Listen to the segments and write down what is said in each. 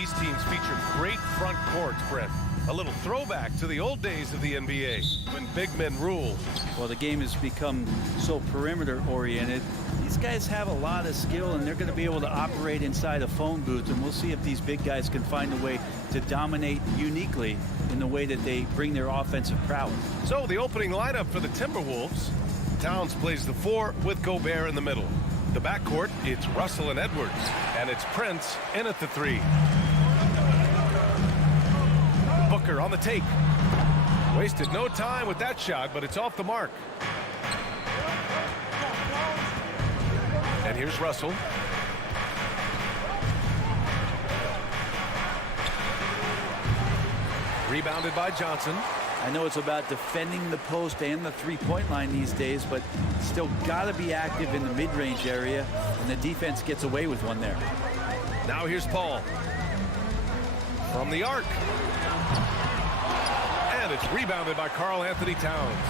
These teams feature great front courts, Brent. A little throwback to the old days of the NBA when big men ruled. Well, the game has become so perimeter oriented. These guys have a lot of skill, and they're going to be able to operate inside a phone booth, and we'll see if these big guys can find a way to dominate uniquely in the way that they bring their offensive prowess. So the opening lineup for the Timberwolves. Towns plays the 4 with Gobert in the middle. The backcourt, it's Russell and Edwards, and it's Prince in at the 3. Booker on the take. Wasted no time with that shot, but it's off the mark. And here's Russell. Rebounded by Johnson. I know it's about defending the post and the three-point line these days, but still got to be active in the mid-range area, and the defense gets away with one there. Now here's Paul. From the arc. And it's rebounded by Karl Anthony Towns.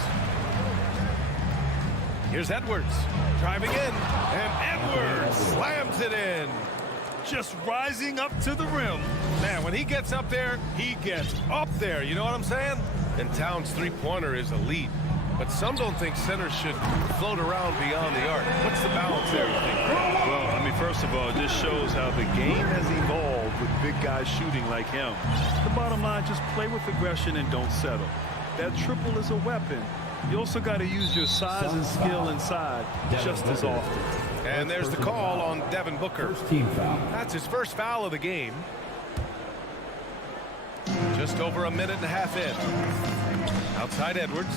Here's Edwards. Driving in. And Edwards slams it in. Just rising up to the rim. Man, when he gets up there, he gets up there. You know what I'm saying? And Towns' three-pointer is elite. But some don't think centers should float around beyond the arc. What's the balance there, you think? Well, I mean, first of all, this shows how the game has evolved with big guys shooting like him. The bottom line, just play with aggression and don't settle. That triple is a weapon. You also got to use your size and skill inside just as often. And there's the call on Devin Booker. That's his first foul of the game. Just over a minute and a half in. Outside Edwards.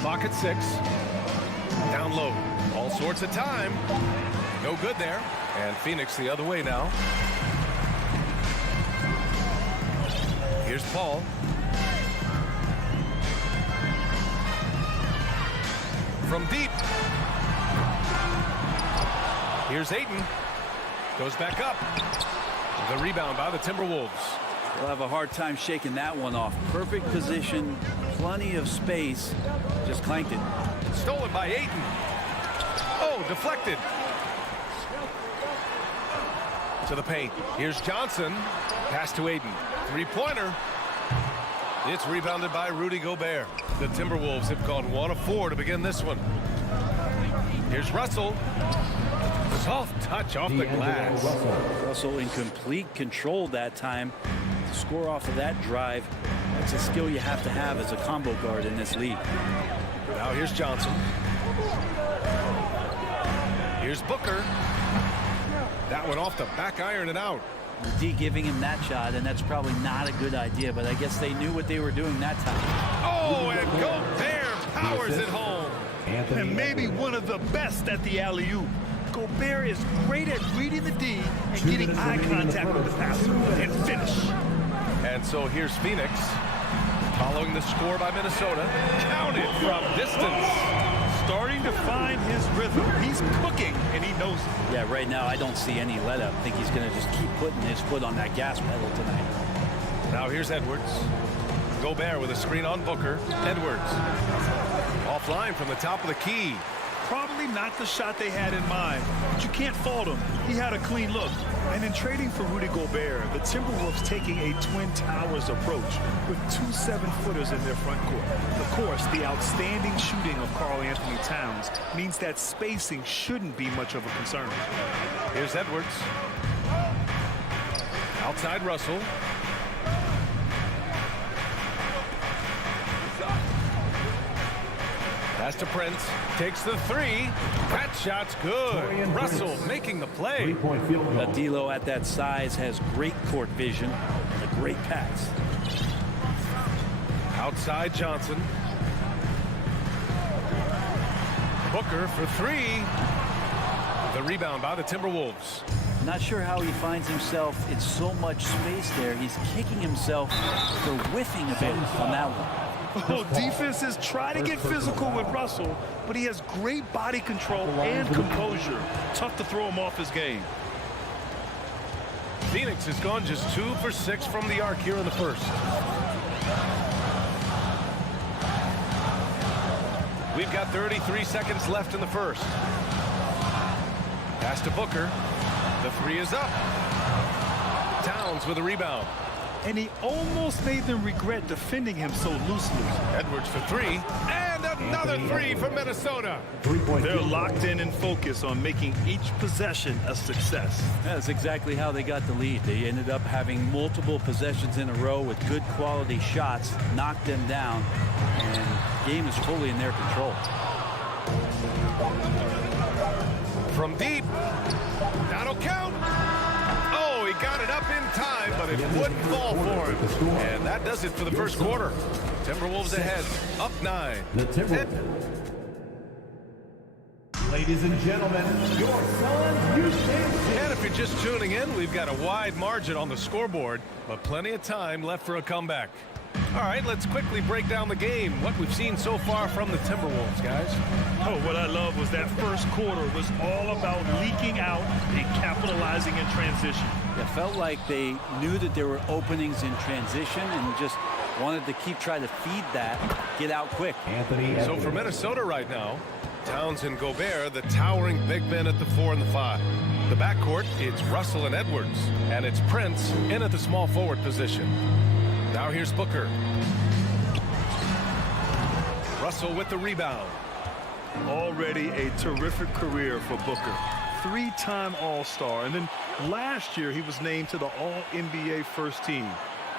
Clock at 6. Down low. All sorts of time. No good there. And Phoenix the other way now. Here's Paul. From deep. Here's Ayton. Goes back up. The rebound by the Timberwolves. They'll have a hard time shaking that one off. Perfect position, plenty of space. Just clanked it. Stolen by Ayton. Oh, deflected. To the paint. Here's Johnson. Pass to Ayton. Three-pointer. It's rebounded by Rudy Gobert. The Timberwolves have gone 1 of 4 to begin this one. Here's Russell. Soft touch off the glass. Russell in complete control that time. To score off of that drive, that's a skill you have to have as a combo guard in this league. Now here's Johnson. Here's Booker. That one off the back iron and out. D giving him that shot, and that's probably not a good idea, but I guess they knew what they were doing that time. Oh, and Gobert powers it home. And maybe one of the best at the alley-oop. Gobert is great at reading the D and getting eye contact with the passer and finish. And so here's Phoenix. Following the score by Minnesota. Counted from distance. Starting to find his rhythm. He's cooking, and he knows it. Yeah, right now I don't see any let-up. I think he's going to just keep putting his foot on that gas pedal tonight. Now here's Edwards. Gobert with a screen on Booker. Edwards. Offline from the top of the key. Probably not the shot they had in mind, but you can't fault him. He had a clean look. And in trading for Rudy Gobert, the Timberwolves taking a Twin Towers approach with 2 7-footers in their front court. Of course, the outstanding shooting of Karl Anthony Towns means that spacing shouldn't be much of a concern. Here's Edwards. Outside Russell. Pass to Prince. Takes the 3. That shot's good. Russell making the play. D'Lo at that size has great court vision. A great pass. Outside Johnson. Booker for 3. The rebound by the Timberwolves. Not sure how he finds himself in so much space there. He's kicking himself for whiffing a bit on that one. Oh, defenses try to get physical with Russell, but he has great body control and composure. Tough to throw him off his game. Phoenix has gone just 2 for 6 from the arc here in the first. We've got 33 seconds left in the first. Pass to Booker. The three is up. Towns with a rebound. And he almost made them regret defending him so loosely. Edwards for three. And another three from Minnesota. They're locked in and focused on making each possession a success. That's exactly how they got the lead. They ended up having multiple possessions in a row with good quality shots, knocked them down, and the game is fully in their control. From deep. That'll count. Oh, he got it up in time, but it wouldn't fall for him. And that does it for the first quarter. Timberwolves ahead, up 9. The Timberwolves. Ladies and gentlemen, your Suns Houston. And if you're just tuning in, we've got a wide margin on the scoreboard, but plenty of time left for a comeback. All right, let's quickly break down the game, what we've seen so far from the Timberwolves, guys. Oh, what I love was that first quarter was all about leaking out and capitalizing in transition. It felt like they knew that there were openings in transition and just wanted to keep trying to feed that, get out quick. So for Minnesota right now, Towns and Gobert, the towering big men at the 4 and the 5. The backcourt, it's Russell and Edwards, and it's Prince in at the small forward position. Now here's Booker. Russell with the rebound. Already a terrific career for Booker. 3-time All-Star, and then last year he was named to the All-NBA first team.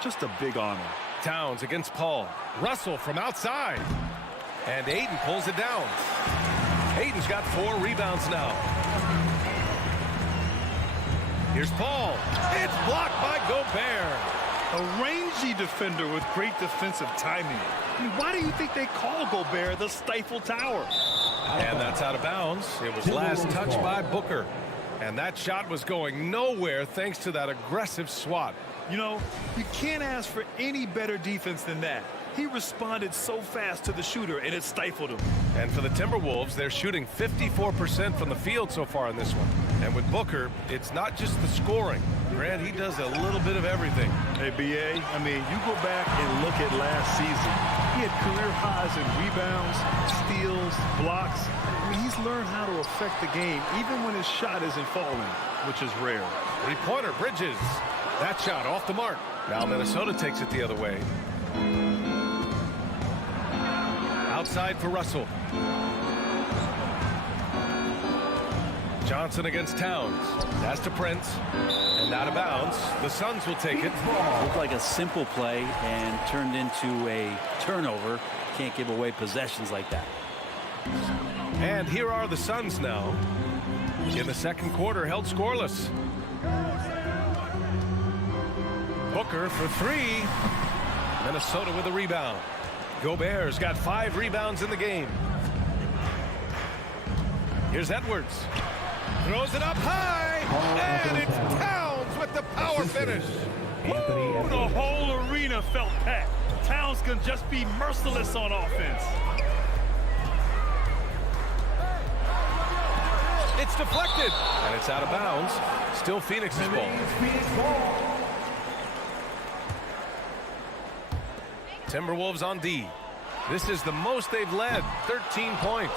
Just a big honor. Towns against Paul. Russell from outside. And Ayton pulls it down. Ayton's got 4 rebounds now. Here's Paul. It's blocked by Gobert. A rangy defender with great defensive timing. I mean, why do you think they call Gobert the Stifle Tower? And that's out of bounds. It was last touched by Booker. And that shot was going nowhere thanks to that aggressive swat. You know, you can't ask for any better defense than that. He responded so fast to the shooter, and it stifled him. And for the Timberwolves, they're shooting 54% from the field so far in this one. And with Booker, it's not just the scoring. Grant, he does a little bit of everything. Hey, B.A., I mean, you go back and look at last season. He had career highs in rebounds, steals, blocks. I mean, he's learned how to affect the game, even when his shot isn't falling, which is rare. Three-pointer, Bridges. That shot off the mark. Now Minnesota takes it the other way. Outside for Russell. Johnson against Towns. That's to Prince. And out of bounds. The Suns will take it. Looked like a simple play and turned into a turnover. Can't give away possessions like that. And here are the Suns now. In the second quarter, held scoreless. Booker for 3. Minnesota with a rebound. Gobert's got 5 rebounds in the game. Here's Edwards. Throws it up high. And it's Towns with the power finish. Woo, the whole arena felt packed. Towns can just be merciless on offense. It's deflected. And it's out of bounds. Still Phoenix's ball. Timberwolves on D. This is the most they've led, 13 points.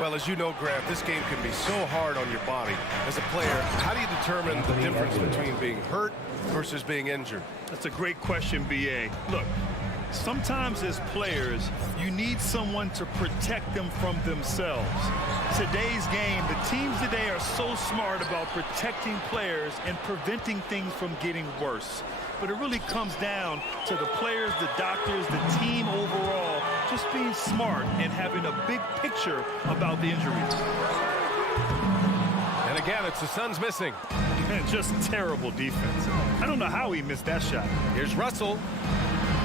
Well, as you know, Grant, this game can be so hard on your body. As a player, how do you determine the difference between being hurt versus being injured? That's a great question, B.A. Look, sometimes as players, you need someone to protect them from themselves. Today's game, the teams today are so smart about protecting players and preventing things from getting worse. But it really comes down to the players, the doctors, the team overall, just being smart and having a big picture about the injuries. And again, it's the Suns missing. And just terrible defense. I don't know how he missed that shot. Here's Russell.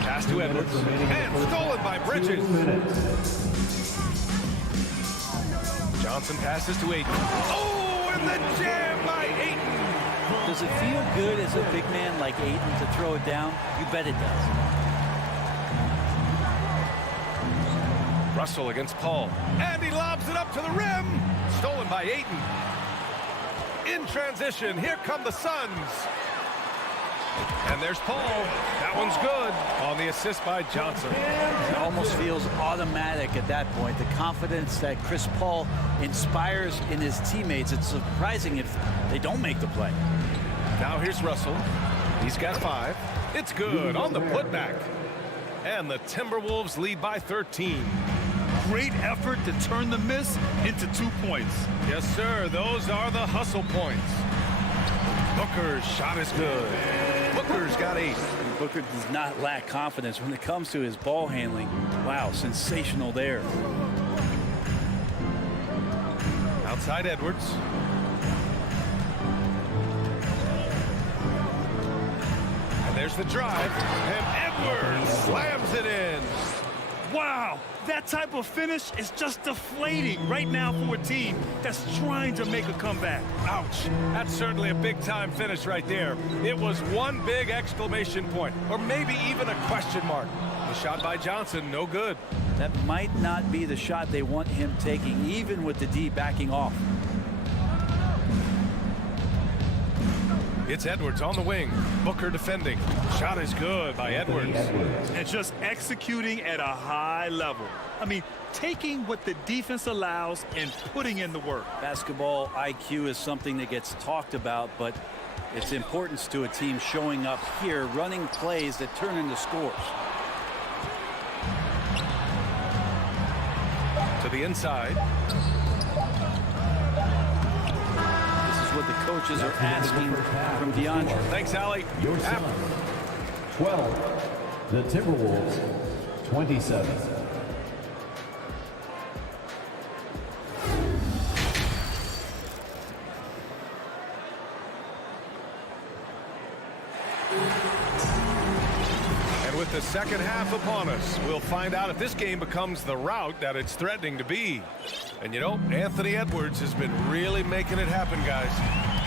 Pass to Edwards. And stolen by Bridges. Johnson passes to Ayton. Oh, and the jam by Ayton. Does it feel good as a big man like Ayton to throw it down? You bet it does. Russell against Paul. And he lobs it up to the rim. Stolen by Ayton. In transition, here come the Suns. And there's Paul. That one's good on the assist by Johnson. It almost feels automatic at that point. The confidence that Chris Paul inspires in his teammates. It's surprising if they don't make the play. Now here's Russell. He's got 5. It's good on the putback. And the Timberwolves lead by 13. Great effort to turn the miss into 2 points. Yes, sir. Those are the hustle points. Booker's shot is good. Booker's got 8. Booker does not lack confidence when it comes to his ball handling. Wow, sensational there. Outside Edwards. And there's the drive. And Edwards slams it in. Wow, that type of finish is just deflating right now for a team that's trying to make a comeback. Ouch. That's certainly a big-time finish right there. It was one big exclamation point, or maybe even a question mark. The shot by Johnson, no good. That might not be the shot they want him taking, even with the D backing off. It's Edwards on the wing. Booker defending. Shot is good by Edwards. And just executing at a high level. I mean, taking what the defense allows and putting in the work. Basketball IQ is something that gets talked about, but its importance to a team showing up here, running plays that turn into scores. To the inside. What the coaches are asking from DeAndre. Thanks, Allie. Your Suns, 12. The Timberwolves, 27. And with the second half upon us, we'll find out if this game becomes the rout that it's threatening to be. And you know, Anthony Edwards has been really making it happen, guys.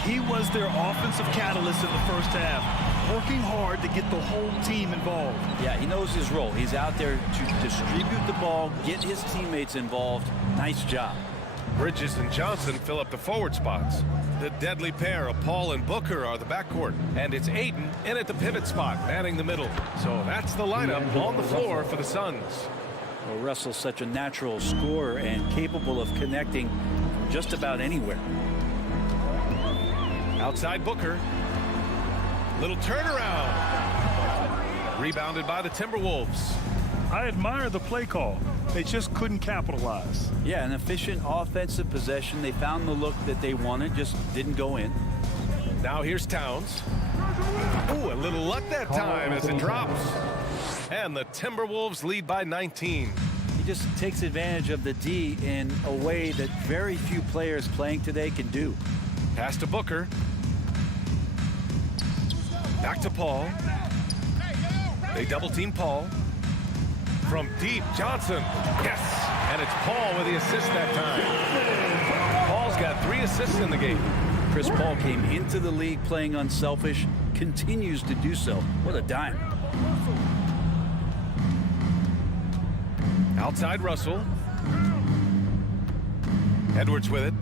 He was their offensive catalyst in the first half, working hard to get the whole team involved. Yeah, he knows his role. He's out there to distribute the ball, get his teammates involved. Nice job. Bridges and Johnson fill up the forward spots. The deadly pair of Paul and Booker are the backcourt. And it's Ayton in at the pivot spot, manning the middle. So that's the lineup on the floor for the Suns. Well, Russell's such a natural scorer and capable of connecting from just about anywhere. Outside Booker. Little turnaround. Rebounded by the Timberwolves. I admire the play call. They just couldn't capitalize. Yeah, an efficient offensive possession. They found the look that they wanted, just didn't go in. Now here's Towns. Ooh, a little luck that time as it drops. And the Timberwolves lead by 19. He just takes advantage of the D in a way that very few players playing today can do. Pass to Booker. Back to Paul. They double team Paul. From deep, Johnson. Yes! And it's Paul with the assist that time. Paul's got 3 assists in the game. Chris Paul came into the league playing unselfish, continues to do so. What a dime. Outside Russell. Edwards with it.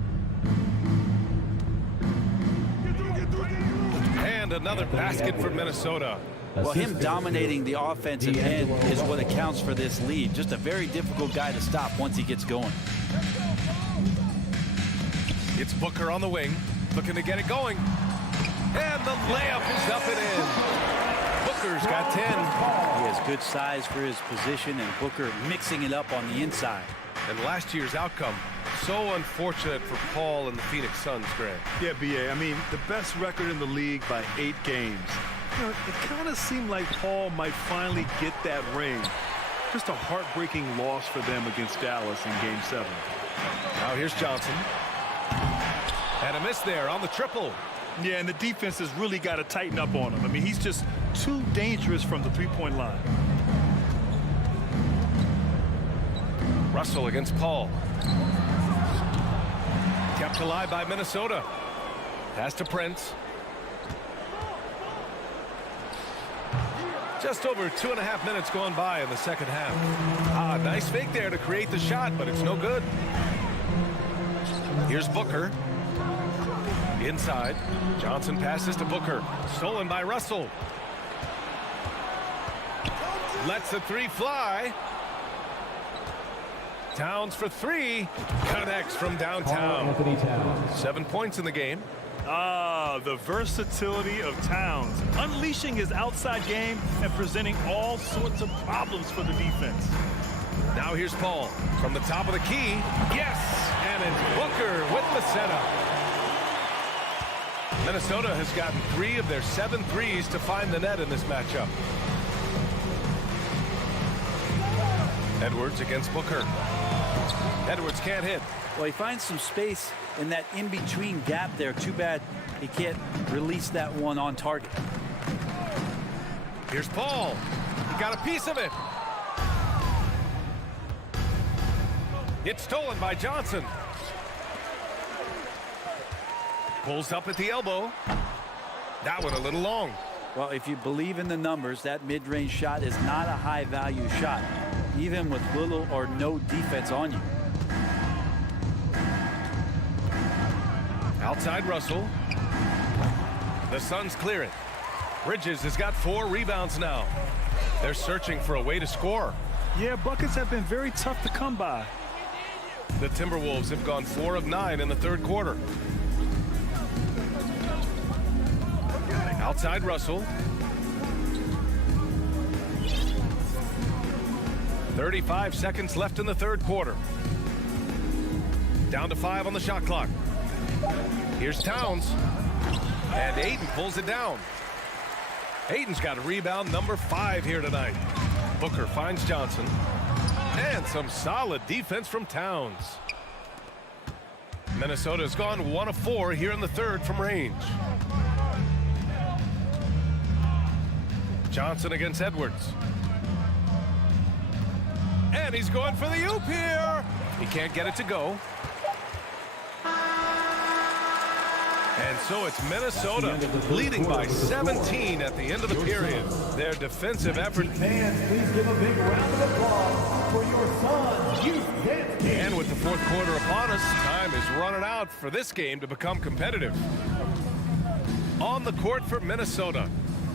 And another basket for Minnesota. Well, him dominating the offensive end is what accounts for this lead. Just a very difficult guy to stop once he gets going. It's Booker on the wing, looking to get it going. And the layup is up and in. Booker's got 10. He has good size for his position, and Booker mixing it up on the inside. And last year's outcome, so unfortunate for Paul and the Phoenix Suns, Greg. Yeah, B.A., I mean, the best record in the league by 8 games. You know, it kind of seemed like Paul might finally get that ring. Just a heartbreaking loss for them against Dallas in Game 7. Now here's Johnson. And a miss there on the triple. Yeah, and the defense has really got to tighten up on him. I mean, he's just too dangerous from the three-point line. Russell against Paul. Kept alive by Minnesota. Pass to Prince. Just over 2.5 minutes gone by in the second half. Nice fake there to create the shot, but it's no good. Here's Booker. Inside. Johnson passes to Booker. Stolen by Russell. Lets the three fly. Towns for three. Connects from downtown. Anthony Towns. 7 points in the game. The versatility of Towns, unleashing his outside game and presenting all sorts of problems for the defense. Now here's Paul from the top of the key. Yes, and it's Booker with the setup. Minnesota has gotten 3 of their 7 threes to find the net in this matchup. Edwards against Booker. Edwards can't hit. Well, he finds some space in that in-between gap there. Too bad he can't release that one on target. Here's Paul. He got a piece of it. It's stolen by Johnson. Pulls up at the elbow. That one a little long. Well, if you believe in the numbers, that mid-range shot is not a high-value shot, even with little or no defense on you. Outside Russell. The Suns clear it. Bridges has got 4 rebounds now. They're searching for a way to score. Yeah, buckets have been very tough to come by. The Timberwolves have gone 4 of 9 in the third quarter. Outside Russell. 35 seconds left in the third quarter. Down to 5 on the shot clock. Here's Towns. And Ayton pulls it down. Ayton's got a rebound number 5 here tonight. Booker finds Johnson. And some solid defense from Towns. Minnesota's gone 1 of 4 here in the third from range. Johnson against Edwards. And he's going for the oop here. He can't get it to go. And so it's Minnesota leading by 17 at the end of the period. Their defensive effort. Fans, please give a big round of applause for your son, Kyubi. And with the fourth quarter upon us, time is running out for this game to become competitive. On the court for Minnesota.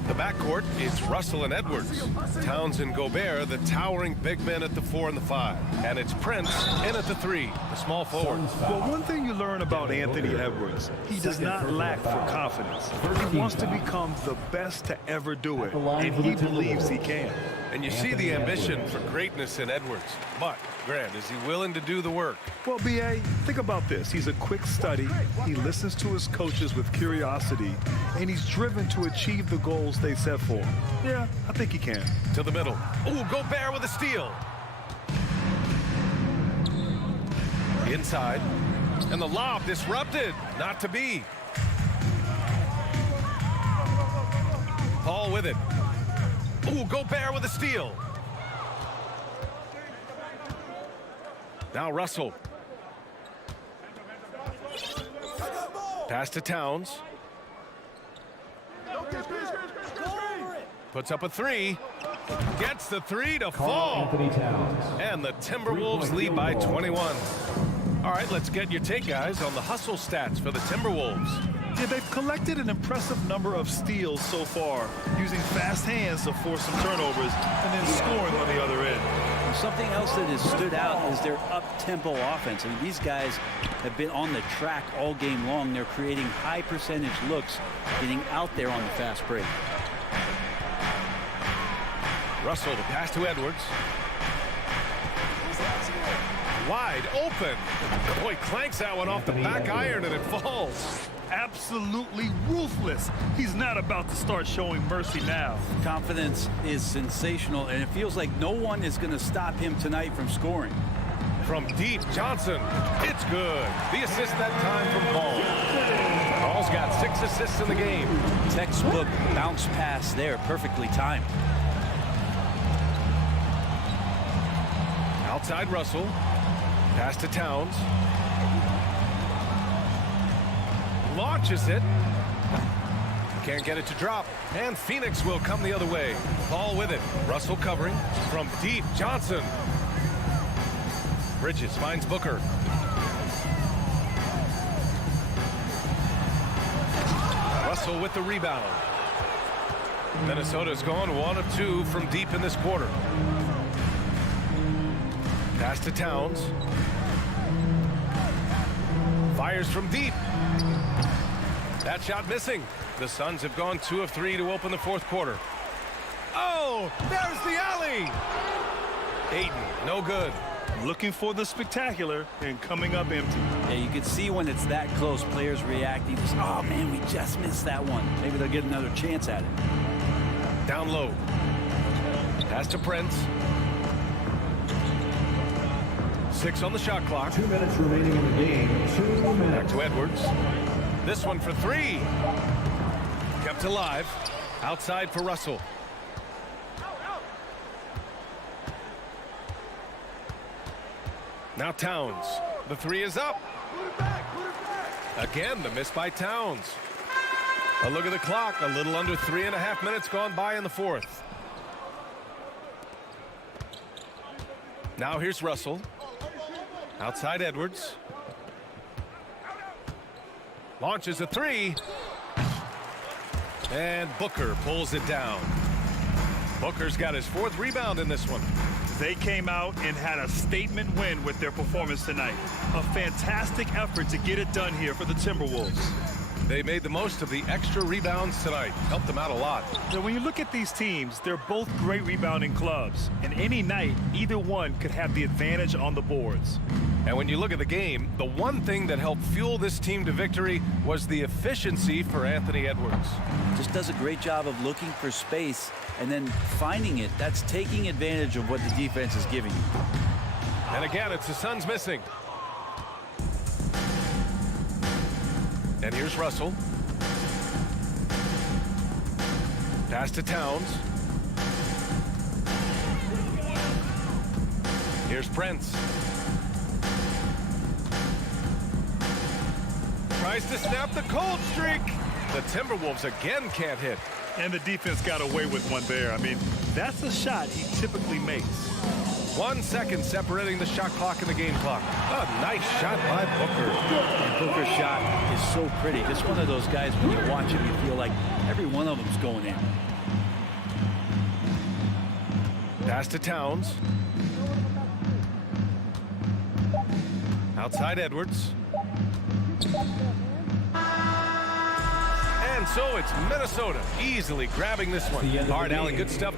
The backcourt is Russell and Edwards. Towns and Gobert, the towering big men at the 4 and the 5. And it's Prince in at the 3, the small forward. Well, one thing you learn about Anthony Edwards, he does not lack for confidence. He wants to become the best to ever do it, and he believes he can. And you see the ambition for greatness in Edwards. But, Grant, is he willing to do the work? Well, B.A., think about this. He's a quick study. He listens to his coaches with curiosity, and he's driven to achieve the goals they set for him. Yeah, I think he can. To the middle. Ooh, Gobert with a steal. Inside. And the lob disrupted. Not to be. Paul with it. Ooh, Gobert with a steal. Now Russell. Pass to Towns. Puts up a 3. Gets the 3 to fall. Anthony Towns. And the Timberwolves lead by 21. All right, let's get your take, guys, on the hustle stats for the Timberwolves. Yeah, they've collected an impressive number of steals so far, using fast hands to force some turnovers and then scoring on the other end. Something else that has stood out is their up-tempo offense. I mean, these guys have been on the track all game long. They're creating high-percentage looks, getting out there on the fast break. Russell, the pass to Edwards. Wide open. Boy, clanks that one off the back iron and it falls. Absolutely ruthless. He's not about to start showing mercy now. Confidence is sensational, and it feels like no one is going to stop him tonight from scoring. From deep, Johnson. It's good. The assist that time from Paul. Paul's got 6 assists in the game. Textbook bounce pass there, perfectly timed. Outside Russell. Pass to Towns. Launches it. Can't get it to drop. And Phoenix will come the other way. Paul with it. Russell covering. From deep, Johnson. Bridges finds Booker. Russell with the rebound. Minnesota's gone 1 of 2 from deep in this quarter. Pass to Towns. Fires from deep. That shot missing. The Suns have gone 2 of 3 to open the fourth quarter. Oh, there's the alley. Ayton, no good. Looking for the spectacular and coming up empty. Yeah, you can see when it's that close, players reacting. Just, oh, man, we just missed that one. Maybe they'll get another chance at it. Down low. Pass to Prince. 6 on the shot clock. 2 minutes remaining in the game. 2 minutes. Back to Edwards. This one for 3. Kept alive. Outside for Russell. Now Towns. The 3 is up. Again, the miss by Towns. A look at the clock. A little under 3.5 minutes gone by in the fourth. Now here's Russell. Outside Edwards. Launches a 3. And Booker pulls it down. Booker's got his 4th rebound in this one. They came out and had a statement win with their performance tonight. A fantastic effort to get it done here for the Timberwolves. They made the most of the extra rebounds tonight. Helped them out a lot. So when you look at these teams, they're both great rebounding clubs. And any night, either one could have the advantage on the boards. And when you look at the game, the one thing that helped fuel this team to victory was the efficiency for Anthony Edwards. Just does a great job of looking for space and then finding it. That's taking advantage of what the defense is giving you. And again, it's the Suns missing. And here's Russell. Pass to Towns. Here's Prince. Tries to snap the cold streak. The Timberwolves again can't hit. And the defense got away with one there. I mean, that's a shot he typically makes. 1 second separating the shot clock and the game clock. A nice shot by Booker. And Booker's shot is so pretty. Just one of those guys, when you watch him, you feel like every one of them's going in. Pass to Towns. Outside Edwards. And so it's Minnesota easily grabbing this one. All right, Allie, good stuff.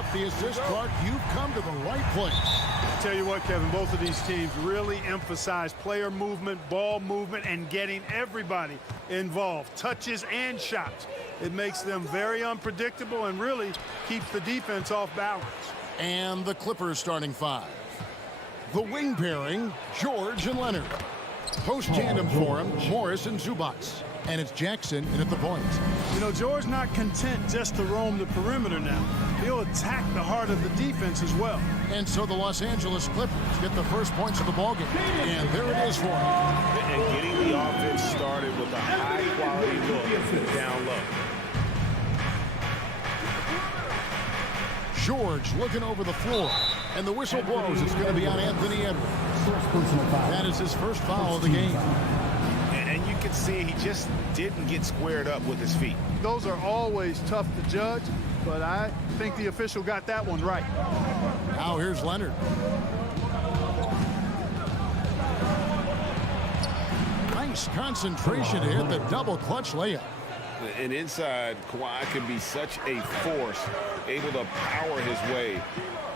up the assist, Clark. You've come to the right place. Tell you what, Kevin, both of these teams really emphasize player movement, ball movement, and getting everybody involved, touches and shots. It makes them very unpredictable and really keeps the defense off balance. And the Clippers starting five. The wing pairing, George and Leonard. Post tandem for him, Morris and Zubats. And it's Jackson in at the point. You know, George not content just to roam the perimeter now. He'll attack the heart of the defense as well. And so the Los Angeles Clippers get the first points of the ballgame. And there it is for them. And getting the offense started with a high-quality look down low. George looking over the floor. And the whistle blows. It's going to be on Anthony Edwards. That is his first foul of the game. And you can see he just didn't get squared up with his feet. Those are always tough to judge, but I think the official got that one right. Now here's Leonard. Nice concentration to hit the double clutch layup. And inside, Kawhi can be such a force, able to power his way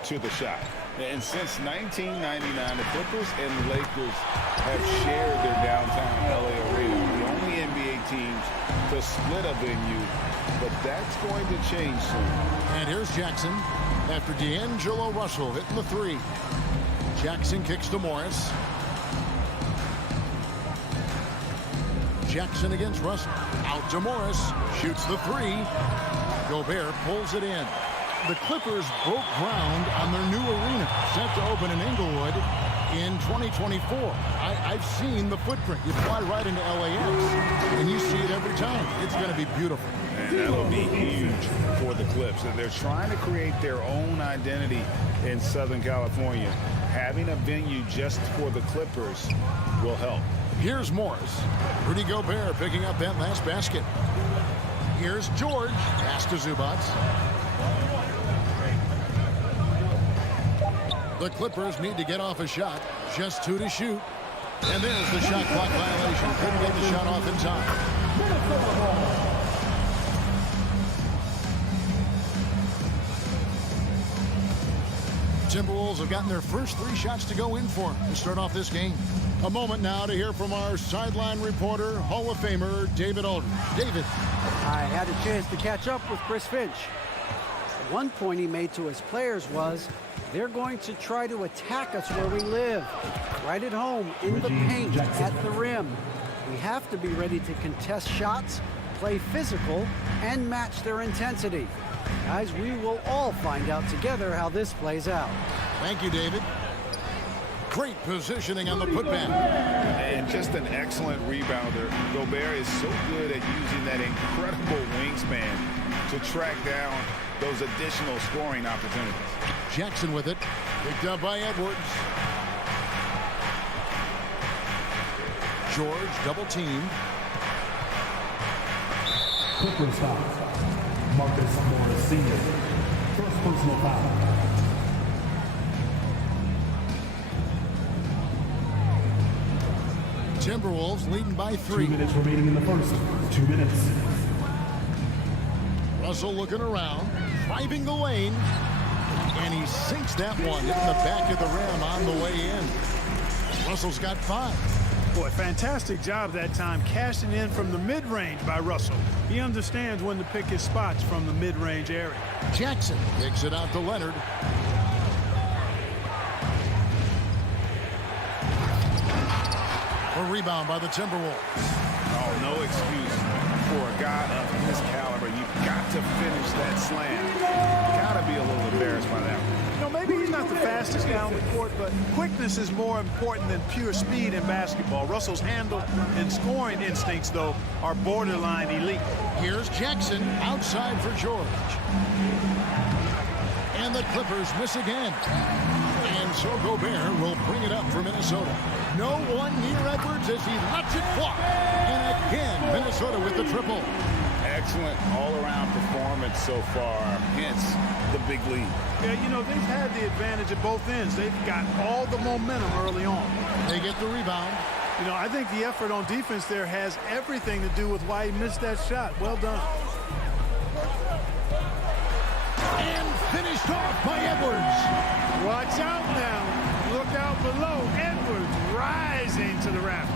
to the shot. And since 1999, the Clippers and the Lakers have shared their downtown LA arena. The only NBA teams to split a venue, but that's going to change soon. And here's Jackson after D'Angelo Russell hitting the three. Jackson kicks to Morris. Jackson against Russell. Out to Morris. Shoots the three. Gobert pulls it in. The Clippers broke ground on their new arena, set to open in Inglewood in 2024. I've seen the footprint. You fly right into LAX, and you see it every time. It's going to be beautiful. And that'll be huge for the Clips. And they're trying to create their own identity in Southern California. Having a venue just for the Clippers will help. Here's Morris. Rudy Gobert picking up that last basket. Here's George. Pass to Zubats. The Clippers need to get off a shot. Just two to shoot. And there's the shot clock violation. Couldn't get the shot off in time. Timberwolves have gotten their first three shots to go in for them to start off this game. A moment now to hear from our sideline reporter, Hall of Famer David Aldridge. David. I had a chance to catch up with Chris Finch. One point he made to his players was, they're going to try to attack us where we live, right at home, in the paint, at the rim. We have to be ready to contest shots, play physical, and match their intensity. Guys, we will all find out together how this plays out. Thank you, David. Great positioning on the putback. And just an excellent rebounder. Gobert is so good at using that incredible wingspan to track down those additional scoring opportunities. Jackson with it. Picked up by Edwards. George double teamed. Clippers foul. Marcus Morris Sr. First personal foul. Timberwolves leading by 3. 2 minutes remaining in the first. 2 minutes. Russell looking around, driving the lane, and he sinks that one, hitting the back of the rim on the way in. Russell's got 5. Boy, fantastic job that time, cashing in from the mid-range by Russell. He understands when to pick his spots from the mid-range area. Jackson kicks it out to Leonard. A rebound by the Timberwolves. Oh, no excuse for a guy of his caliber. You've got to finish that slam. Got to be a little embarrassed by that one. You know, maybe he's not the fastest guy on the court, but quickness is more important than pure speed in basketball. Russell's handle and scoring instincts, though, are borderline elite. Here's Jackson outside for George. And the Clippers miss again. And so Gobert will bring it up for Minnesota. No one near Edwards as he lets it fly. And again, Minnesota with the triple. Excellent all-around performance so far, hence the big lead. Yeah, you know, they've had the advantage at both ends. They've got all the momentum early on. They get the rebound. You know, I think the effort on defense there has everything to do with why he missed that shot. Well done. And finished Pushed off by Edwards. Watch out now. Look out below. Edwards rising to the raft.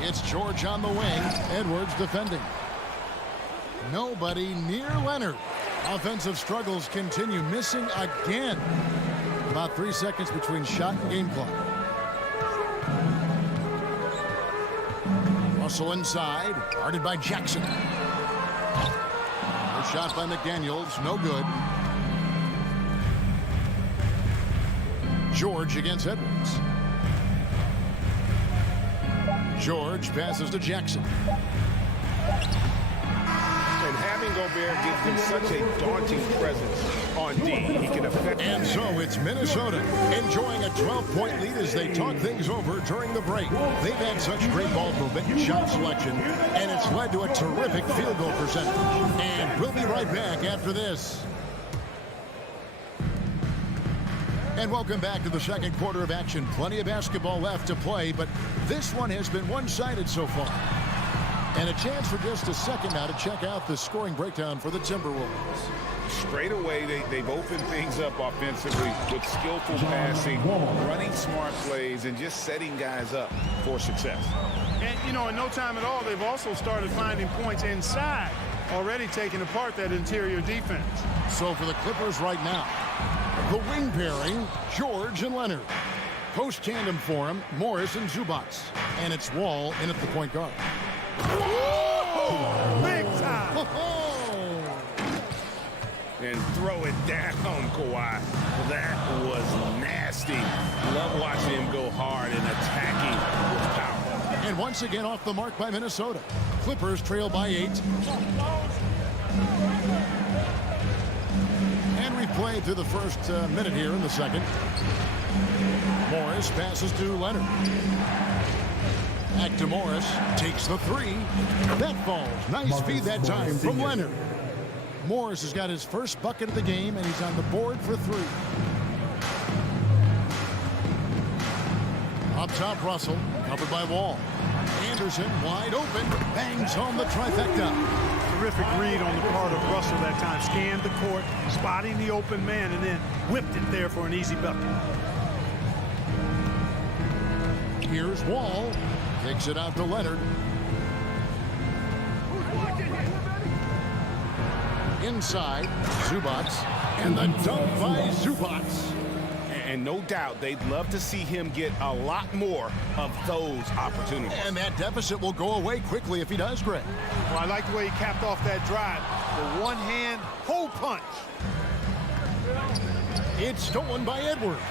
It's George on the wing. Edwards defending. Nobody near Leonard. Offensive struggles continue. Missing again. About 3 seconds between shot and game clock. Russell inside. Guarded by Jackson. A shot by McDaniels. No good. George against Edwards. George passes to Jackson. And having Gobert gives them such a daunting presence on D. He can affect. And so it's Minnesota enjoying a 12-point lead as they talk things over during the break. They've had such great ball movement and shot selection, and it's led to a terrific field goal percentage. And we'll be right back after this. And welcome back to the second quarter of action. Plenty of basketball left to play, but this one has been one-sided so far. And a chance for just a second now to check out the scoring breakdown for the Timberwolves. Straight away, they've opened things up offensively with skillful passing, running smart plays, and just setting guys up for success. And, you know, in no time at all, they've also started finding points inside, already taking apart that interior defense. So for the Clippers right now, the wing pairing, George and Leonard. Post tandem for him, Morris and Zubats. And it's Wall in at the point guard. Big time! And throw it down, Kawhi. That was nasty. Love watching him go hard and attacking with power. And once again off the mark by Minnesota. Clippers trail by 8. And we've played through the first minute here in the second. Morris passes to Leonard. Back to Morris. Takes the 3. That falls. Nice feed that time from Leonard. Morris has got his first bucket of the game, and he's on the board for 3. Up top, Russell. Covered by Wall. Anderson wide open. Bangs home the trifecta. Terrific read on the part of Russell that time. Scanned the court, spotting the open man, and then whipped it there for an easy bucket. Here's Wall. Takes it out to Leonard. Inside, Zubats. And the dunk by Zubats. And no doubt they'd love to see him get a lot more of those opportunities. And that deficit will go away quickly if he does, Greg. Well, I like the way he capped off that drive. The one-hand hole punch. It's stolen by Edwards.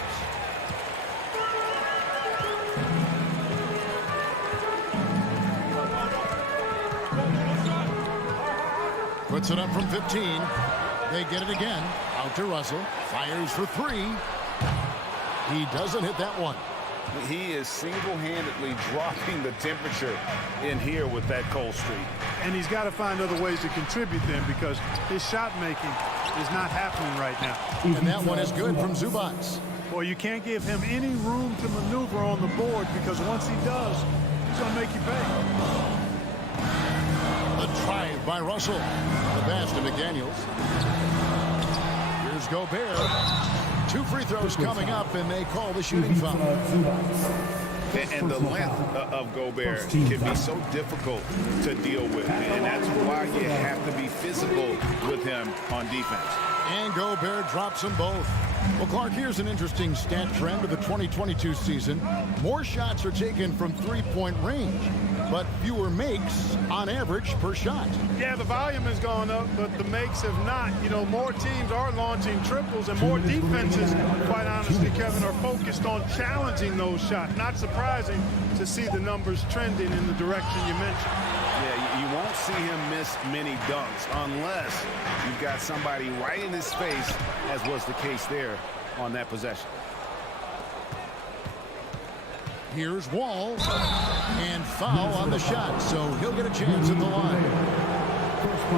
Puts it up from 15. They get it again. Out to Russell. Fires for 3. He doesn't hit that one. He is single-handedly dropping the temperature in here with that cold streak. And he's got to find other ways to contribute then, because his shot making is not happening right now. And that one is good from Zubats. Well, you can't give him any room to maneuver on the board, because once he does, he's going to make you pay. The drive by Russell. The pass to McDaniels. Here's Gobert. 2 free throws coming up, and they call the shooting foul. And the length of Gobert can be so difficult to deal with. And that's why you have to be physical with him on defense. And Gobert drops them both. Well, Clark, here's an interesting stat trend of the 2022 season. More shots are taken from three-point range, but fewer makes on average per shot. Yeah, the volume has gone up, but the makes have not. You know, more teams are launching triples, and more defenses, quite honestly, Kevin, are focused on challenging those shots. Not surprising to see the numbers trending in the direction you mentioned. Yeah, you won't see him miss many dunks unless you've got somebody right in his face, as was the case there on that possession. Here's Wall, and foul on the shot, so he'll get a chance at the line.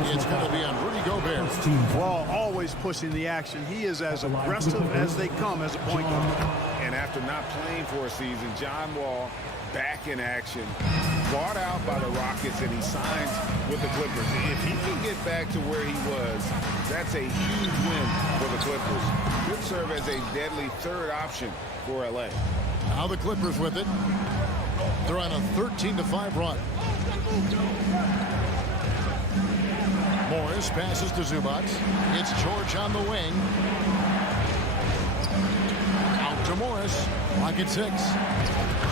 It's going to be on Rudy Gobert. Wall always pushing the action. He is as aggressive as they come as a point guard. And after not playing for a season, John Wall back in action, bought out by the Rockets, and he signs with the Clippers. If he can get back to where he was, that's a huge win for the Clippers. Could serve as a deadly third option for LA. Now the Clippers with it. They're on a 13-5 run. Morris passes to Zubac. It's George on the wing. Out to Morris. Pocket 6.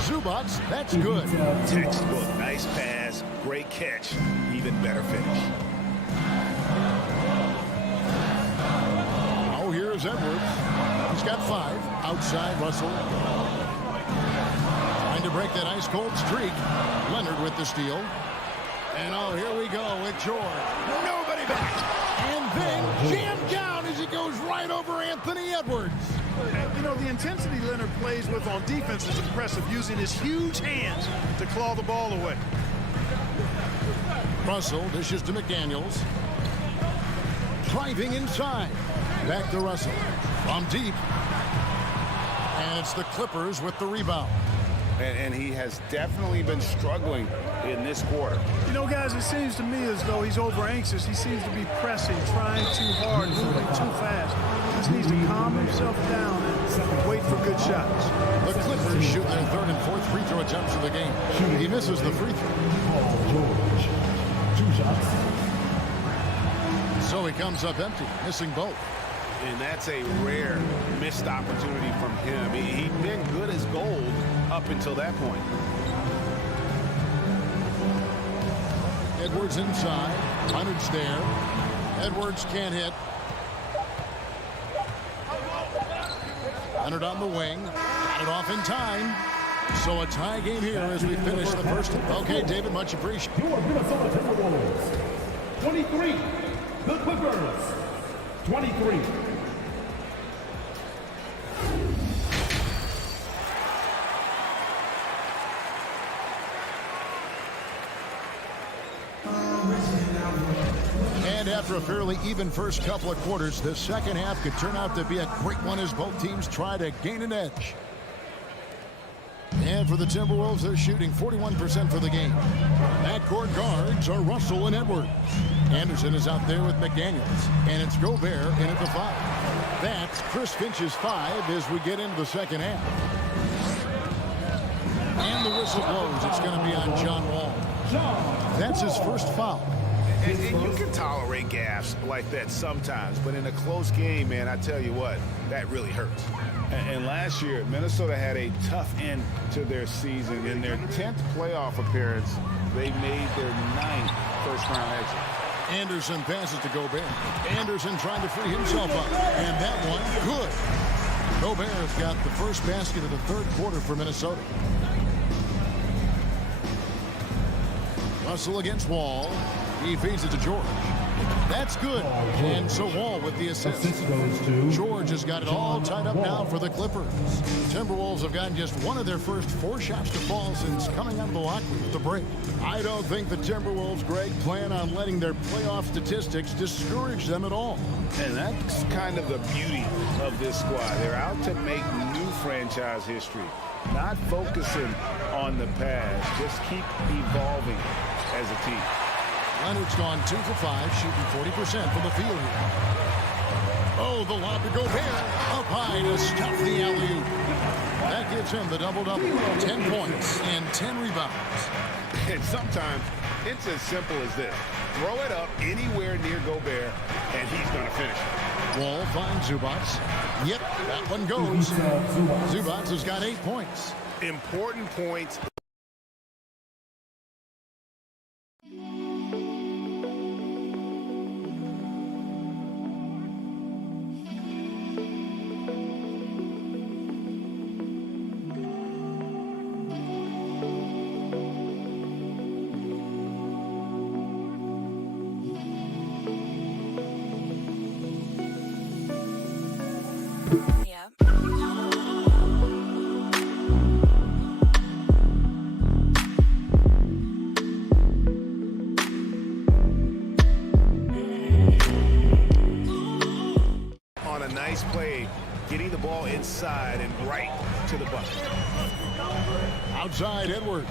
Zubac, that's good. Textbook, nice pass, great catch, even better finish. Oh, here's Edwards. He's got 5. Outside, Russell. Trying to break that ice-cold streak. Leonard with the steal. And oh, here we go with George. Nobody back. And then jammed down as he goes right over Anthony Edwards. You know, the intensity Leonard plays with on defense is impressive, using his huge hands to claw the ball away. Russell dishes to McDaniels. Driving inside. Back to Russell. From deep. And it's the Clippers with the rebound. And he has definitely been struggling in this quarter. You know, guys, it seems to me as though he's over anxious. He seems to be pressing, trying too hard, moving too fast. He just needs to calm himself down and wait for good shots. The Clippers shoot their 3rd and 4th free throw attempts of the game. He misses the free throw. George. 2 shots. So he comes up empty, missing both. And that's a rare missed opportunity from him. He'd been good as gold up until that point. Edwards inside. Leonard's there. Edwards can't hit. Leonard on the wing. Got it off in time. So a tie game here as we finish the first. Okay, David, much appreciated. Your Minnesota Timberwolves. 23. The Clippers. 23. And after a fairly even first couple of quarters, the second half could turn out to be a great one as both teams try to gain an edge. And for the Timberwolves, they're shooting 41% for the game. Backcourt guards are Russell and Edwards. Anderson is out there with McDaniels. And it's Gobert in at the 5. That's Chris Finch's 5 as we get into the second half. And the whistle blows. It's going to be on John Wall. That's his first foul. And you can tolerate gaffes like that sometimes, but in a close game, man, I tell you what, that really hurts. And last year, Minnesota had a tough end to their season. In their 10th playoff appearance, they made their 9th first-round exit. Anderson passes to Gobert. Anderson trying to free himself up. And that one, good. Gobert's got the first basket of the 3rd quarter for Minnesota. Russell against Wall. He feeds it to George. That's good. And so Wall with the assist. George has got it all tied up now for the Clippers. Timberwolves have gotten just one of their first 4 shots to fall since coming out of the locker room at the break. I don't think the Timberwolves, Greg, plan on letting their playoff statistics discourage them at all. And that's kind of the beauty of this squad. They're out to make new franchise history, not focusing on the past. Just keep evolving as a team. Leonard's gone 2 for 5, shooting 40% from the field here. Oh, the lob to Gobert. Up high to stop the alley-oop. That gives him the double-double. 10 points and 10 rebounds. And sometimes it's as simple as this. Throw it up anywhere near Gobert, and he's going to finish it. Wall finds Zubac. Yep, that one goes. Zubac has got 8 points. Important points. getting the ball inside and right to the bucket. Outside Edwards.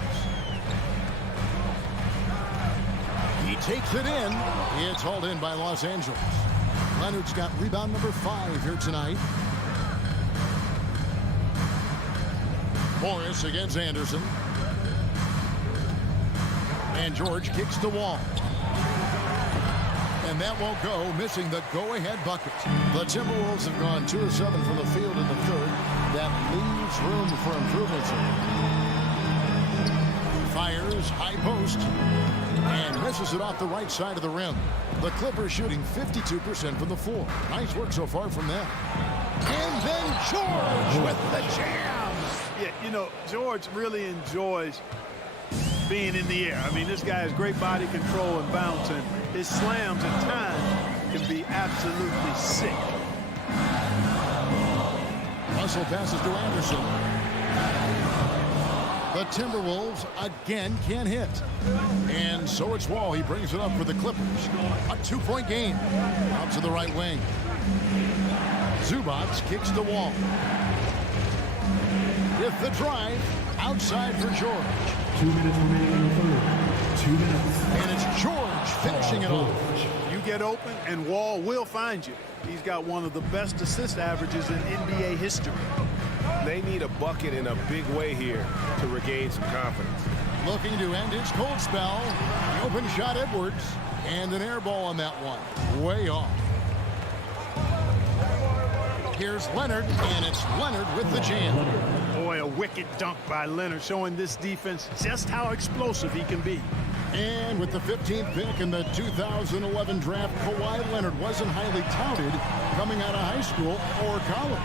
He takes it in. It's hauled in by Los Angeles. Leonard's got rebound number 5 here tonight. Morris against Anderson. And George kicks the wall. And that won't go, missing the go-ahead bucket. The Timberwolves have gone 2 of 7 from the field in the third. That leaves room for improvements. Fires, high post, and misses it off the right side of the rim. The Clippers shooting 52% from the floor. Nice work so far from them. And then George with the jam. Yeah, you know, George really enjoys being in the air. I mean, this guy has great body control and bounce, and his slams at times can be absolutely sick. Russell passes to Anderson. The Timberwolves again can't hit. And so it's Wall. He brings it up for the Clippers. A 2-point game. Out to the right wing. Zubats kicks the Wall. With the drive, outside for George. 2 minutes remaining in the third. 2 minutes. And it's George finishing it off. You get open, and Wall will find you. He's got one of the best assist averages in NBA history. They need a bucket in a big way here to regain some confidence. Looking to end his cold spell. The open shot Edwards. And an air ball on that one. Way off. Here's Leonard, and it's Leonard with the jam. Boy, a wicked dunk by Leonard, showing this defense just how explosive he can be. And with the 15th pick in the 2011 draft, Kawhi Leonard wasn't highly touted coming out of high school or college.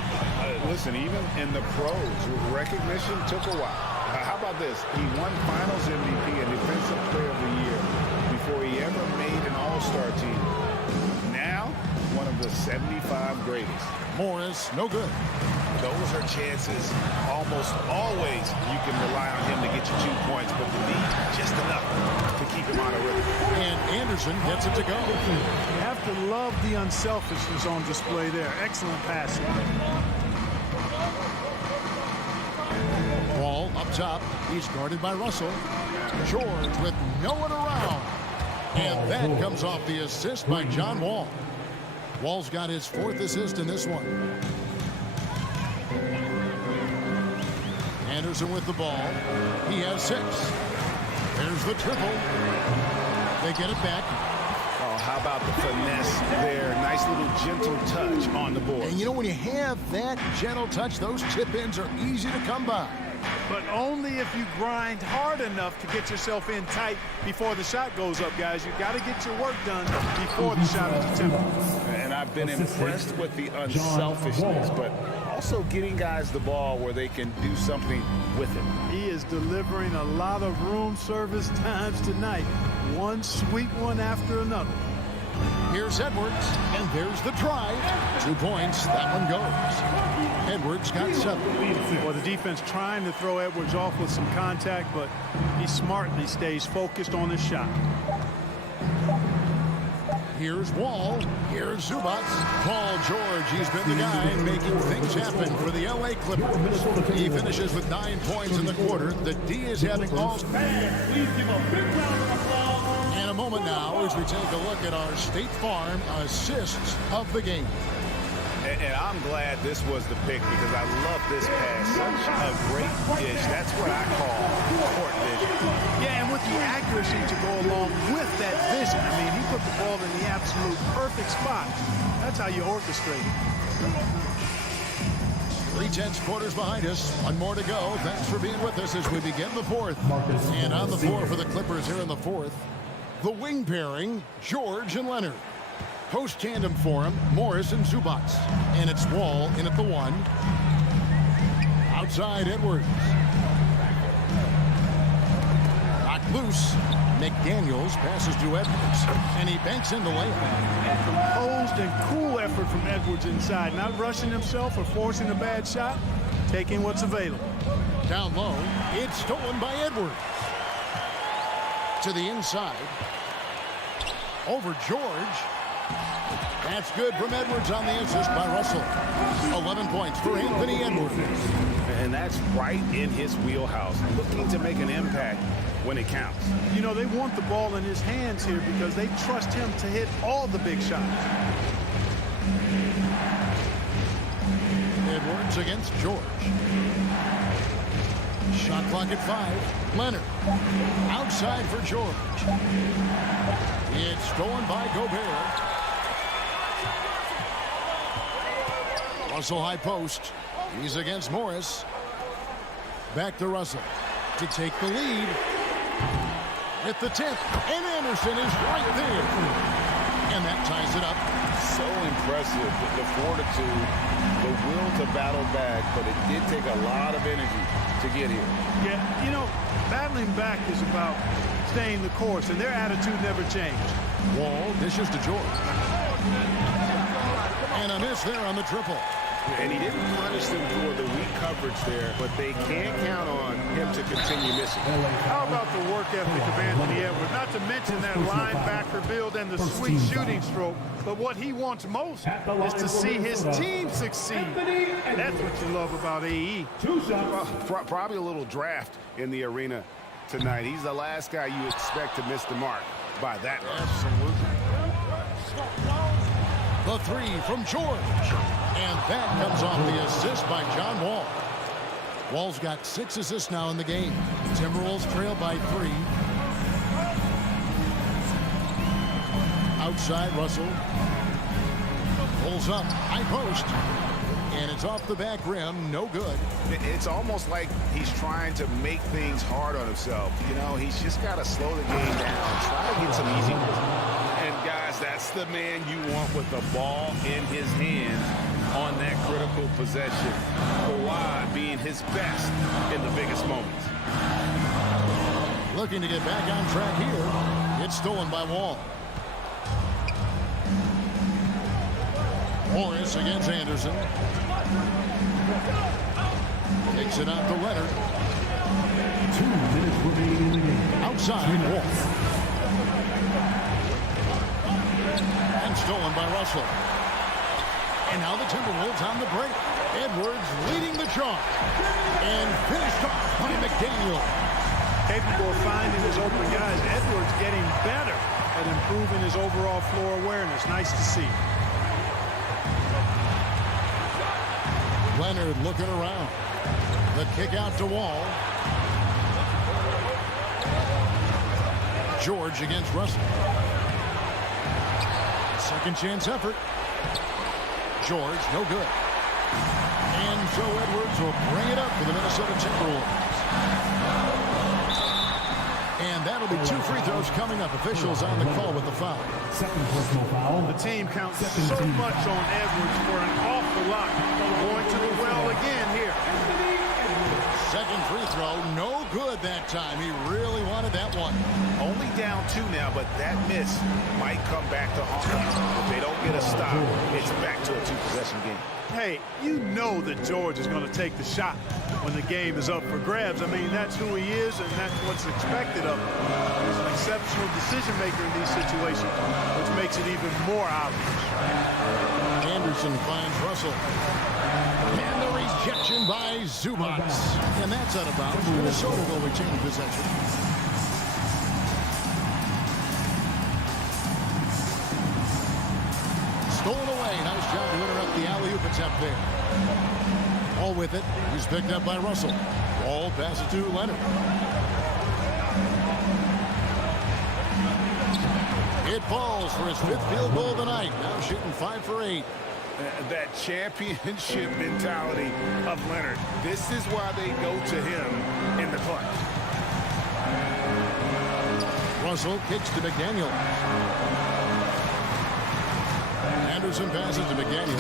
Listen, even in the pros, recognition took a while. How about this? He won Finals MVP and Defensive Player of the Year before he ever made an All-Star team. Now, one of the 75 greatest. Morris, no good. Those are chances. Almost always you can rely on him to get you 2 points, but the lead just enough to keep him out of rhythm. And Anderson gets it to go. You have to love the unselfishness on display there. Excellent passing. Ball up top. He's guarded by Russell. George with no one around. And that comes off the assist by John Wall. Wall's got his 4th assist in this one. Anderson with the ball. He has 6. There's the triple. They get it back. Oh, how about the finesse there? Nice little gentle touch on the board. And you know, when you have that gentle touch, those chip-ins are easy to come by. But only if you grind hard enough to get yourself in tight before the shot goes up, guys. You've got to get your work done before the shot is attempted. And I've been impressed with the unselfishness, but also getting guys the ball where they can do something with it. He is delivering a lot of room service times tonight. One sweet one after another. Here's Edwards, and there's the drive. 2 points, that one goes. Edwards got 7. Well, the defense trying to throw Edwards off with some contact, but he smartly stays focused on his shot. Here's Wall. Here's Zubats. Paul George, he's been the guy making things happen for the LA Clippers. He finishes with 9 points in the quarter. The D is having all. Please give a big round of applause. And a moment now as we take a look at our State Farm assists of the game. And I'm glad this was the pick because I love this pass. Such a great dish. That's what I call court vision. Yeah, and with the accuracy to go along with that vision. I mean, he put the ball in the absolute perfect spot. That's how you orchestrate it. 3/10 quarters behind us. One more to go. Thanks for being with us as we begin the 4th. And on the floor for the Clippers here in the 4th, the wing pairing, George and Leonard. Post tandem for him, Morris and Zubats. And it's Wall in at the 1. Outside Edwards. Knocked loose. McDaniels passes to Edwards. And he banks in the layup. Composed and cool effort from Edwards inside. Not rushing himself or forcing a bad shot. Taking what's available. Down low. It's stolen by Edwards. To the inside. Over George. That's good from Edwards on the assist by Russell. 11 points for Anthony Edwards. And that's right in his wheelhouse, looking to make an impact when it counts. You know, they want the ball in his hands here because they trust him to hit all the big shots. Edwards against George. Shot clock at 5. Leonard. Outside for George. It's stolen by Gobert. Russell high post. He's against Morris. Back to Russell to take the lead. At the tip, and Anderson is right there. And that ties it up. So impressive, the fortitude, the will to battle back, but it did take a lot of energy to get here. Yeah, you know, battling back is about staying the course, and their attitude never changed. Wall dishes to George. And a miss there on the triple. And he didn't punish them for the weak coverage there, but they can't count on him to continue missing. How about the work ethic of Anthony Edwards? Not to mention that linebacker build and the sweet shooting stroke, but what he wants most is to see his team succeed. That's what you love about AE. Well, probably a little draft in the arena tonight. He's the last guy you expect to miss the mark by that much. Absolutely. The 3 from George. And that comes off the assist by John Wall. Wall's got 6 assists now in the game. Timberwolves trail by 3. Outside, Russell. Pulls up, high post. And it's off the back rim, no good. It's almost like he's trying to make things hard on himself. You know, he's just got to slow the game down, try to get some easy. And guys, that's the man you want with the ball in his hands on that critical possession. Kawhi being his best in the biggest moments. Looking to get back on track here. It's stolen by Wall. Morris against Anderson. Takes it out to Leonard. 2 minutes remaining in the game. Outside, Wall. And stolen by Russell. And now the Timberwolves on the break. Edwards leading the charge. And finished off by McDaniel. Capable of finding his open guys. Edwards getting better at improving his overall floor awareness. Nice to see. Leonard looking around. The kick out to Wall. George against Russell. Second chance effort. George, no good. And so Edwards will bring it up for the Minnesota Timberwolves. And that'll be 2 free throws coming up. Officials on the call with the foul. Second personal foul. The team counts so much on Edwards for an awful lot. Going to the well again here. Second free throw, no good that time. He really wanted that one. Only down 2 now, but that miss might come back to haunt them. If they don't get a stop, it's back to a 2-possession game. Hey, you know that George is going to take the shot when the game is up for grabs. I mean, that's who he is, and that's what's expected of him. He's an exceptional decision maker in these situations, which makes it even more obvious. Anderson finds Russell. And the rejection by Zubac. And that's out of bounds. Minnesota will retain possession. Stolen away. Nice job to interrupt the alley-oop attempt there. All with it. He's picked up by Russell. Ball passes to Leonard. It falls for his 5th field goal of the night. Now shooting 5 for 8. That championship mentality of Leonard. This is why they go to him in the clutch. Russell kicks to McDaniel. Anderson passes to McDaniel.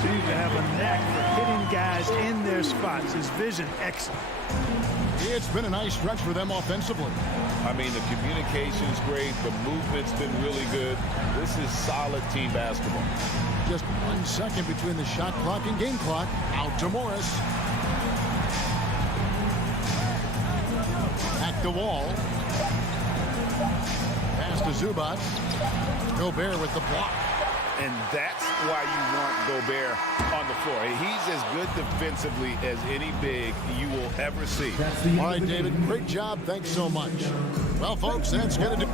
Seems to have a knack for hitting guys in their spots. His vision excellent. It's been a nice stretch for them offensively. I mean, the communication's great. The movement's been really good. This is solid team basketball. Just 1 second between the shot clock and game clock. Out to Morris. Back to Wall. Pass to Zubac. Gobert with the block. And that's why you want Gobert on the floor. He's as good defensively as any big you will ever see. All right, David, great job. Thanks so much. Well, folks, that's going to do.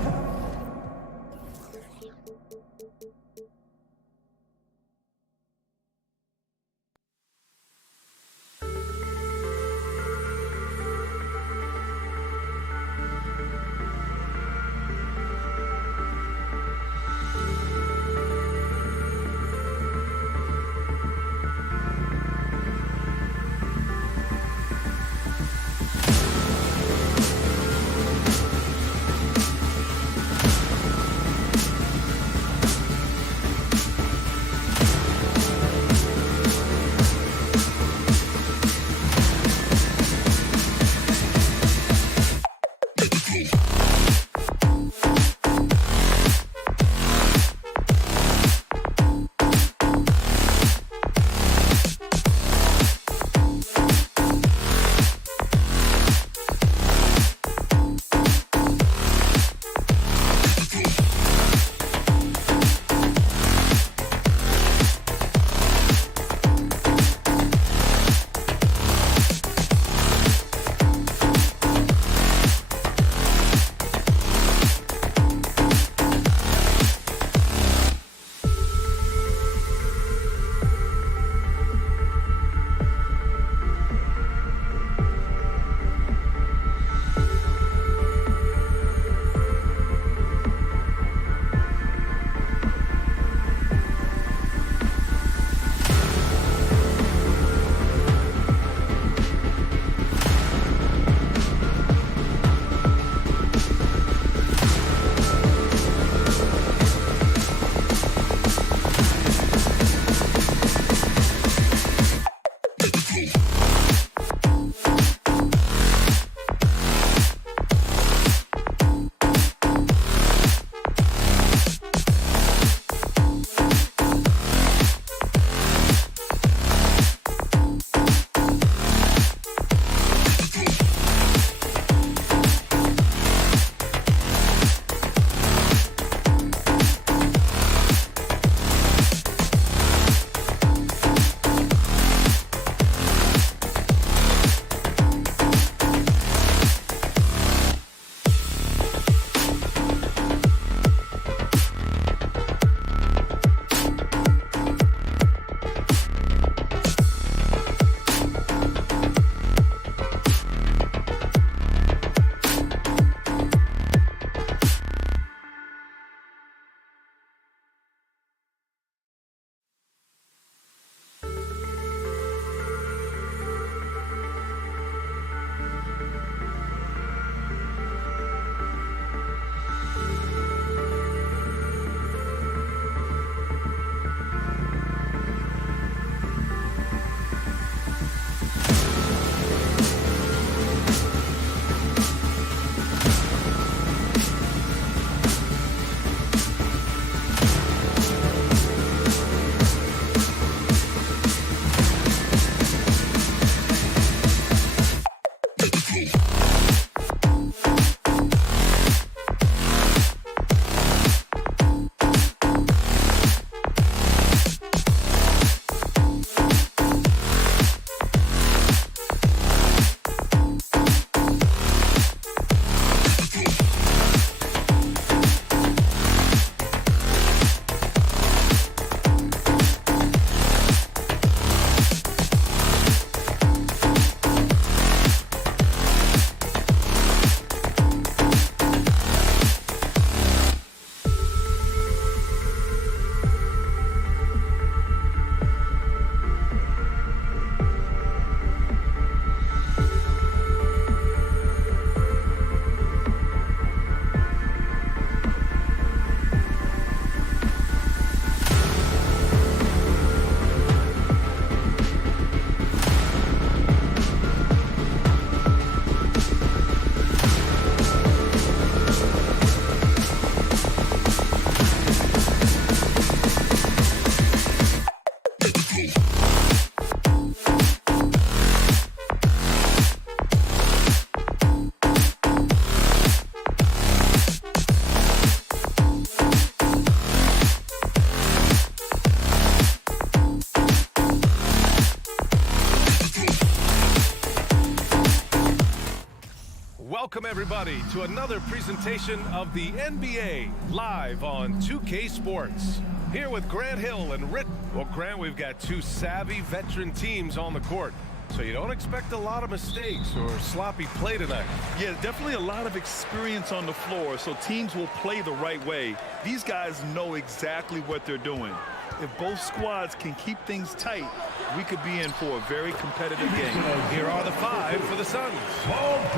Welcome, everybody, to another presentation of the NBA live on 2K Sports. Here with Grant Hill and Rick. Well, Grant, we've got two savvy veteran teams on the court, so you don't expect a lot of mistakes or sloppy play tonight. Yeah, definitely a lot of experience on the floor, so teams will play the right way. These guys know exactly what they're doing. If both squads can keep things tight, we could be in for a very competitive game. Here are the five for the Suns.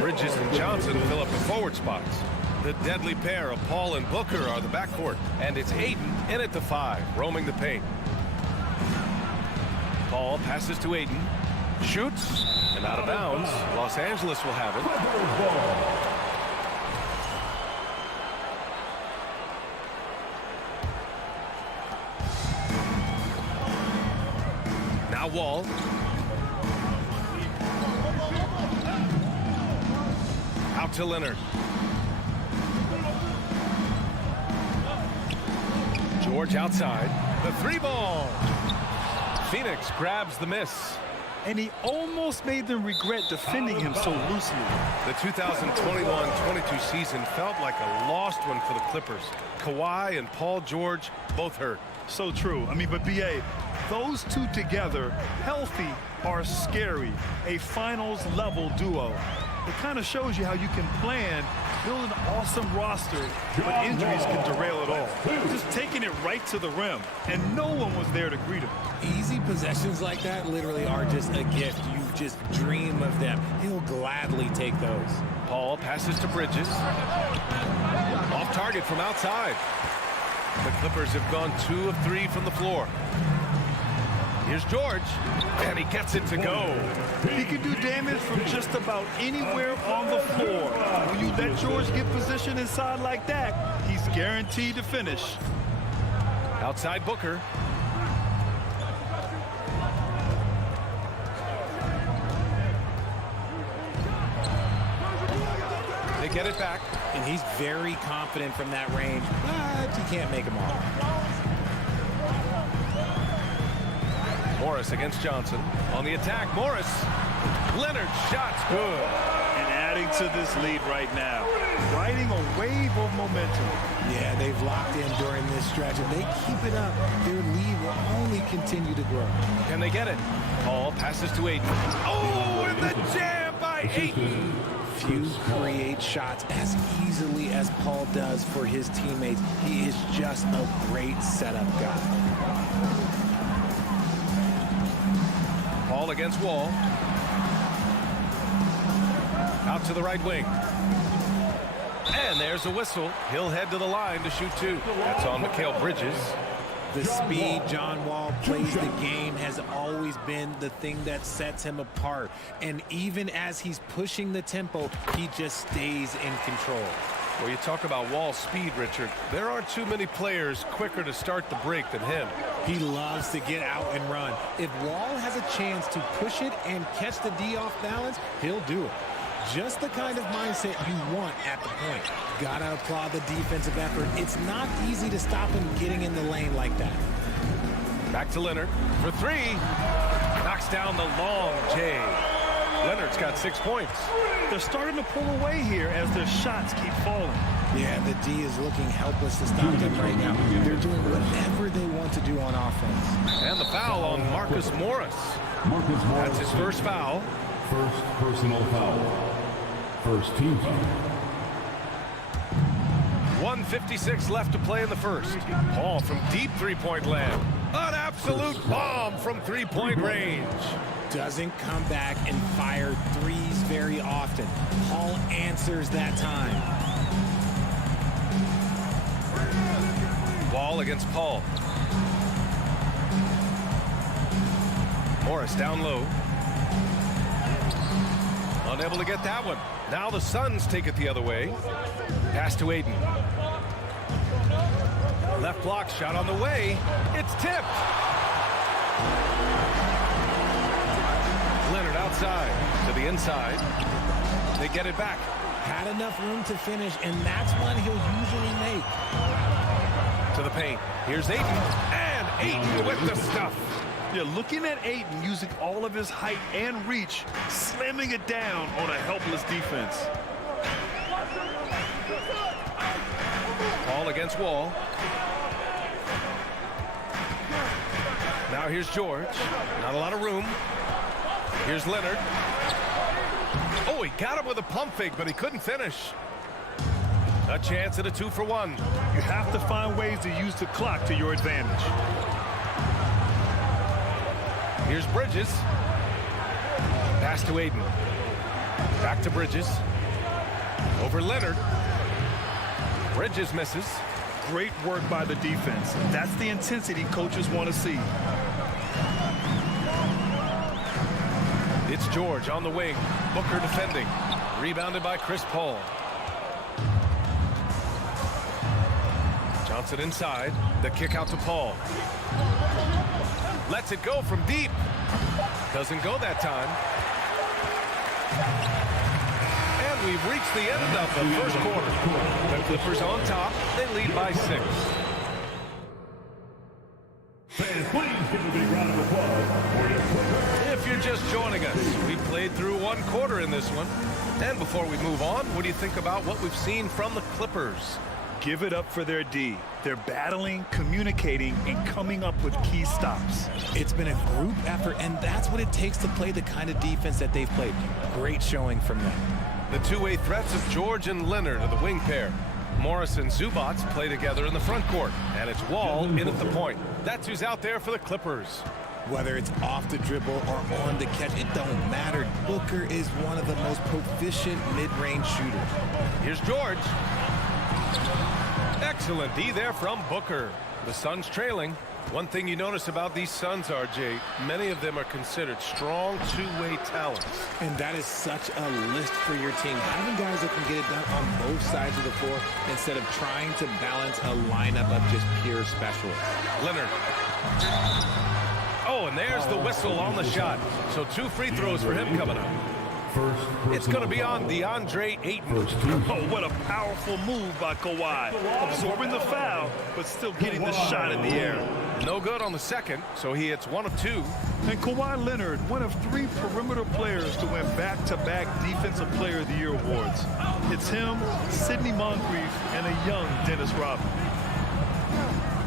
Bridges and Johnson fill up the forward spots. The deadly pair of Paul and Booker are the backcourt, and it's Ayton in at the five, roaming the paint. Paul passes to Ayton, shoots, and out of bounds. Los Angeles will have it. Now Wall. Out to Leonard. George outside. The three ball. Phoenix grabs the miss. And he almost made them regret defending him so loosely. The 2021-22 season felt like a lost one for the Clippers. Kawhi and Paul George both hurt. So true. I mean, but B.A., those two together, healthy, are scary. A finals-level duo. It kind of shows you how you can plan, build an awesome roster, but injuries can derail it all. Just taking it right to the rim, and no one was there to greet him. Easy possessions like that literally are just a gift. You just dream of them. He'll gladly take those. Paul passes to Bridges. Off target from outside. The Clippers have gone 2 of 3 from the floor. Here's George, and he gets it to go. He can do damage from just about anywhere on the floor. When you let George get position inside like that, he's guaranteed to finish. Outside Booker. They get it back. And he's very confident from that range, but you can't make him all. Morris against Johnson. On the attack, Morris. Leonard, shot's good. And adding to this lead right now, riding a wave of momentum. Yeah, they've locked in during this stretch. If they keep it up, their lead will only continue to grow. Can they get it? Paul passes to Ayton. Oh, and the jam by Ayton. Few create shots as easily as Paul does for his teammates. He is just a great setup guy. Paul against Wall. Out to the right wing. And there's a whistle. He'll head to the line to shoot 2. That's on Mikal Bridges. The speed John Wall plays the game has always been the thing that sets him apart. And even as he's pushing the tempo, he just stays in control. Well, you talk about Wall's speed, Richard. There aren't too many players quicker to start the break than him. He loves to get out and run. If Wall has a chance to push it and catch the D off balance, he'll do it. Just the kind of mindset you want at the point. Gotta applaud the defensive effort. It's not easy to stop him getting in the lane like that. Back to Leonard for 3. Knocks down the long J. Leonard's got 6 points. They're starting to pull away here as their shots keep falling. Yeah, the D is looking helpless to stop them right now. They're doing whatever they want to do on offense. And the foul on Marcus Morris. That's his first foul. First personal foul. First team foul. 1:56 left to play in the first. Paul from deep three-point land. An absolute bomb from three-point range. Doesn't come back and fire threes very often. Paul answers that time. Wall against Paul. Morris down low. Unable to get that one. Now the Suns take it the other way. Pass to Ayton. Left block shot on the way. It's tipped. Leonard outside to the inside. They get it back. Had enough room to finish, and that's one he'll usually make. To the paint. Here's Ayton. And Ayton with the stuff. Yeah, looking at Ayton using all of his height and reach, slamming it down on a helpless defense. Paul against Wall. Now here's George. Not a lot of room. Here's Leonard. Oh, he got him with a pump fake, but he couldn't finish. A chance at a 2-for-1. You have to find ways to use the clock to your advantage. Here's Bridges. Pass to Aiden. Back to Bridges. Over Leonard. Bridges misses. Great work by the defense. That's the intensity coaches want to see. It's George on the wing. Booker defending. Rebounded by Chris Paul. Johnson inside. The kick out to Paul. Lets it go from deep. Doesn't go that time. And we've reached the end of the first quarter. The Clippers on top. They lead by 6. Fans, please give a big round of applause for your Clippers. If you're just joining us, we played through 1 quarter in this one. And before we move on, what do you think about what we've seen from the Clippers? Give it up for their D. They're battling, communicating, and coming up with key stops. It's been a group effort, and that's what it takes to play the kind of defense that they've played. Great showing from them. The two-way threats of George and Leonard are the wing pair. Morris and Zubats play together in the front court, and it's Wall in at the point. That's who's out there for the Clippers. Whether it's off the dribble or on the catch, it don't matter. Booker is one of the most proficient mid-range shooters. Here's George. Excellent D there from Booker. The Suns trailing. One thing you notice about these Suns, RJ, many of them are considered strong two-way talents. And that is such a list for your team. Having guys that can get it done on both sides of the floor instead of trying to balance a lineup of just pure specialists. Leonard. Oh, and there's the whistle on the shot. So 2 free throws for him coming up. It's going to be on DeAndre Ayton. Oh, what a powerful move by Kawhi. Absorbing the foul, but still getting the shot in the air. No good on the second, so he hits 1 of 2. And Kawhi Leonard, one of 3 perimeter players to win back-to-back Defensive Player of the Year awards. It's him, Sidney Moncrief, and a young Dennis Rodman.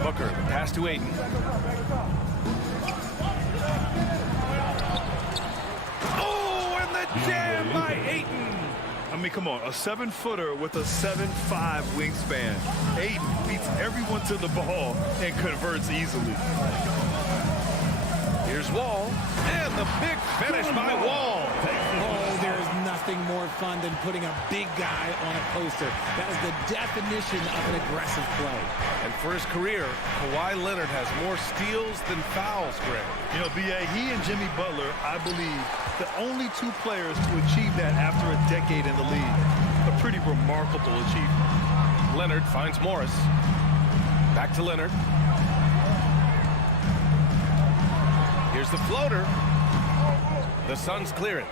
Booker, pass to Ayton. Jam by Ayton. I mean, come on, a 7-footer with a 7'5" wingspan. Ayton beats everyone to the ball and converts easily. Here's Wall, and the big finish by Wall. Oh, there's nothing more fun than putting a big guy on a poster. That is the definition of an aggressive play. And for his career, Kawhi Leonard has more steals than fouls, Greg. You know, B.A., he and Jimmy Butler, I believe, the only 2 players to achieve that after a decade in the league. A pretty remarkable achievement. Leonard finds Morris. Back to Leonard. Here's the floater. The Suns clear it.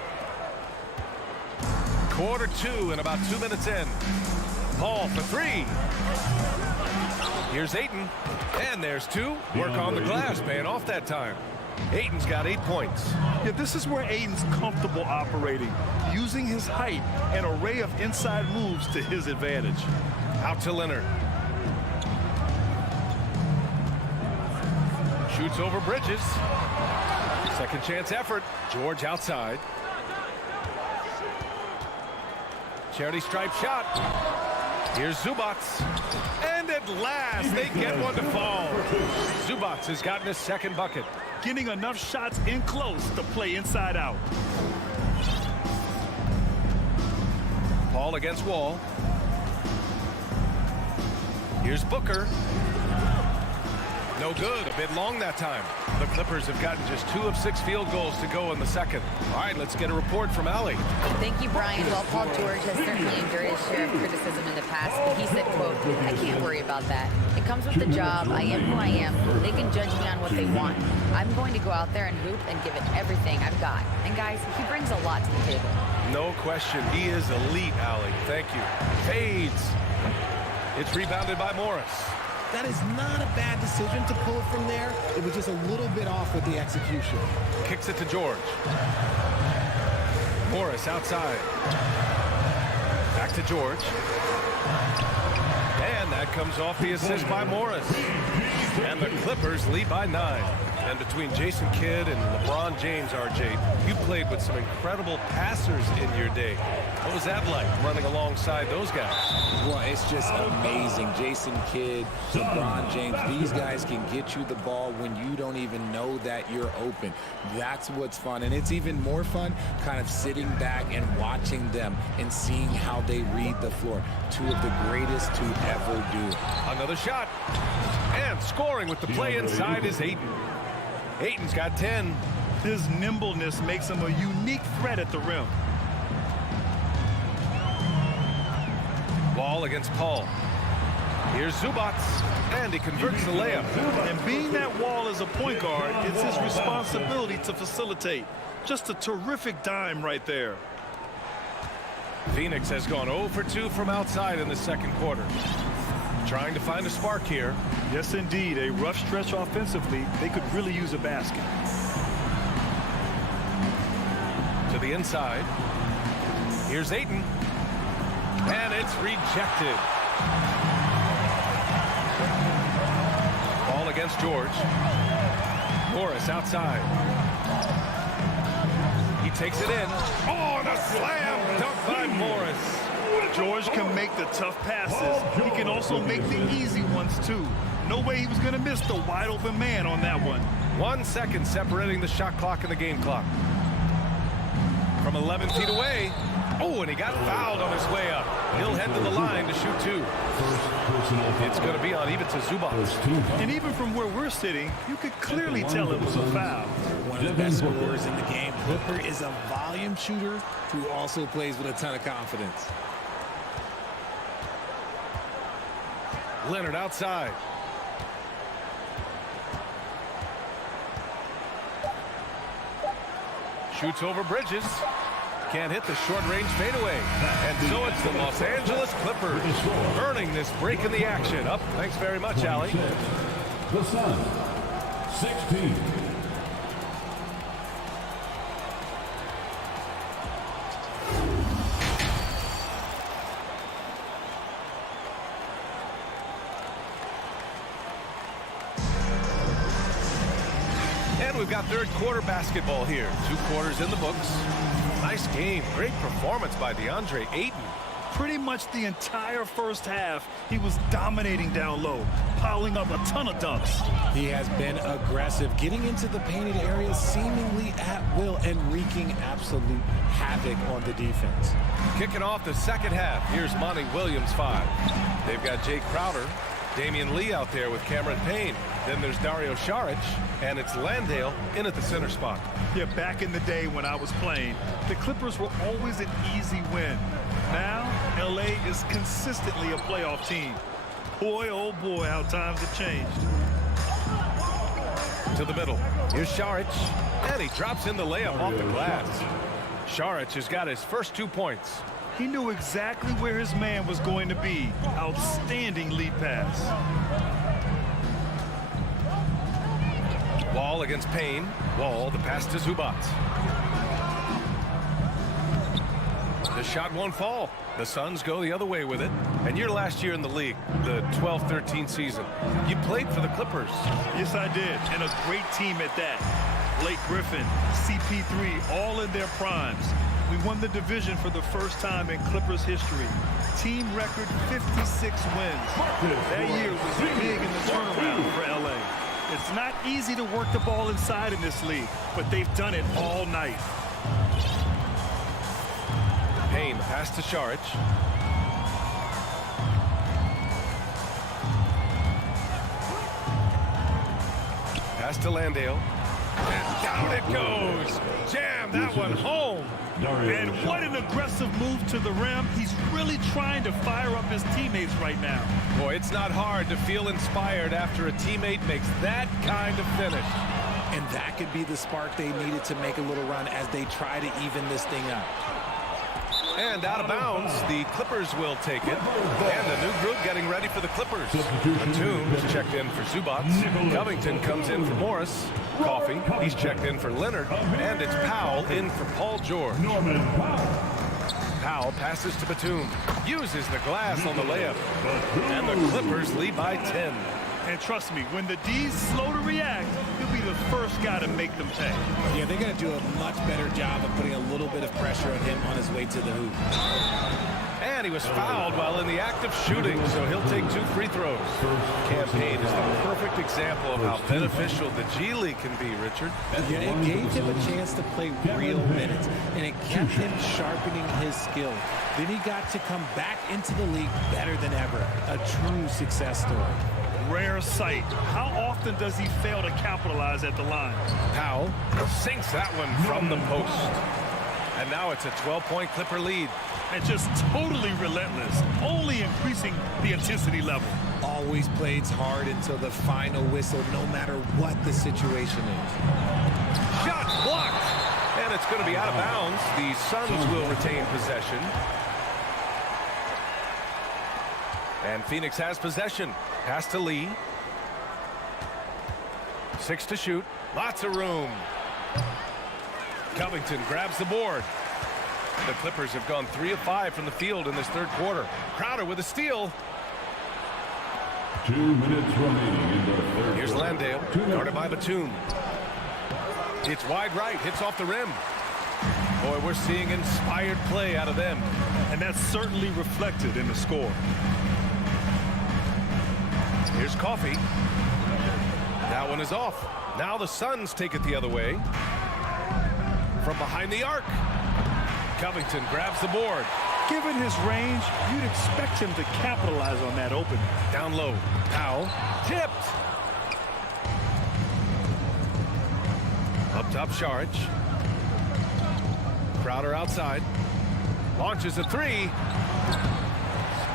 Quarter 2 and about 2 minutes in. Paul for 3. Here's Ayton. And there's 2. Work on the glass, paying off that time. Ayton's got 8 points. Yeah, this is where Ayton's comfortable operating, using his height and array of inside moves to his advantage. Out to Leonard. Shoots over Bridges. Second chance effort. George outside. Charity stripe shot. Here's Zubats. And at last, they get one to fall. Zubats has gotten his 2nd bucket. Getting enough shots in close to play inside out. Paul against Wall. Here's Booker. No good. A bit long that time. The Clippers have gotten just 2 of 6 field goals to go in the second. All right, let's get a report from Allie. Thank you, Brian. Well, Paul George has certainly endured his share of criticism in the past, but he said, quote, "I can't worry about that. It comes with the job. I am who I am. They can judge me on what they want. I'm going to go out there and hoop and give it everything I've got." And guys, he brings a lot to the table. No question. He is elite, Allie. Thank you. Fades. It's rebounded by Morris. That is not a bad decision to pull it from there. It was just a little bit off with the execution. Kicks it to George. Morris outside. Back to George. And that comes off the assist by Morris. And the Clippers lead by 9. And between Jason Kidd and LeBron James, RJ, you played with some incredible passers in your day. What was that like, running alongside those guys? Well, it's just amazing. Jason Kidd, LeBron James, these guys can get you the ball when you don't even know that you're open. That's what's fun. And it's even more fun kind of sitting back and watching them and seeing how they read the floor. Two of the greatest to ever do. Another shot. And scoring with the play inside is Ayton. Ayton's got 10. His nimbleness makes him a unique threat at the rim. Ball against Paul. Here's Zubac, and he converts the layup. And being that Wall is a point guard, it's his responsibility to facilitate. Just a terrific dime right there. Phoenix has gone 0 for 2 from outside in the second quarter. Trying to find a spark here. Yes, indeed. A rough stretch offensively. They could really use a basket. To the inside. Here's Ayton. And it's rejected. Ball against George. Morris outside. He takes it in. Oh, and a slam dunk by Morris. George can make the tough passes. He can also make the easy ones, too. No way he was going to miss the wide open man on that one. 1 second separating the shot clock and the game clock. From 11 feet away. Oh, and he got fouled on his way up. He'll head to the line to shoot 2. It's going to be on Ivica Zubac. And even from where we're sitting, you could clearly tell it was a foul. One of the best scorers in the game. Booker is a volume shooter who also plays with a ton of confidence. Leonard outside. Shoots over Bridges. Can't hit the short-range fadeaway. And so it's the Los Angeles Clippers earning this break in the action. Up. Thanks very much, Allie. The Suns, 16. And we've got third quarter basketball here. 2 quarters in the books. Nice game. Great performance by DeAndre Ayton. Pretty much the entire first half, he was dominating down low, piling up a ton of dunks. He has been aggressive, getting into the painted area seemingly at will and wreaking absolute havoc on the defense. Kicking off the second half. Here's Monty Williams 5. They've got Jay Crowder, Damian Lee out there with Cameron Payne. Then there's Dario Saric, and it's Landale in at the center spot. Yeah, back in the day when I was playing, the Clippers were always an easy win. Now, LA is consistently a playoff team. Boy, oh boy, how times have changed. To the middle. Here's Saric, and he drops in the layup off the glass. Saric has got his first 2 points. He knew exactly where his man was going to be. Outstanding lead pass. Wall against Payne. Wall, the pass to Zubac. The shot won't fall. The Suns go the other way with it. And your last year in the league, the 12-13 season, you played for the Clippers. Yes, I did. And a great team at that. Blake Griffin, CP3, all in their primes. We won the division for the first time in Clippers history. Team record 56 wins. That year was big in the turnaround for LA. It's not easy to work the ball inside in this league, but they've done it all night. Payne, pass to Saric. Pass to Landale. And down it goes. Jam that one home. And what an aggressive move to the rim. He's really trying to fire up his teammates right now. Boy, it's not hard to feel inspired after a teammate makes that kind of finish. And that could be the spark they needed to make a little run as they try to even this thing up. And out of bounds, the Clippers will take it. And a new group getting ready for the Clippers. Batum is checked in for Zubac. Covington comes in for Morris. Coffey, he's checked in for Leonard. And it's Powell in for Paul George. Powell passes to Batum. Uses the glass on the layup. And the Clippers lead by 10. And trust me, when the D's slow to react, he'll be the first guy to make them pay. Yeah, they're going to do a much better job of putting a little bit of pressure on him on his way to the hoop. And he was fouled while in the act of shooting, so he'll take 2 free throws. Campaign is the perfect example of how beneficial the G League can be, Richard. Yeah, it gave him a chance to play real minutes, and it kept him sharpening his skill. Then he got to come back into the league better than ever. A true success story. Rare sight. How often does he fail to capitalize at the line? Powell sinks that one from the post. And now it's a 12-point Clipper lead. And just totally relentless, only increasing the intensity level. Always plays hard until the final whistle, no matter what the situation is. Shot blocked. And it's going to be out of bounds. The Suns will retain possession. And Phoenix has possession. Pass to Lee. 6 to shoot. Lots of room. Covington grabs the board. The Clippers have gone 3 of 5 from the field in this third quarter. Crowder with a steal. 2 minutes remaining in the third. Here's Landale, guarded by Batum. It's wide right, hits off the rim. Boy, we're seeing inspired play out of them. And that's certainly reflected in the score. Here's Coffey. That one is off. Now the Suns take it the other way. From behind the arc. Covington grabs the board. Given his range, you'd expect him to capitalize on that opening. Down low. Powell. Tipped. Up top, Saric. Crowder outside. Launches a 3.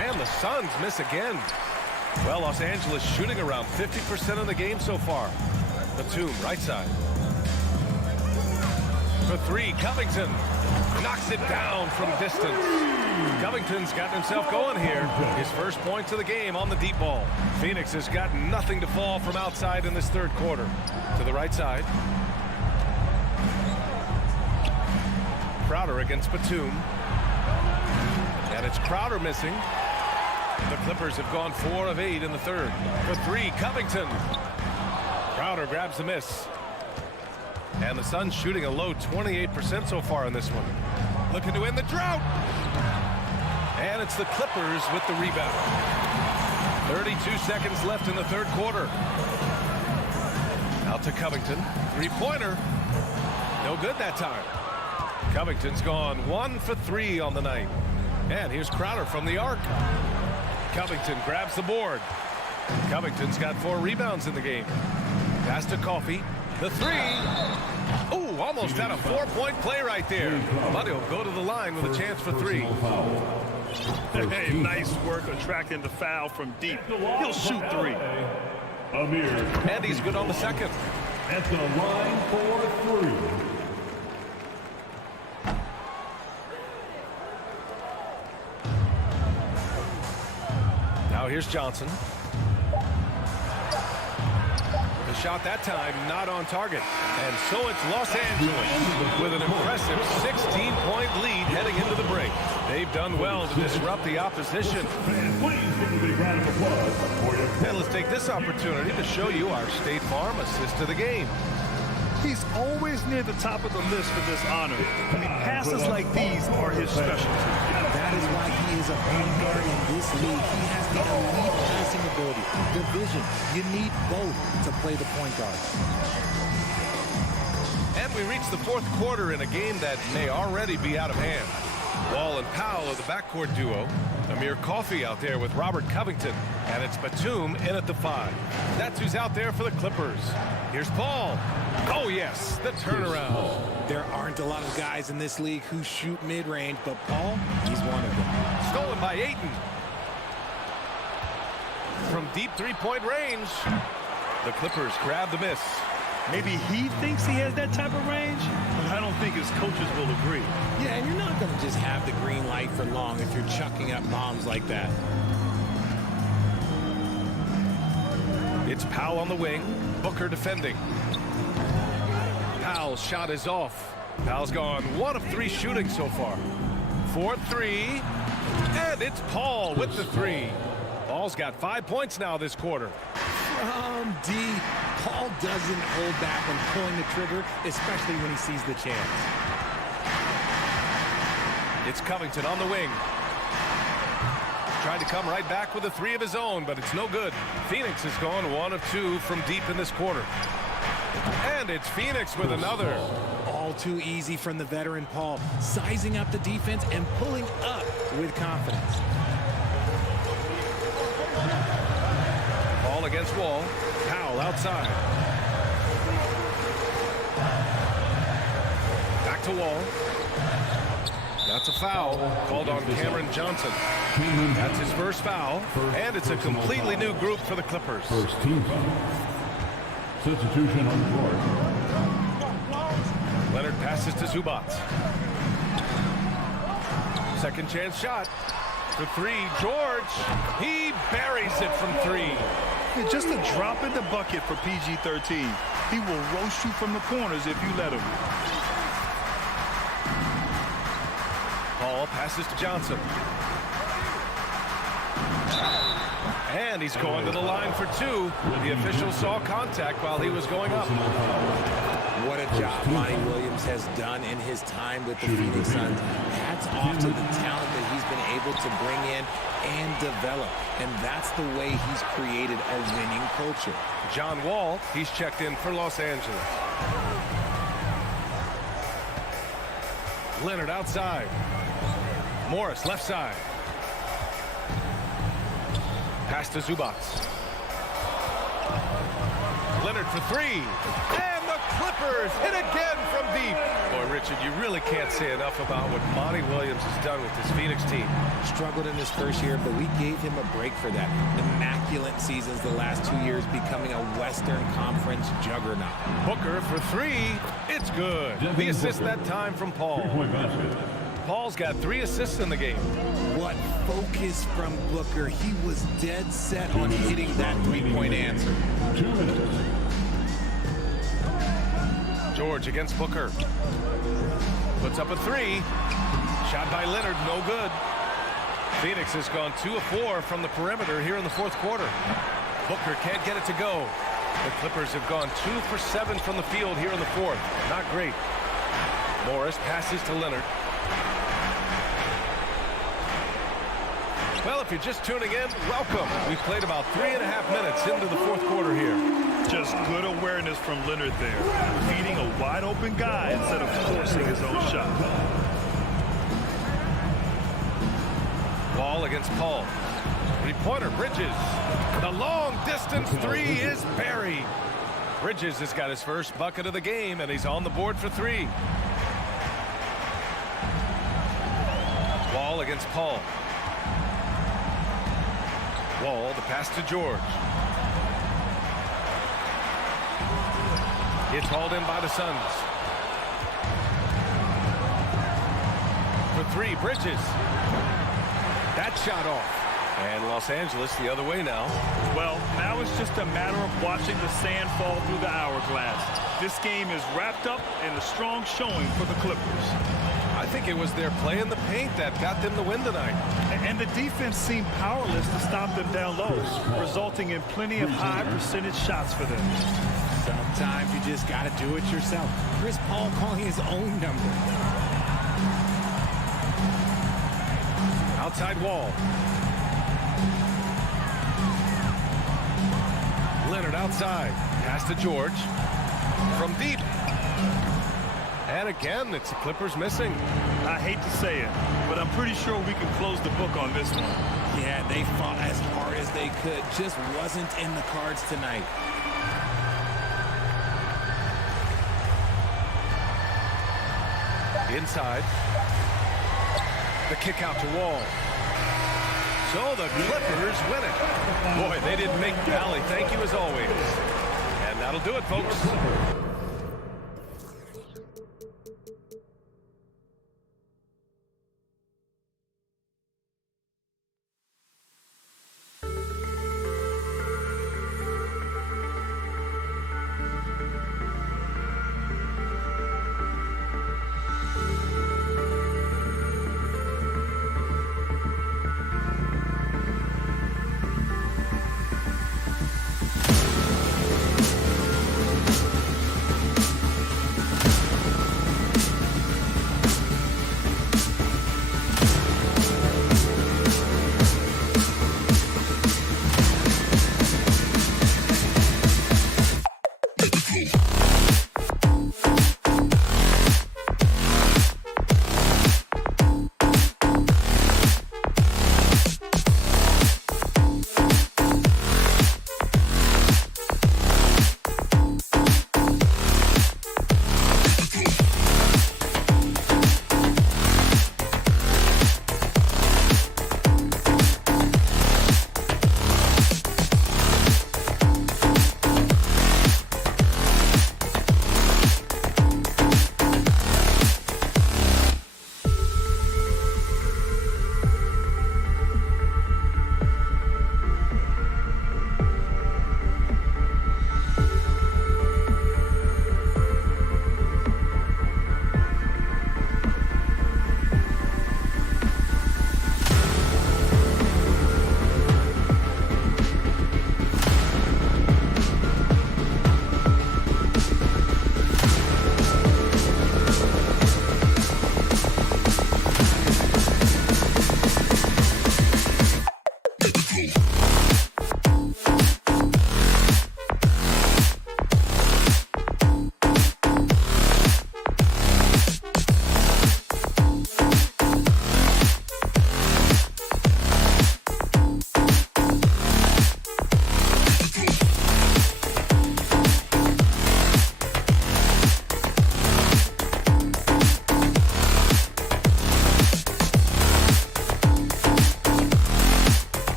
And the Suns miss again. Well, Los Angeles shooting around 50% of the game so far. Batum, right side. For 3, Covington knocks it down from distance. Covington's got himself going here. His first points of the game on the deep ball. Phoenix has got nothing to fall from outside in this third quarter. To the right side. Crowder against Batum. And it's Crowder missing. The Clippers have gone 4 of 8 in the third. For 3, Covington. Crowder grabs the miss. And the Suns shooting a low 28% so far in this one. Looking to end the drought. And it's the Clippers with the rebound. 32 seconds left in the third quarter. Out to Covington. 3-pointer. No good that time. Covington's gone 1 for 3 on the night. And here's Crowder from the arc. Covington grabs the board. Covington's got 4 rebounds in the game. Pass to Coffey. The 3. Ooh, almost had a 4-point play right there. But he'll go to the line with a chance for 3. Hey, nice work attracting the foul from deep. He'll shoot 3. And he's good on the second. At the line for 3. Now here's Johnson. The shot that time not on target. And so it's Los Angeles with an impressive 16-point lead heading into the break. They've done well to disrupt the opposition. And let's take this opportunity to show you our State Farm assist of the game. He's always near the top of the list for this honor. I mean, passes like these are his specialty. That is why he is a point guard in this league. He has the elite passing ability, the vision. You need both to play the point guard. And we reach the fourth quarter in a game that may already be out of hand. Wall and Powell are the backcourt duo. Amir Coffey out there with Robert Covington. And it's Batum in at the 5. That's who's out there for the Clippers. Here's Paul. Oh, yes, the turnaround. There aren't a lot of guys in this league who shoot mid-range, but Paul, he's one of them. Stolen by Ayton. From deep 3-point range, the Clippers grab the miss. Maybe he thinks he has that type of range, but I don't think his coaches will agree. Yeah, and you're not going to just have the green light for long if you're chucking up bombs like that. It's Powell on the wing, Booker defending. Powell's shot is off. Powell's gone 1 of 3 shooting so far. 4-3. And it's Paul with the three. Paul's got 5 points now this quarter. From D, Paul doesn't hold back when pulling the trigger, especially when he sees the chance. It's Covington on the wing. Tried to come right back with a three of his own, but it's no good. Phoenix has gone 1 of 2 from deep in this quarter. And it's Phoenix with another. All too easy from the veteran Paul, sizing up the defense and pulling up with confidence. Ball against Wall. Powell outside. Back to Wall. That's a foul called on Cameron Johnson. That's his first foul, and it's a completely new group for the Clippers. First team foul. Substitution on the court. Leonard passes to Zubac. Second chance shot. For three, George. He buries it from three. Yeah, just a drop in the bucket for PG-13. He will roast you from the corners if you let him. Paul passes to Johnson. And he's going to the line for two. The official saw contact while he was going up. What a job Monty Williams has done in his time with the Phoenix Suns. Hats off to the talent that he's been able to bring in and develop. And that's the way he's created a winning culture. John Wall, he's checked in for Los Angeles. Leonard outside. Morris left side. Pass to Zubac. Leonard for three. And the Clippers hit again from deep. Boy, Richard, you really can't say enough about what Monty Williams has done with this Phoenix team. Struggled in his first year, but we gave him a break for that. Immaculate seasons the last 2 years, becoming a Western Conference juggernaut. Booker for three. It's good. The assist that time from Paul. Paul's got 3 assists in the game. What focus from Booker. He was dead set on hitting that three-point answer. 2 minutes. George against Booker. Puts up a three. Shot by Leonard, no good. Phoenix has gone 2 of 4 from the perimeter here in the fourth quarter. Booker can't get it to go. The Clippers have gone 2 for 7 from the field here in the fourth. Not great. Morris passes to Leonard. Well, if you're just tuning in, welcome. We've played about 3.5 minutes into the fourth quarter here. Just good awareness from Leonard there. Feeding a wide open guy instead of forcing his own shot. Wall against Paul. Three-pointer, Bridges. The long distance three is buried. Bridges has got his first bucket of the game, and he's on the board for 3. Wall against Paul. Wall, the pass to George. It's hauled in by the Suns. For 3, Bridges. That shot off. And Los Angeles the other way now. Well, now it's just a matter of watching the sand fall through the hourglass. This game is wrapped up in a strong showing for the Clippers. I think it was their play in the paint that got them the win tonight. And the defense seemed powerless to stop them down low, resulting in plenty of high percentage shots for them. Sometimes you just got to do it yourself. Chris Paul calling his own number. Outside Wall. Leonard outside. Pass to George. From deep. And again, it's the Clippers missing. I hate to say it, but I'm pretty sure we can close the book on this one. Yeah, they fought as hard as they could. Just wasn't in the cards tonight. Inside. The kick out to Wall. So the Clippers win it. Boy, they didn't make Valley. Thank you as always. And that'll do it, folks.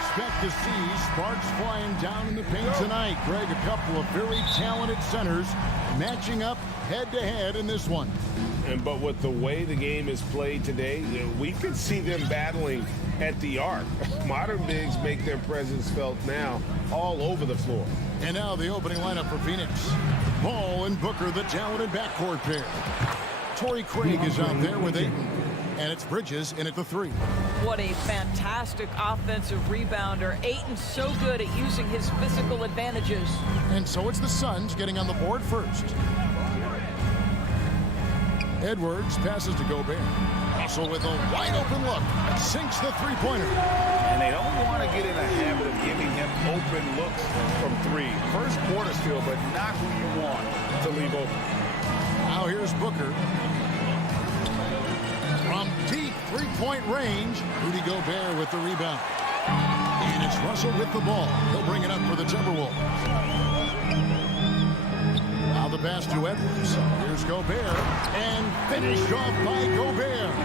expect to see sparks flying down in the paint tonight. Greg, a couple of very talented centers matching up head-to-head in this one. But with the way the game is played today, we could see them battling at the arc. Modern bigs make their presence felt now all over the floor. And now the opening lineup for Phoenix. Ball and Booker, the talented backcourt pair. Torrey Craig is out there with Ayton. And it's Bridges in at the 3. What a fantastic offensive rebounder. Ayton's so good at using his physical advantages. And so it's the Suns getting on the board first. Edwards passes to Gobert. Russell with a wide-open look. Sinks the three-pointer. And they don't want to get in a habit of giving him open looks from 3. First quarter still, but not who you want to leave open. Now here's Booker. From deep three-point range, Rudy Gobert with the rebound. And it's Russell with the ball. He'll bring it up for the Timberwolves. Now the pass to Edwards. Here's Gobert. And finished off by Gobert.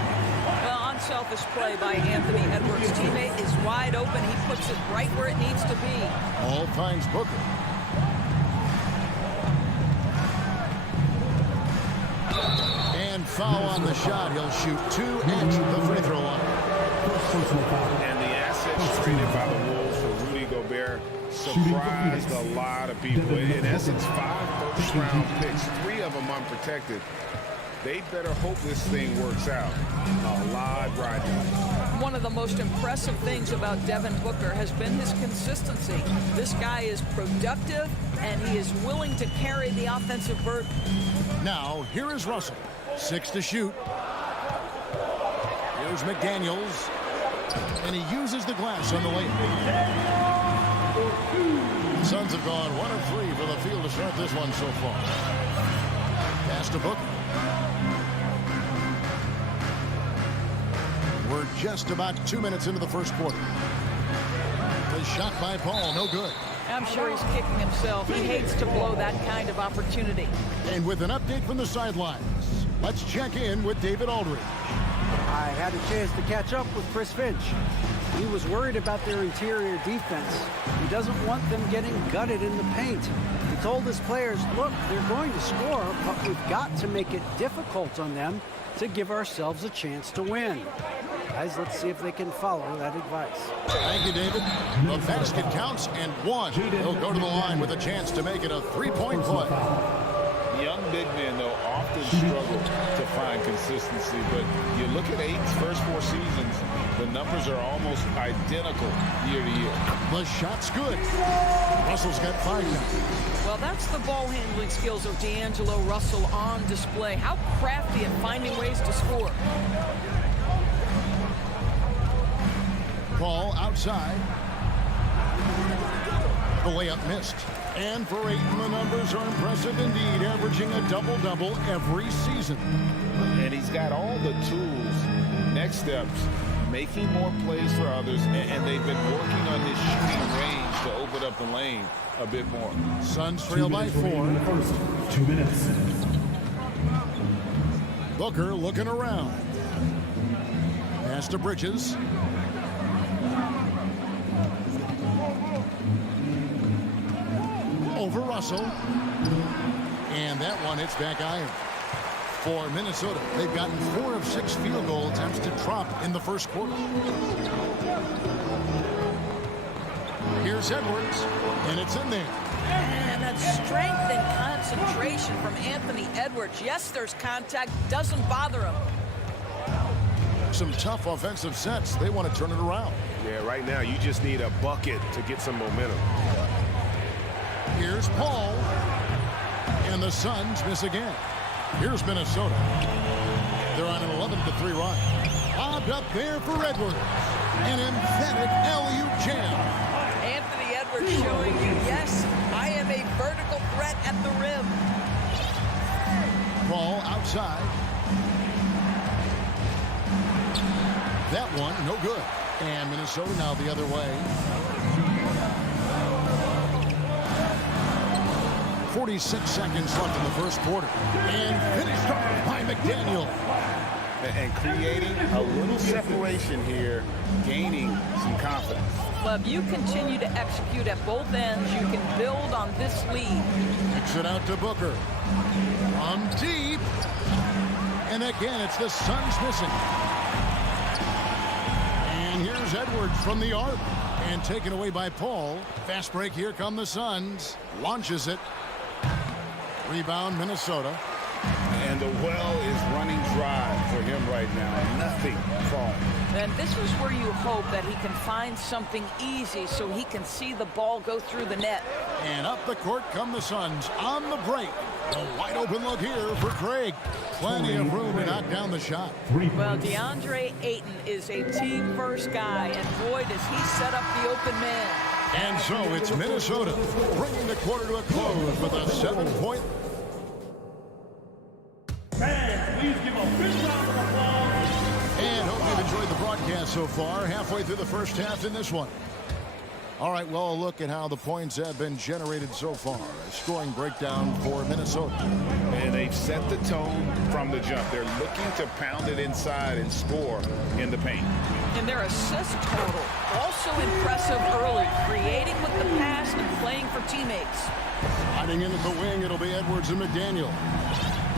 Well, unselfish play by Anthony Edwards. Teammate is wide open. He puts it right where it needs to be. Ball finds Booker. And foul on the shot. He'll shoot 2 at the free throw line. And the assets traded by the Wolves for Rudy Gobert surprised a lot of people. In essence, 5 first-round picks, 3 of them unprotected. They better hope this thing works out. A lot riding. One of the most impressive things about Devin Booker has been his consistency. This guy is productive, and he is willing to carry the offensive burden. Now, here is Russell. 6 to shoot. Here's McDaniels. And he uses the glass on the layup. The Suns have gone 1 of 3 for the field to start this one so far. Pass to Booker. We're just about 2 minutes into the first quarter. The shot by Paul, no good. I'm sure he's kicking himself. He hates to blow that kind of opportunity. And with an update from the sidelines, let's check in with David Aldridge. I had a chance to catch up with Chris Finch. He was worried about their interior defense. He doesn't want them getting gutted in the paint. He told his players, look, they're going to score, but we've got to make it difficult on them to give ourselves a chance to win. Guys, let's see if they can follow that advice. Thank you, David. The basket counts and 1. He'll go to the line with a chance to make it a 3-point play. Young big men, though, often struggle to find consistency, but you look at Ayton's first 4 seasons, the numbers are almost identical year to year. The shot's good. Russell's got 5 now. Well, that's the ball handling skills of D'Angelo Russell on display. How crafty at finding ways to score. Ball outside. The layup missed. And for Ayton, the numbers are impressive indeed, averaging a double-double every season. And he's got all the tools. Next steps, making more plays for others, and they've been working on his shooting range to open up the lane a bit more. Suns trail by 4. 2 minutes. Booker looking around. Pass to Bridges. Over Russell. And that one hits back iron. For Minnesota, they've gotten 4 of 6 field goal attempts to drop in the first quarter. Here's Edwards, and it's in there. And that strength and concentration from Anthony Edwards. Yes, there's contact. Doesn't bother him. Some tough offensive sets. They want to turn it around. Yeah, right now you just need a bucket to get some momentum. Here's Paul. And the Suns miss again. Here's Minnesota. They're on an 11-3 run. Lobbed up there for Edwards. An emphatic alley-oop jam. Anthony Edwards showing you, yes, I am a vertical threat at the rim. Ball outside. That one, no good. And Minnesota now the other way. 46 seconds left in the first quarter. And finished off by McDaniel. And creating a little separation here, gaining some confidence. Lev, you continue to execute at both ends. You can build on this lead. Kicks it out to Booker. From deep. And again, it's the Suns missing. And here's Edwards from the arc. And taken away by Paul. Fast break, here come the Suns. Launches it. Rebound, Minnesota. And the well is running dry for him right now. Nothing falling. And this is where you hope that he can find something easy so he can see the ball go through the net. And up the court come the Suns on the break. A wide open look here for Craig. Plenty of room to knock down the shot. Well, DeAndre Ayton is a team-first guy, and boy, does he set up the open man. And so it's Minnesota bringing the quarter to a close with a 7-point. Fans, please give a big round of applause. And hope you've enjoyed the broadcast so far. Halfway through the first half in this one. All right, well, a look at how the points have been generated so far. A scoring breakdown for Minnesota. And they've set the tone from the jump. They're looking to pound it inside and score in the paint. And their assist total, also impressive early, creating with the pass and playing for teammates. Sliding in at the wing, it'll be Edwards and McDaniel.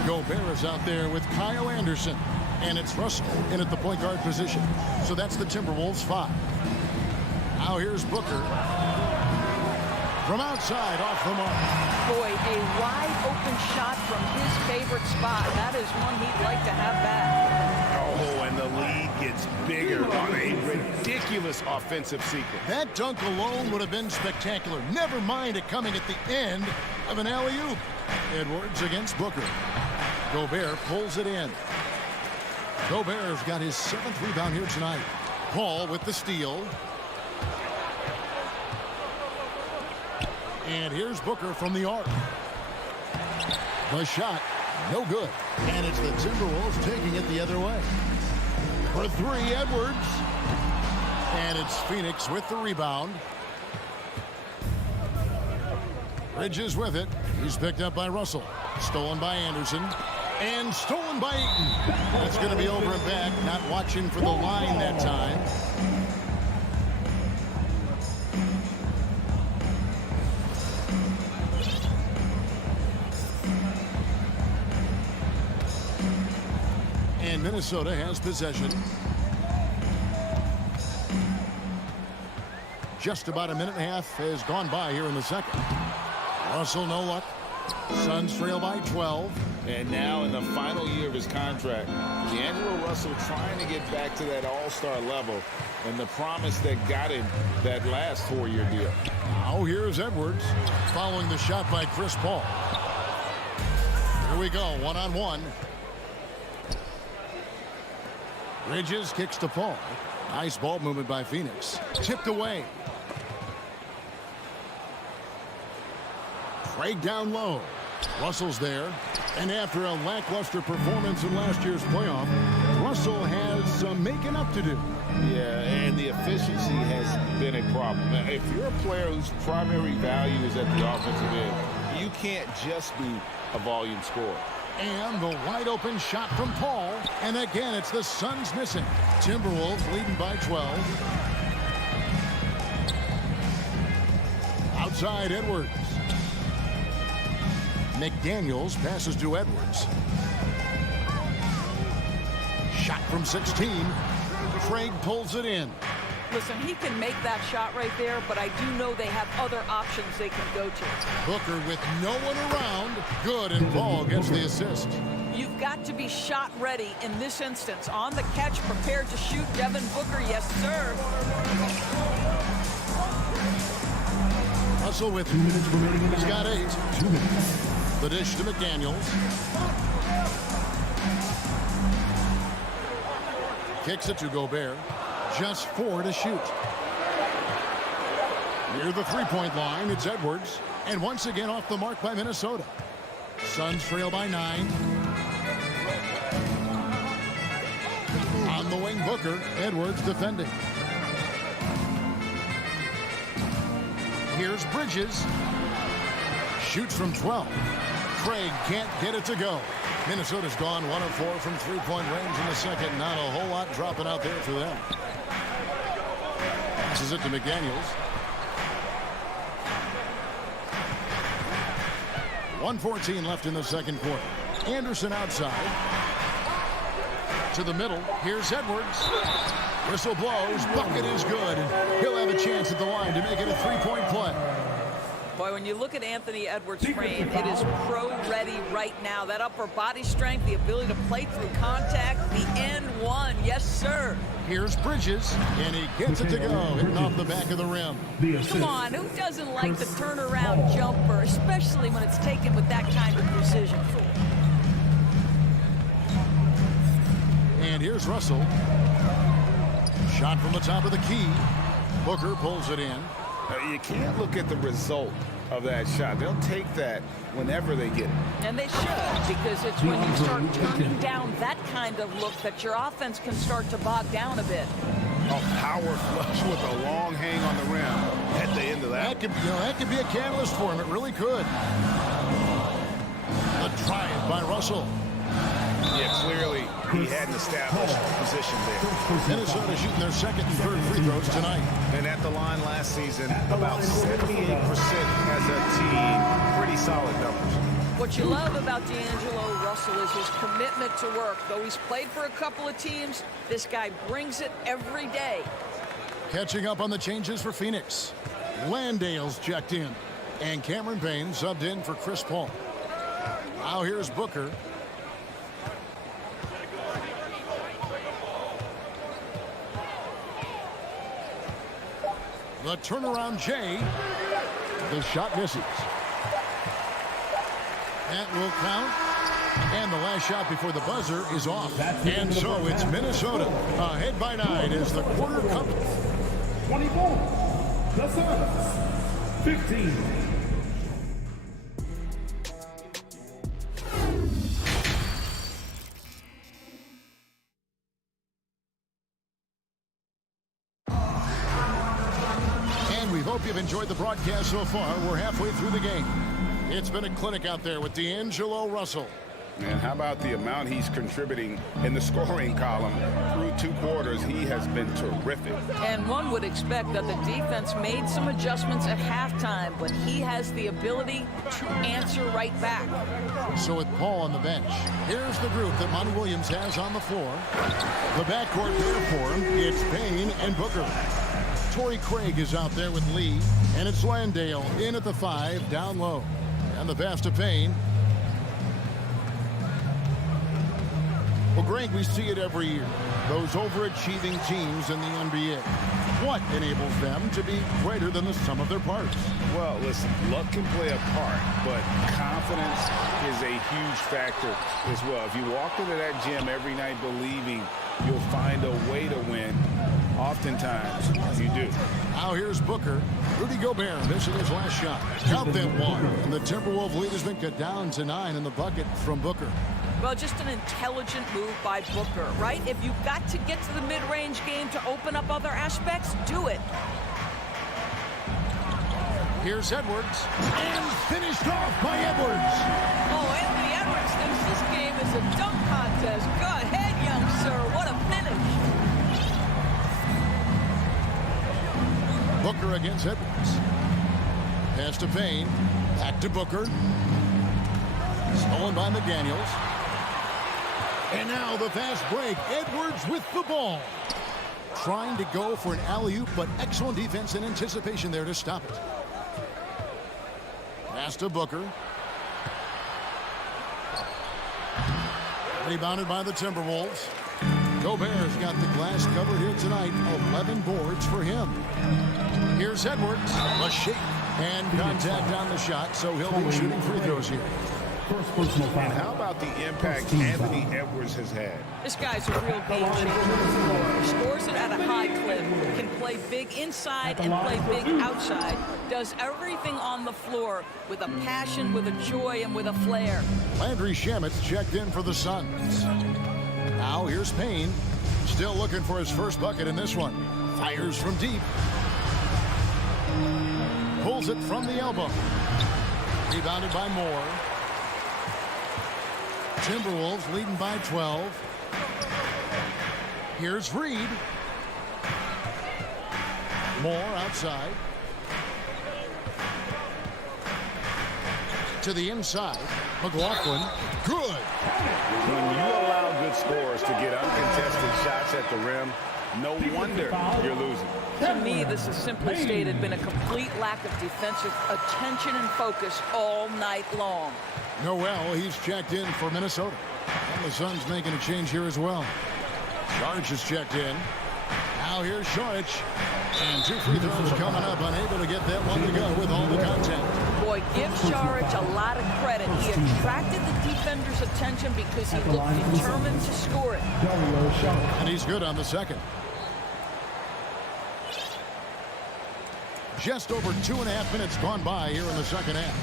Gobert is out there with Kyle Anderson. And it's Russell in at the point guard position. So that's the Timberwolves 5. Now here's Booker. From outside, off the mark. Boy, a wide open shot from his favorite spot. That is one he'd like to have back. Oh, and the lead gets bigger on a ridiculous offensive sequence. That dunk alone would have been spectacular. Never mind it coming at the end of an alley-oop. Edwards against Booker. Gobert pulls it in. Gobert's got his 7th rebound here tonight. Paul with the steal. And here's Booker from the arc. The shot, no good. And it's the Timberwolves taking it the other way. For 3, Edwards. And it's Phoenix with the rebound. Bridges with it. He's picked up by Russell. Stolen by Anderson. And stolen by Ayton. That's going to be over and back. Not watching for the line that time. And Minnesota has possession. Just about a minute and a half has gone by here in the second. Russell, no luck. Suns trail by 12. And now in the final year of his contract, D'Angelo Russell trying to get back to that all-star level and the promise that got him that last 4-year deal. Now here's Edwards following the shot by Chris Paul. Here we go, one-on-one. Bridges kicks to Paul. Nice ball movement by Phoenix. Tipped away. Craig down low. Russell's there. And after a lackluster performance in last year's playoff, Russell has some making up to do. Yeah, and the efficiency has been a problem. If you're a player whose primary value is at the offensive end, you can't just be a volume scorer. And the wide open shot from Paul. And again, it's the Suns missing. Timberwolves leading by 12. Outside Edwards. McDaniels passes to Edwards. Shot from 16. Craig pulls it in. Listen, he can make that shot right there, but I do know they have other options they can go to. Booker with no one around. Good, and Paul gets the assist. You've got to be shot ready in this instance. On the catch, prepared to shoot. Devin Booker, yes, sir. Russell with 2 minutes remaining in the He's got 8. 2 minutes. The dish to McDaniels. Kicks it to Gobert. Just 4 to shoot. Near the three-point line, it's Edwards. And once again off the mark by Minnesota. Suns trail by 9. On the wing, Booker. Edwards defending. Here's Bridges. Shoots from 12. Craig can't get it to go. Minnesota's gone 1 of 4 from three-point range in the second. Not a whole lot dropping out there for them. Passes it to McDaniels. 1:14 left in the second quarter. Anderson outside. To the middle. Here's Edwards. Whistle blows. Bucket is good. He'll have a chance at the line to make it a three-point play. Boy, when you look at Anthony Edwards' frame, it is pro-ready right now. That upper body strength, the ability to play through contact, the N1, yes, sir. Here's Bridges, and he gets it to go, hitting off the back of the rim. Come on, who doesn't like the turnaround jumper, especially when it's taken with that kind of precision? And here's Russell. Shot from the top of the key. Booker pulls it in. You can't look at the result of that shot. They'll take that whenever they get it. And they should, because it's when you start turning down that kind of look that your offense can start to bog down a bit. A power flush with a long hang on the rim at the end of that. That could be a catalyst for him. It really could. A drive by Russell. Yeah, clearly he had an established position there. Minnesota shooting their second and third free throws tonight. And at the line last season, about 78% as a team. Pretty solid numbers. What you love about D'Angelo Russell is his commitment to work. Though he's played for a couple of teams, this guy brings it every day. Catching up on the changes for Phoenix. Landale's checked in. And Cameron Payne subbed in for Chris Paul. Now here's Booker. The turnaround Jay. The shot misses. That will count. And the last shot before the buzzer is off. And so it's Minnesota ahead by 9 as the quarter comes. 24. The Suns. 15. Hope you've enjoyed the broadcast so far. We're halfway through the game. It's been a clinic out there with D'Angelo Russell. And how about the amount he's contributing in the scoring column through 2 quarters? He has been terrific. And one would expect that the defense made some adjustments at halftime, but he has the ability to answer right back. So with Paul on the bench, here's the group that Monty Williams has on the floor. The backcourt there for him, it's Payne and Booker. Torrey Craig is out there with Lee, and it's Landale in at the 5, down low. And the pass to Payne. Well, Greg, we see it every year. Those overachieving teams in the NBA. What enables them to be greater than the sum of their parts? Well, listen, luck can play a part, but confidence is a huge factor as well. If you walk into that gym every night believing you'll find a way to win, oftentimes you do. Now here's Booker. Rudy Gobert missing his last shot. Count them 1. And the Timberwolves lead has been cut down to 9 in the bucket from Booker. Well, just an intelligent move by Booker, right? If you've got to get to the mid-range game to open up other aspects, do it. Here's Edwards. And finished off by Edwards. Oh, Anthony Edwards thinks this game is a dunk contest. Go ahead, young sir. What a finish. Booker against Edwards. Pass to Payne. Back to Booker. Stolen by McDaniels. And now the fast break. Edwards with the ball. Trying to go for an alley-oop, but excellent defense and anticipation there to stop it. Pass to Booker. Rebounded by the Timberwolves. Gobert's got the glass covered here tonight. 11 boards for him. Here's Edwards. A shake and contact on the shot, so he'll be shooting free throws here. First personal foul. And how about the impact Anthony Edwards has had? This guy's a real game changer on the floor. Scores it at a high clip. Can play big inside and play big outside. Does everything on the floor with a passion, with a joy, and with a flair. Landry Shamet checked in for the Suns. Now here's Payne. Still looking for his first bucket in this one. Fires from deep. Pulls it from the elbow. Rebounded by Moore. Timberwolves leading by 12. Here's Reed. Moore outside. To the inside. McLaughlin. Good. When you allow good scorers to get uncontested shots at the rim, no wonder you're losing. To me, this has simply stated been a complete lack of defensive attention and focus all night long. Noel, he's checked in for Minnesota. And the Suns making a change here as well. Saric is checked in. Now here's Saric. And 2 free throws coming up, unable to get that one to go with all the contact. Boy, give Saric a lot of credit. He attracted the defender's attention because he looked determined to score it. And he's good on the second. Just over 2.5 minutes gone by here in the second half.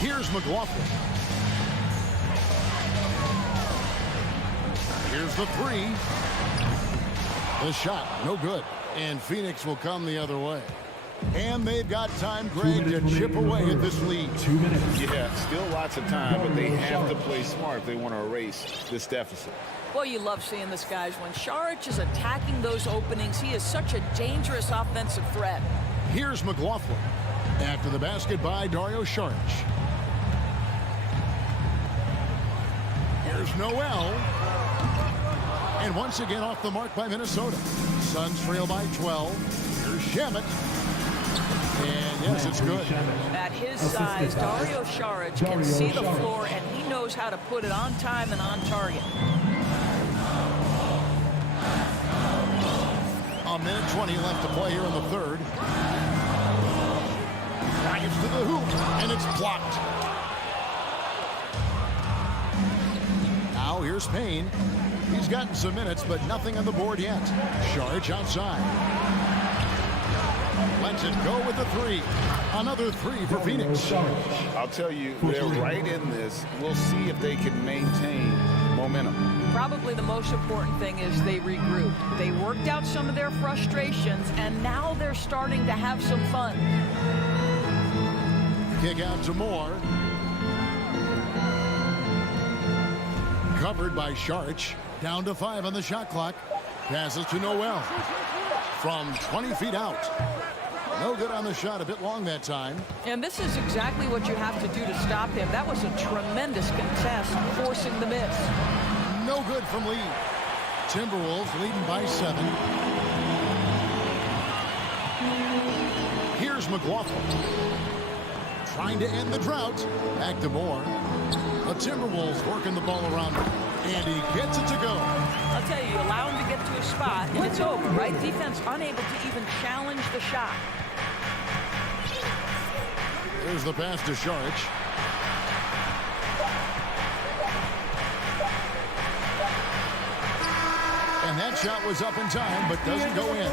Here's McLaughlin. Here's the three. The shot, no good. And Phoenix will come the other way. And they've got time, Greg, to chip away at this lead. 2 minutes. Yeah, still lots of time, but they have to play smart if they want to erase this deficit. Boy, you love seeing this, guys. When Saric is attacking those openings, he is such a dangerous offensive threat. Here's McLaughlin. After the basket by Dario Saric. Here's Noel. And once again off the mark by Minnesota. Suns trail by 12. Here's Shamet. And yes, it's good. At his size, Dario Saric can see the floor, and he knows how to put it on time and on target. A minute 20 left to play here in the third. Drives to the hoop, and it's blocked. Now here's Payne. He's gotten some minutes, but nothing on the board yet. Saric outside. Lets it go with the three. Another three for Phoenix. I'll tell you, they're right in this. We'll see if they can maintain momentum. Probably the most important thing is they regrouped. They worked out some of their frustrations, and now they're starting to have some fun. Kick out to Moore. Covered by Saric. Down to 5 on the shot clock. Passes to Noel. From 20 feet out. No good on the shot. A bit long that time. And this is exactly what you have to do to stop him. That was a tremendous contest, forcing the miss. No good from Lee. Timberwolves leading by 7. Here's McLaughlin. Trying to end the drought. Back to Moore. The Timberwolves working the ball around him. And he gets it to go. I'll tell you, allow him to get to a spot, and it's over, right? Defense unable to even challenge the shot. There's the pass to Saric. And that shot was up in time, but doesn't go in.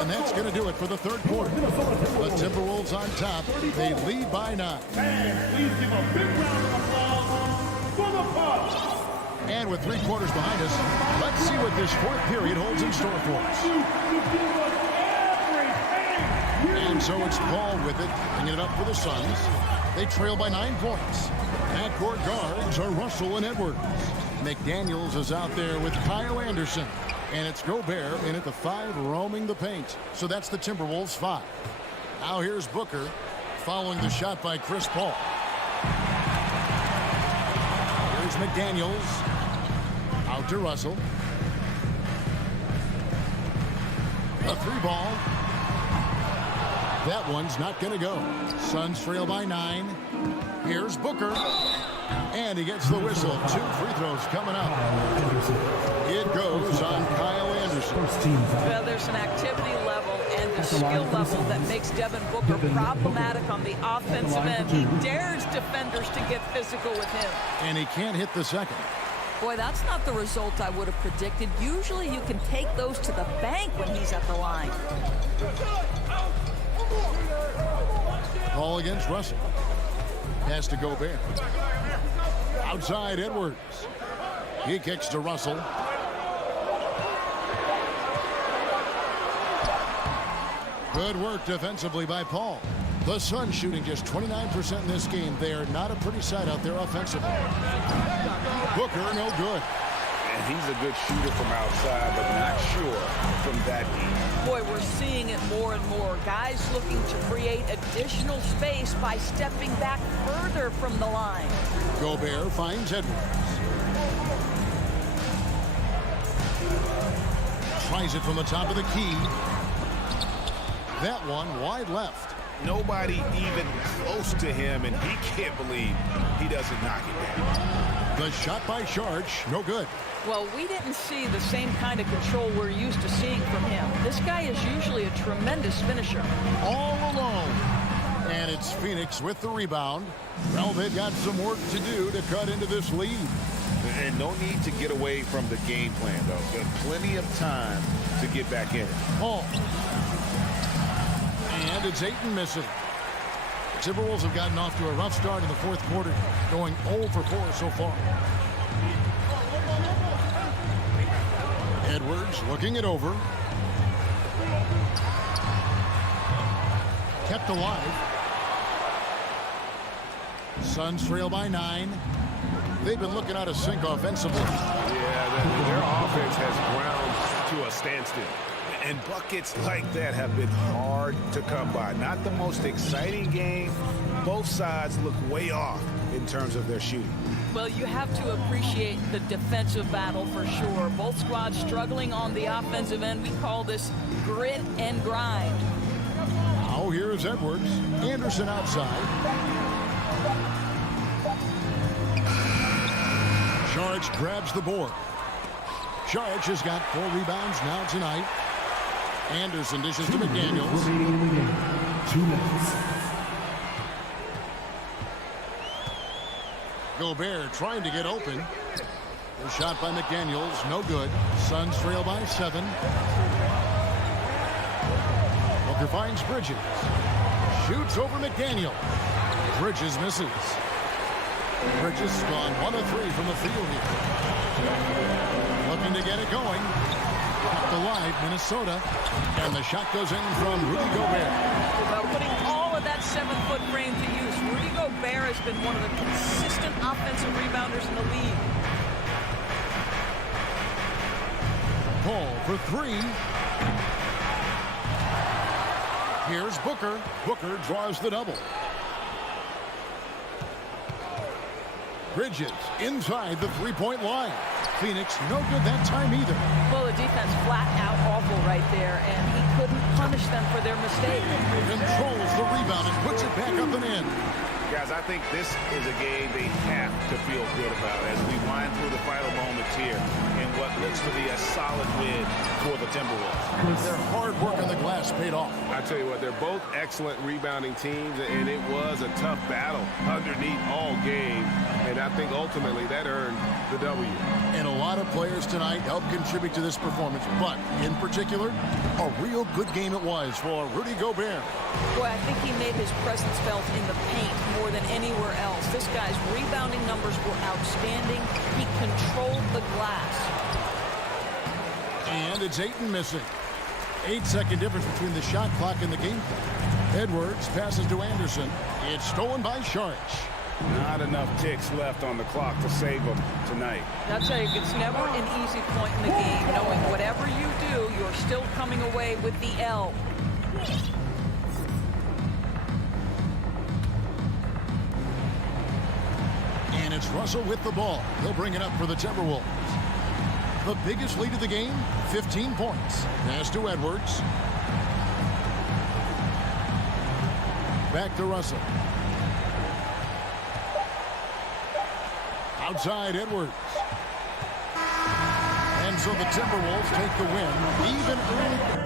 And that's going to do it for the third quarter. The Timberwolves on top. They lead by 9. Please give a big round of applause for the Pharos. And with 3 quarters behind us, let's see what this fourth period holds in store for us. And so it's Paul with it, bringing it up for the Suns. They trail by 9 points. Backcourt guards are Russell and Edwards. McDaniels is out there with Kyle Anderson. And it's Gobert in at the 5, roaming the paint. So that's the Timberwolves 5. Now here's Booker, following the shot by Chris Paul. Here's McDaniels. Out to Russell. A 3 ball. That one's not going to go. Suns trail by 9. Here's Booker. And he gets the whistle. 2 free throws coming up. It goes on Kyle Anderson. Well, there's an activity level and a skill level that makes Devin Booker problematic on the offensive end. He dares defenders to get physical with him. And he can't hit the second. Boy, that's not the result I would have predicted. Usually you can take those to the bank when he's at the line. Ball against Russell. Pass to Gobert. Outside Edwards. He kicks to Russell. Good work defensively by Paul. The Suns shooting just 29% in this game. They are not a pretty sight out there offensively. Booker, no good. And he's a good shooter from outside, but not sure from that deep. Boy, we're seeing it more and more. Guys looking to create additional space by stepping back further from the line. Gobert finds Edwards. Tries it from the top of the key. That one wide left. Nobody even close to him, and he can't believe he doesn't knock it down. The shot by Sharch, no good. Well, we didn't see the same kind of control we're used to seeing from him. This guy is usually a tremendous finisher. All alone. And it's Phoenix with the rebound. Well, they've got some work to do to cut into this lead. And no need to get away from the game plan, though. There's plenty of time to get back in it. Paul. And it's Ayton missing. The Timberwolves have gotten off to a rough start in the fourth quarter, going 0 for 4 so far. Edwards looking it over. Kept alive. Suns trail by 9. They've been looking out of sync offensively. Yeah, their offense has ground to a standstill. And buckets like that have been hard to come by. Not the most exciting game. Both sides look way off in terms of their shooting. Well, you have to appreciate the defensive battle for sure. Both squads struggling on the offensive end. We call this grit and grind. Now here's Edwards. Anderson outside. Sharch grabs the board. Sharch has got 4 rebounds now tonight. Anderson dishes to McDaniels. 2 minutes. Gobert trying to get open. The shot by McDaniels, no good. Suns trail by 7. Booker finds Bridges. Shoots over McDaniel. Bridges misses. Bridges gone 1 of 3 from the field here. Looking to get it going. Kept alive, Minnesota. And the shot goes in from Rudy Gobert. Well, putting all of that 7-foot frame to use, Rudy Gobert has been one of the consistent offensive rebounders in the league. Paul for 3. Here's Booker. Booker draws the double. Bridges inside the 3-point line. Phoenix no good that time either. Well, the defense flat out awful right there, and he couldn't punish them for their mistake. Controls the rebound and puts it back up and in. Guys, I think this is a game they have to feel good about as we wind through the final moments here in what looks to be a solid win for the Timberwolves. Their hard work on the glass paid off. I tell you what, they're both excellent rebounding teams, and it was a tough battle underneath all game. And I think ultimately that earned the W. And a lot of players tonight helped contribute to this performance, but in particular, a real good game it was for Rudy Gobert. Boy, I think he made his presence felt in the paint more than anywhere else. This guy's rebounding numbers were outstanding. He controlled the glass. And it's Ayton missing. 8-second difference between the shot clock and the game clock. Edwards passes to Anderson. It's stolen by Sharch. Not enough ticks left on the clock to save them tonight. I'll tell you, it's never an easy point in the game, knowing whatever you do, you're still coming away with the L. And it's Russell with the ball. He'll bring it up for the Timberwolves. The biggest lead of the game, 15 points. Pass to Edwards. Back to Russell. Outside Edwards. And so the Timberwolves take the win, even early.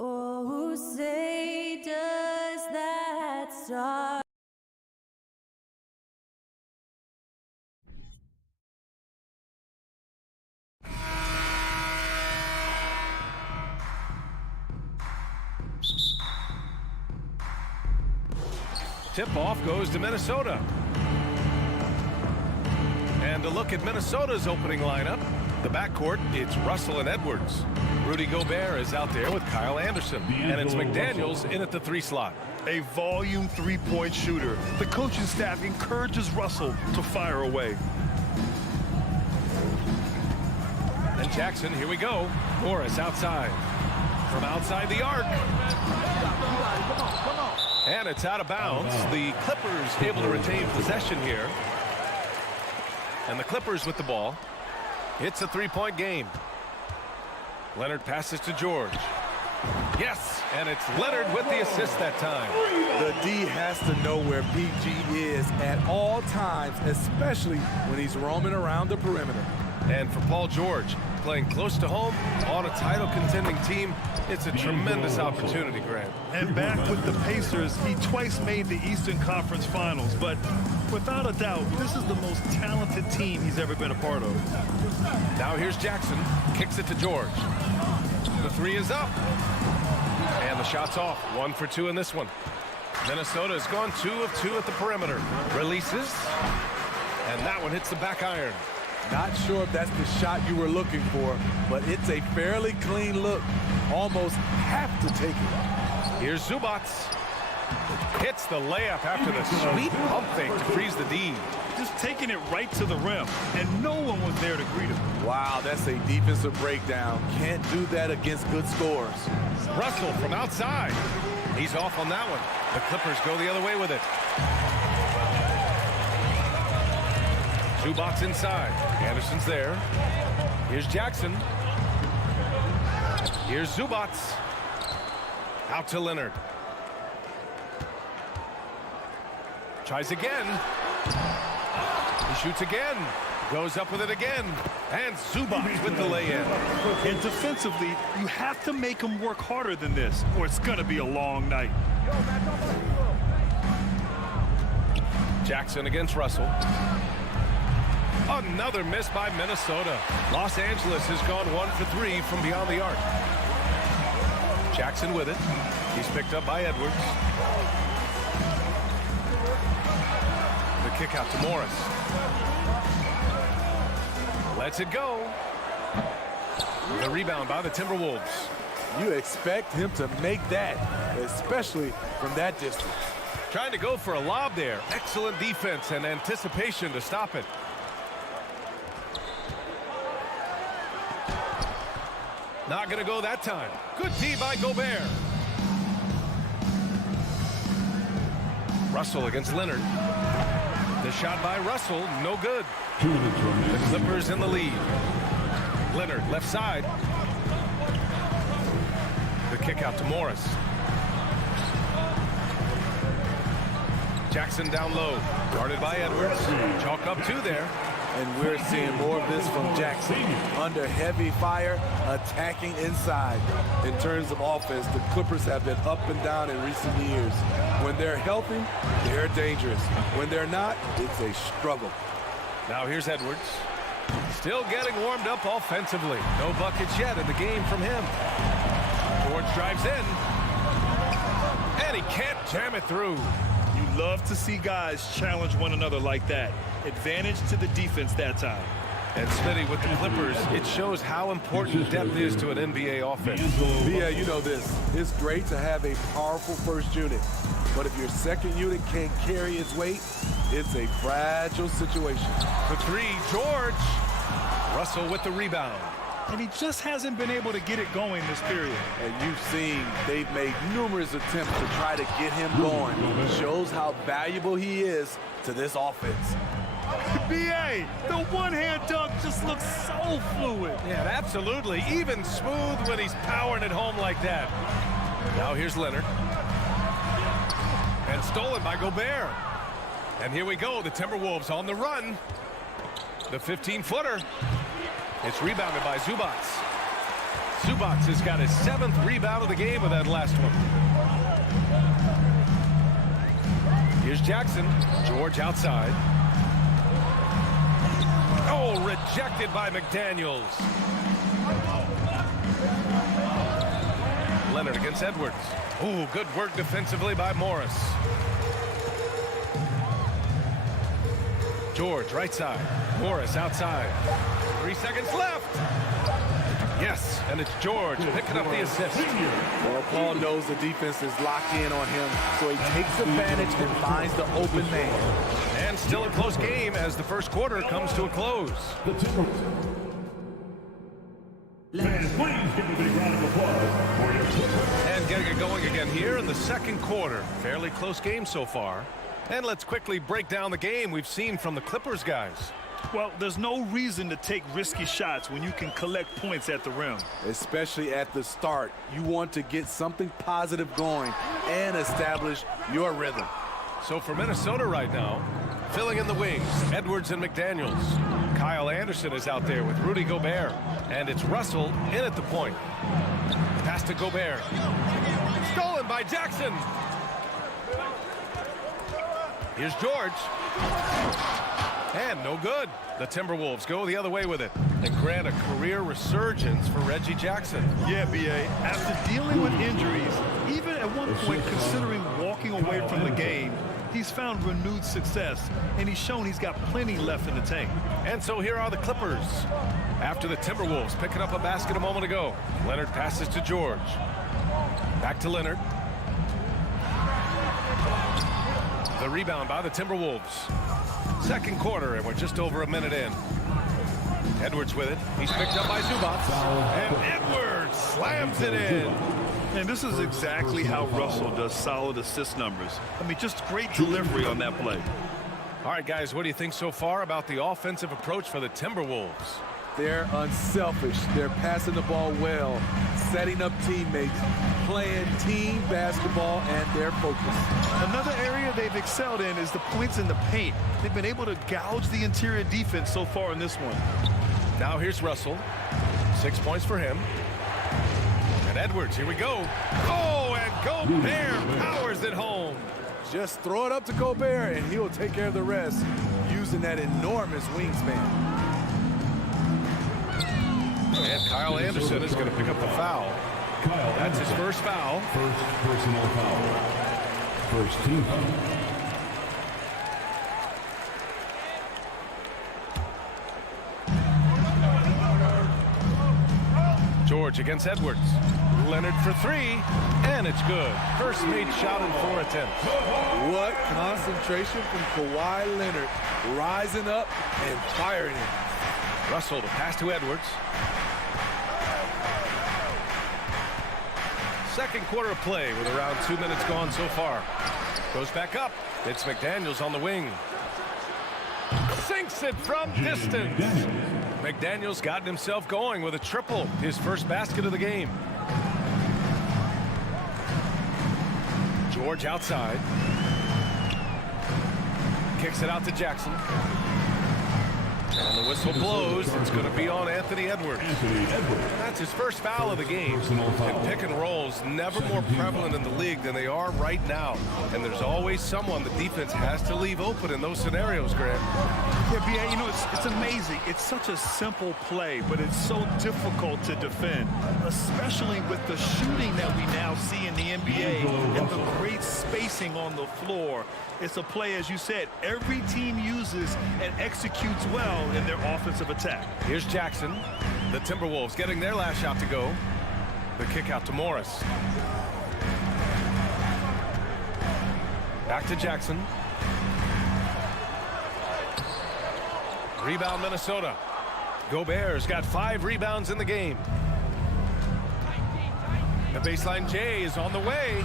Oh, say does that star. Tip-off goes to Minnesota. And to look at Minnesota's opening lineup, the backcourt, it's Russell and Edwards. Rudy Gobert is out there with Kyle Anderson. And it's McDaniels in at the 3 slot. A volume three-point shooter. The coaching staff encourages Russell to fire away. And Jackson, here we go. Morris outside. From outside the arc. And it's out of bounds. The Clippers able to retain possession here. And the Clippers with the ball. It's a 3-point game. Leonard passes to George. Yes, and it's Leonard with the assist that time. The D has to know where PG is at all times, especially when he's roaming around the perimeter. And for Paul George, playing close to home on a title contending team, it's a tremendous opportunity, Grant. And back with the Pacers, he twice made the Eastern Conference Finals, but without a doubt, this is the most talented team he's ever been a part of. Now here's Jackson, kicks it to George. The 3 is up. And the shot's off. 1 for 2 in this one. Minnesota has gone 2 of 2 at the perimeter. Releases. And that one hits the back iron. Not sure if that's the shot you were looking for, but it's a fairly clean look. Almost have to take it. Here's Zubac. Hits the layup after the sweet pump fake to freeze the D. Just taking it right to the rim, and no one was there to greet him. Wow, that's a defensive breakdown. Can't do that against good scores. Russell from outside. He's off on that one. The Clippers go the other way with it. Zubac inside. Anderson's there. Here's Jackson. Here's Zubac. Out to Leonard. Tries again. He shoots again. Goes up with it again. And Zubac with the lay-in. And defensively, you have to make him work harder than this, or it's going to be a long night. Jackson against Russell. Another miss by Minnesota. Los Angeles has gone 1 for 3 from beyond the arc. Jackson with it. He's picked up by Edwards. The kick out to Morris. Lets it go. The rebound by the Timberwolves. You expect him to make that, especially from that distance. Trying to go for a lob there. Excellent defense and anticipation to stop it. Not going to go that time. Good D by Gobert. Russell against Leonard. The shot by Russell, no good. The Clippers in the lead. Leonard left side. The kick out to Morris. Jackson down low. Guarded by Edwards. Chalk up 2 there. And we're seeing more of this from Jackson. Under heavy fire, attacking inside. In terms of offense, the Clippers have been up and down in recent years. When they're healthy, they're dangerous. When they're not, it's a struggle. Now here's Edwards. Still getting warmed up offensively. No buckets yet in the game from him. George drives in. And he can't jam it through. You love to see guys challenge one another like that. Advantage to the defense that time. And Smitty with the Clippers, it shows how important depth is to an NBA offense. Yeah, you know this. It's great to have a powerful first unit. But if your second unit can't carry its weight, it's a fragile situation. The 3, George. Russell with the rebound. And he just hasn't been able to get it going this period. And you've seen they've made numerous attempts to try to get him going. Shows how valuable he is to this offense. B.A., the one-hand dunk just looks so fluid. Yeah, absolutely. Even smooth when he's powering it home like that. Now here's Leonard. And stolen by Gobert. And here we go. The Timberwolves on the run. The 15-footer. It's rebounded by Zubac. Zubac has got his 7th rebound of the game with that last one. Here's Jackson. George outside. Oh, rejected by McDaniels. Leonard against Edwards. Oh, good work defensively by Morris. George right side. Morris outside. 3 seconds left. Yes, and it's George picking up the assist. Well, Paul knows the defense is locked in on him, so he takes advantage and finds the open man. And still a close game as the first quarter comes to a close. Fans, please give a big round of applause for your Clippers. And getting it going again here in the second quarter. Fairly close game so far. And let's quickly break down the game we've seen from the Clippers guys. Well, there's no reason to take risky shots when you can collect points at the rim. Especially at the start. You want to get something positive going and establish your rhythm. So for Minnesota right now, filling in the wings, Edwards and McDaniels. Kyle Anderson is out there with Rudy Gobert. And it's Russell in at the point. Pass to Gobert. Stolen by Jackson. Here's George. And no good. The Timberwolves go the other way with it and grant a career resurgence for Reggie Jackson. Yeah, B.A. After dealing with injuries, even at one point considering walking away from the game, he's found renewed success, and he's shown he's got plenty left in the tank. And so here are the Clippers. After the Timberwolves picking up a basket a moment ago, Leonard passes to George. Back to Leonard. The rebound by the Timberwolves. Second quarter, and we're just over a minute in. Edwards with it. He's picked up by Zubac. And Edwards slams it in. And this is exactly how Russell does solid assist numbers. I mean, just great delivery on that play. All right, guys, what do you think so far about the offensive approach for the Timberwolves? They're unselfish. They're passing the ball well, setting up teammates, playing team basketball, and they're focused. Another area they've excelled in is the points in the paint. They've been able to gouge the interior defense so far in this one. Now here's Russell. 6 points for him. And Edwards, here we go. Oh, and Gobert powers it home. Just throw it up to Gobert, and he'll take care of the rest using that enormous wingspan. And Kyle Anderson is going to pick up the foul. That's his first foul. First personal foul. First team foul. George against Edwards. Leonard for 3, and it's good. First made shot in 4 attempts. What concentration from Kawhi Leonard, rising up and firing it. Russell to pass to Edwards. Second quarter of play with around 2 minutes gone so far. Goes back up. It's McDaniels on the wing. Sinks it from distance. McDaniels gotten himself going with a triple. His first basket of the game. George outside. Kicks it out to Jackson. And the whistle blows. It's going to be on Anthony Edwards. That's his first foul of the game. And pick and rolls never more prevalent in the league than they are right now. And there's always someone the defense has to leave open in those scenarios, Grant. Yeah, B.A., you know, it's amazing. It's such a simple play, but it's so difficult to defend, especially with the shooting that we now see in the NBA and the great spacing on the floor. It's a play, as you said, every team uses and executes well in their offensive attack. Here's Jackson. The Timberwolves getting their last shot to go. The kick out to Morris. Back to Jackson. Rebound Minnesota. Gobert's got 5 rebounds in the game. The baseline J is on the way.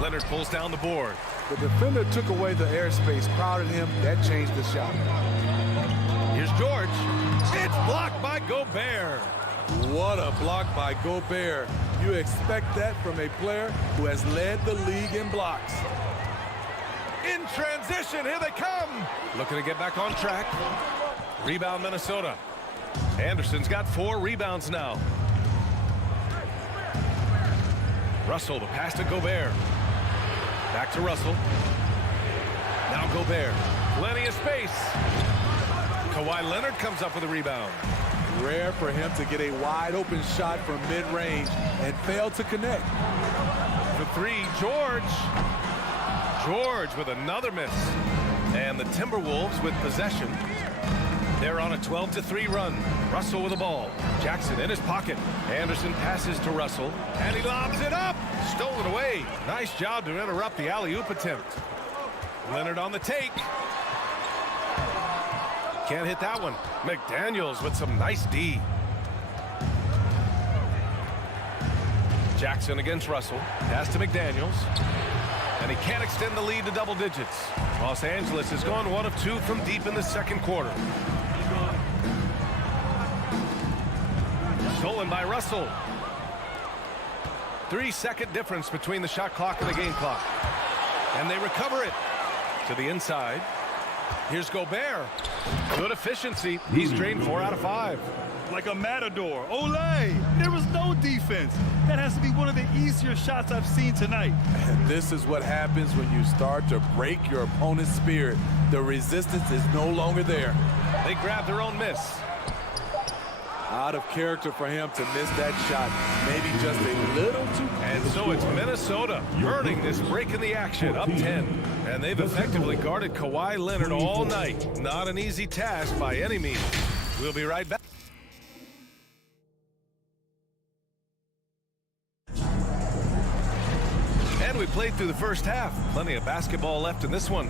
Leonard pulls down the board. The defender took away the airspace, crowded him. That changed the shot. Here's George. It's blocked by Gobert. What a block by Gobert. You expect that from a player who has led the league in blocks. In transition, here they come. Looking to get back on track. Rebound Minnesota. Anderson's got 4 rebounds now. Russell, the pass to Gobert. Back to Russell. Now Gobert. Plenty of space. Kawhi Leonard comes up with a rebound. Rare for him to get a wide open shot from mid-range and fail to connect. For three, George. George with another miss. And the Timberwolves with possession. They're on a 12-3 run. Russell with the ball. Jackson in his pocket. Anderson passes to Russell. And he lobs it up. Stolen away. Nice job to interrupt the alley-oop attempt. Leonard on the take. Can't hit that one. McDaniels with some nice D. Jackson against Russell. Pass to McDaniels. And he can't extend the lead to double digits. Los Angeles has gone 1 of 2 from deep in the second quarter. Stolen by Russell. 3-second difference between the shot clock and the game clock. And they recover it to the inside. Here's Gobert. Good efficiency. He's drained 4 out of 5. Like a matador. Olay! There was no defense. That has to be one of the easier shots I've seen tonight. And this is what happens when you start to break your opponent's spirit. The resistance is no longer there. They grab their own miss. Out of character for him to miss that shot. Maybe just a little too. And so it's Minnesota earning this break in the action, up 10. And they've effectively guarded Kawhi Leonard all night. Not an easy task by any means. We'll be right back. And we played through the first half. Plenty of basketball left in this one.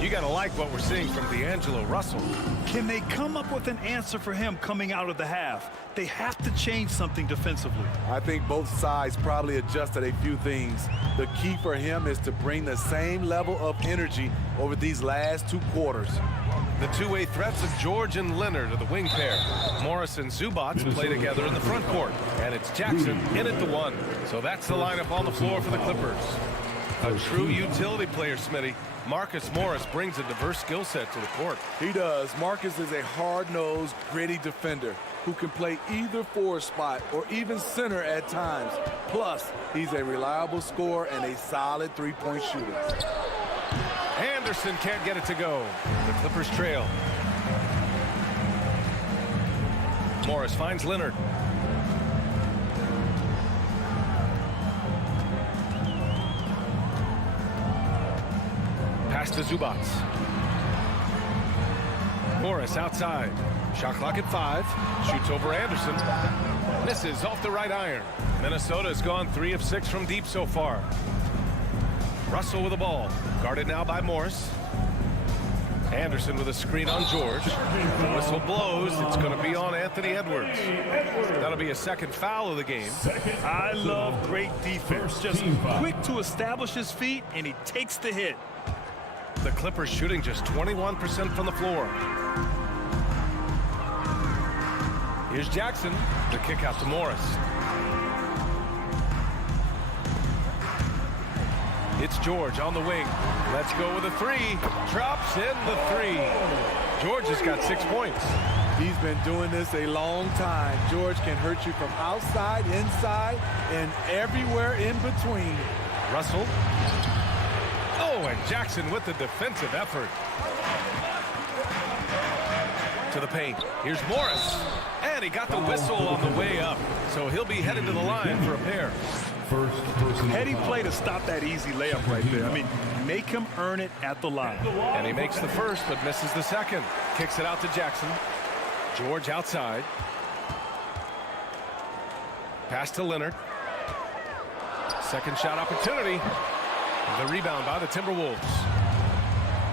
You got to like what we're seeing from D'Angelo Russell. Can they come up with an answer for him coming out of the half? They have to change something defensively. I think both sides probably adjusted a few things. The key for him is to bring the same level of energy over these last 2 quarters. The two-way threats of George and Leonard are the wing pair. Morris and Zubats play together in the front court. And it's Jackson in at the 1. So that's the lineup on the floor for the Clippers. A true utility player, Smitty. Marcus Morris brings a diverse skill set to the court. He does. Marcus is a hard-nosed, gritty defender who can play either forward spot or even center at times. Plus, he's a reliable scorer and a solid three-point shooter. Anderson can't get it to go. The Clippers trail. Morris finds Leonard. Pass to Zubats. Morris outside. Shot clock at 5. Shoots over Anderson. Misses off the right iron. Minnesota has gone 3 of 6 from deep so far. Russell with the ball. Guarded now by Morris. Anderson with a screen on George. The whistle blows. It's going to be on Anthony Edwards. That'll be a second foul of the game. I love great defense. Just quick to establish his feet, and he takes the hit. The Clippers shooting just 21% from the floor. Here's Jackson. The kick out to Morris. It's George on the wing. Let's go with a 3. Drops in the 3. George has got 6 points. He's been doing this a long time. George can hurt you from outside, inside, and everywhere in between. Russell. Oh, and Jackson with the defensive effort. To the paint. Here's Morris. And he got the whistle on the way up. So he'll be headed to the line for a pair. Heady play to stop that easy layup right there. I mean, make him earn it at the line. And he makes the first, but misses the second. Kicks it out to Jackson. George outside. Pass to Leonard. Second shot opportunity. The rebound by the Timberwolves.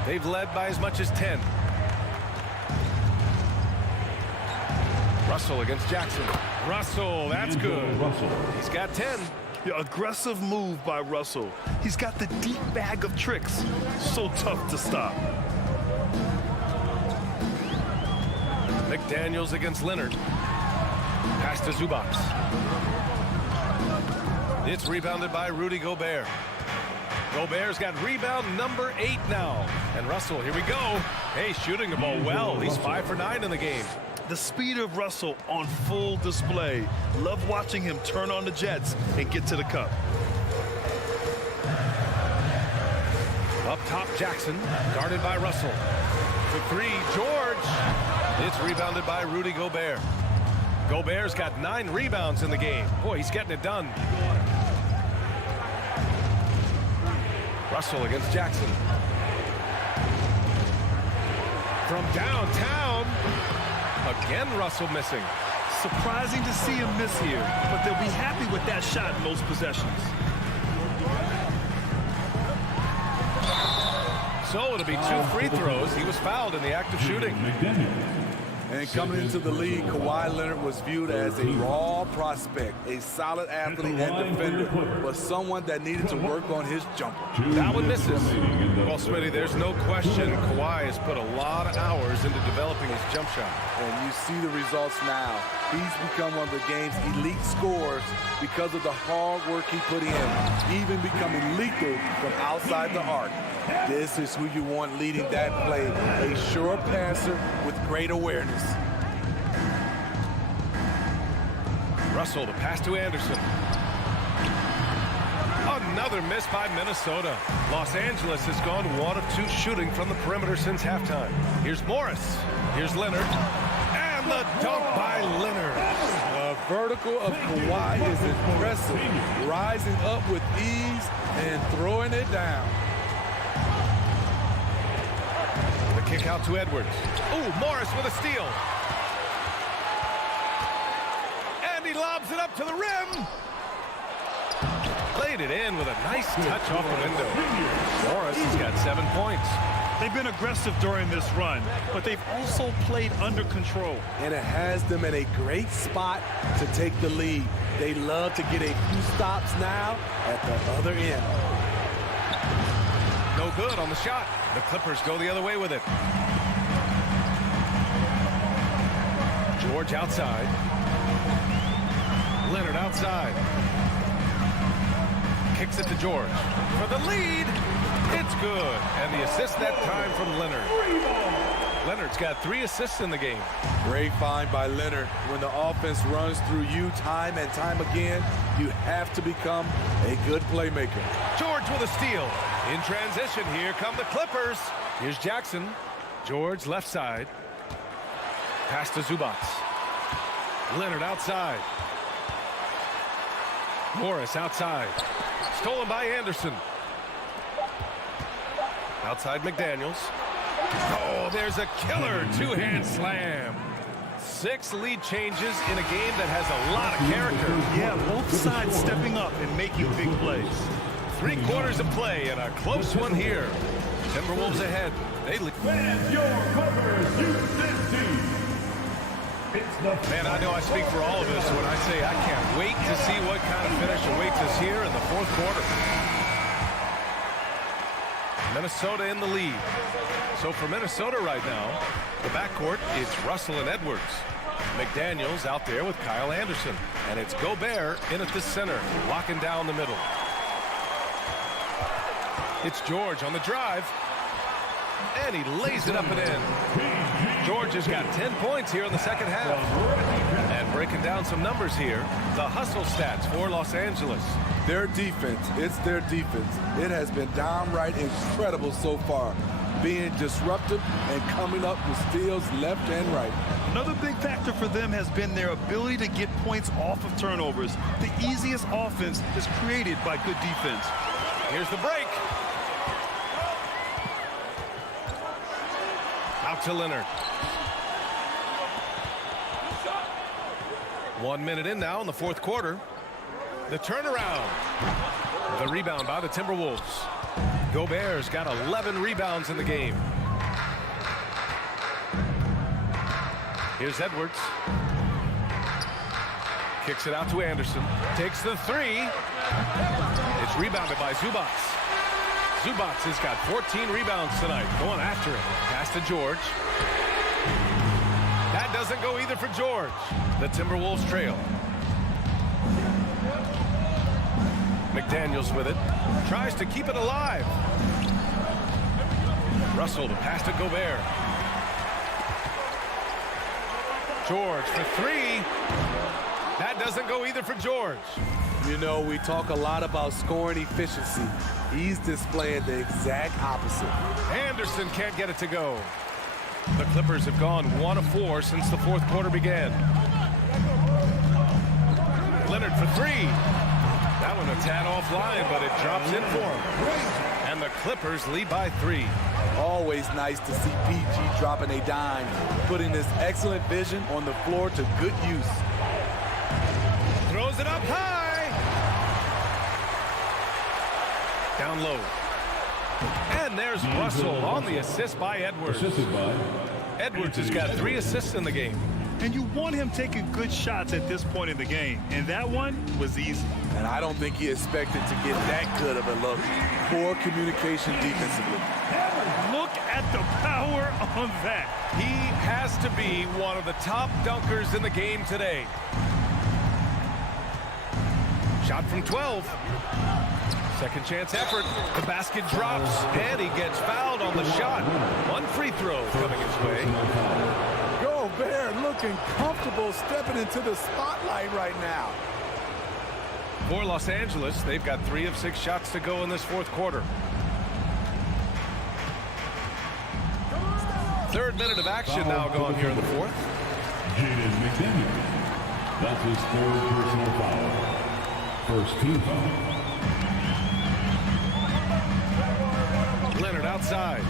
They've led by as much as 10. Russell against Jackson. Russell, that's good. He's got 10. Yeah, aggressive move by Russell. He's got the deep bag of tricks. So tough to stop. McDaniels against Leonard. Pass to Zubats. It's rebounded by Rudy Gobert. Gobert's got rebound number 8 now. And Russell, here we go. Hey, shooting the ball well. He's 5 for 9 in the game. The speed of Russell on full display. Love watching him turn on the jets and get to the cup. Up top, Jackson, guarded by Russell. For three, George. It's rebounded by Rudy Gobert. Gobert's got 9 rebounds in the game. Boy, he's getting it done. Russell against Jackson. From downtown. Again, Russell missing. Surprising to see him miss here, but they'll be happy with that shot in those possessions. So it'll be 2 free throws. He was fouled in the act of shooting. And coming into the league, Kawhi Leonard was viewed as a raw prospect, a solid athlete and defender, but someone that needed to work on his jumper. That one misses. Well, Smitty, there's no question Kawhi has put a lot of hours into developing his jump shot. And you see the results now. He's become one of the game's elite scorers because of the hard work he put in, even becoming lethal from outside the arc. This is who you want leading that play, a sure passer with great awareness. Russell, the pass to Anderson. Another miss by Minnesota. Los Angeles has gone 1 of 2 shooting from the perimeter since halftime. Here's Morris. Here's Leonard. And the dunk by Leonard. The vertical of Kawhi is impressive, rising up with ease and throwing it down. Kick out to Edwards. Ooh, Morris with a steal. And he lobs it up to the rim. Laid it in with a nice touch off the window. Morris has got 7 points. They've been aggressive during this run, but they've also played under control. And it has them in a great spot to take the lead. They love to get a few stops now at the other end. No good on the shot. The Clippers go the other way with it. George outside. Leonard outside. Kicks it to George. For the lead. It's good. And the assist that time from Leonard. Leonard's got 3 assists in the game. Great find by Leonard. When the offense runs through you time and time again, you have to become a good playmaker. George with a steal. In transition, here come the Clippers. Here's Jackson. George left side. Pass to Zubac. Leonard outside. Morris outside. Stolen by Anderson. Outside McDaniels. Oh, there's a killer 2-hand slam. 6 lead changes in a game that has a lot of character. Yeah, both sides stepping up and making big plays. 3 quarters of play and a close one here. Timberwolves ahead. They lead. Your Clippers, Houston team. Man, I know I speak for all of us when I say I can't wait to see what kind of finish awaits us here in the 4th quarter. Minnesota in the lead. So for Minnesota right now, the backcourt, it's Russell and Edwards. McDaniels out there with Kyle Anderson. And it's Gobert in at the center, locking down the middle. It's George on the drive. And he lays it up and in. George has got 10 points here in the second half. And breaking down some numbers here, the hustle stats for Los Angeles. Their defense, it's their defense. It has been downright incredible so far, being disruptive and coming up with steals left and right. Another big factor for them has been their ability to get points off of turnovers. The easiest offense is created by good defense. Here's the break. Out to Leonard. 1 minute in now in the 4th quarter. The turnaround. The rebound by the Timberwolves. Gobert's got 11 rebounds in the game. Here's Edwards. Kicks it out to Anderson. Takes the 3. It's rebounded by Zubac. Zubac has got 14 rebounds tonight. Going after it. Pass to George. That doesn't go either for George. The Timberwolves trail. McDaniels with it. Tries to keep it alive. Russell to pass to Gobert. George for 3. That doesn't go either for George. You know, we talk a lot about scoring efficiency. He's displaying the exact opposite. Anderson can't get it to go. The Clippers have gone 1 of 4 since the fourth quarter began. Leonard for 3. That one a tad offline, but it drops in for him. And the Clippers lead by 3. Always nice to see PG dropping a dime, putting his excellent vision on the floor to good use. Throws it up high. Down low. And there's Russell on the assist by Edwards. Edwards has got 3 assists in the game. And you want him taking good shots at this point in the game. And that one was easy. And I don't think he expected to get that good of a look. Poor communication defensively. Look at the power on that. He has to be one of the top dunkers in the game today. Shot from 12. Second chance effort. The basket drops, and he gets fouled on the shot. 1 free throw coming his way. Gobert looking comfortable stepping into the spotlight right now. For Los Angeles, they've got 3 of 6 shots to go in this fourth quarter. Third minute of action now gone here in the fourth. Jaden McDaniels. That's his 3rd personal foul. First team foul. Leonard outside.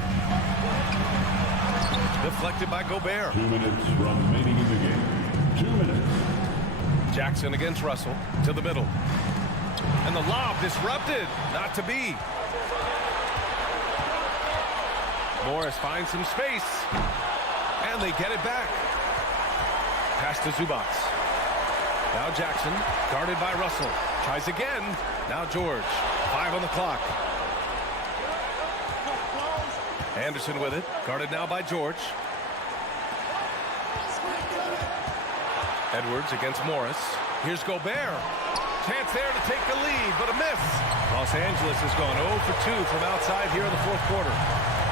Deflected by Gobert. 2 minutes remaining in the game. 2 minutes. Jackson against Russell to the middle. And the lob disrupted. Not to be. Morris finds some space. And they get it back. Pass to Zubac. Now Jackson, guarded by Russell. Tries again. Now George. 5 on the clock. Anderson with it. Guarded now by George. Edwards against Morris. Here's Gobert. Chance there to take the lead, but a miss. Los Angeles has gone 0 for 2 from outside here in the fourth quarter.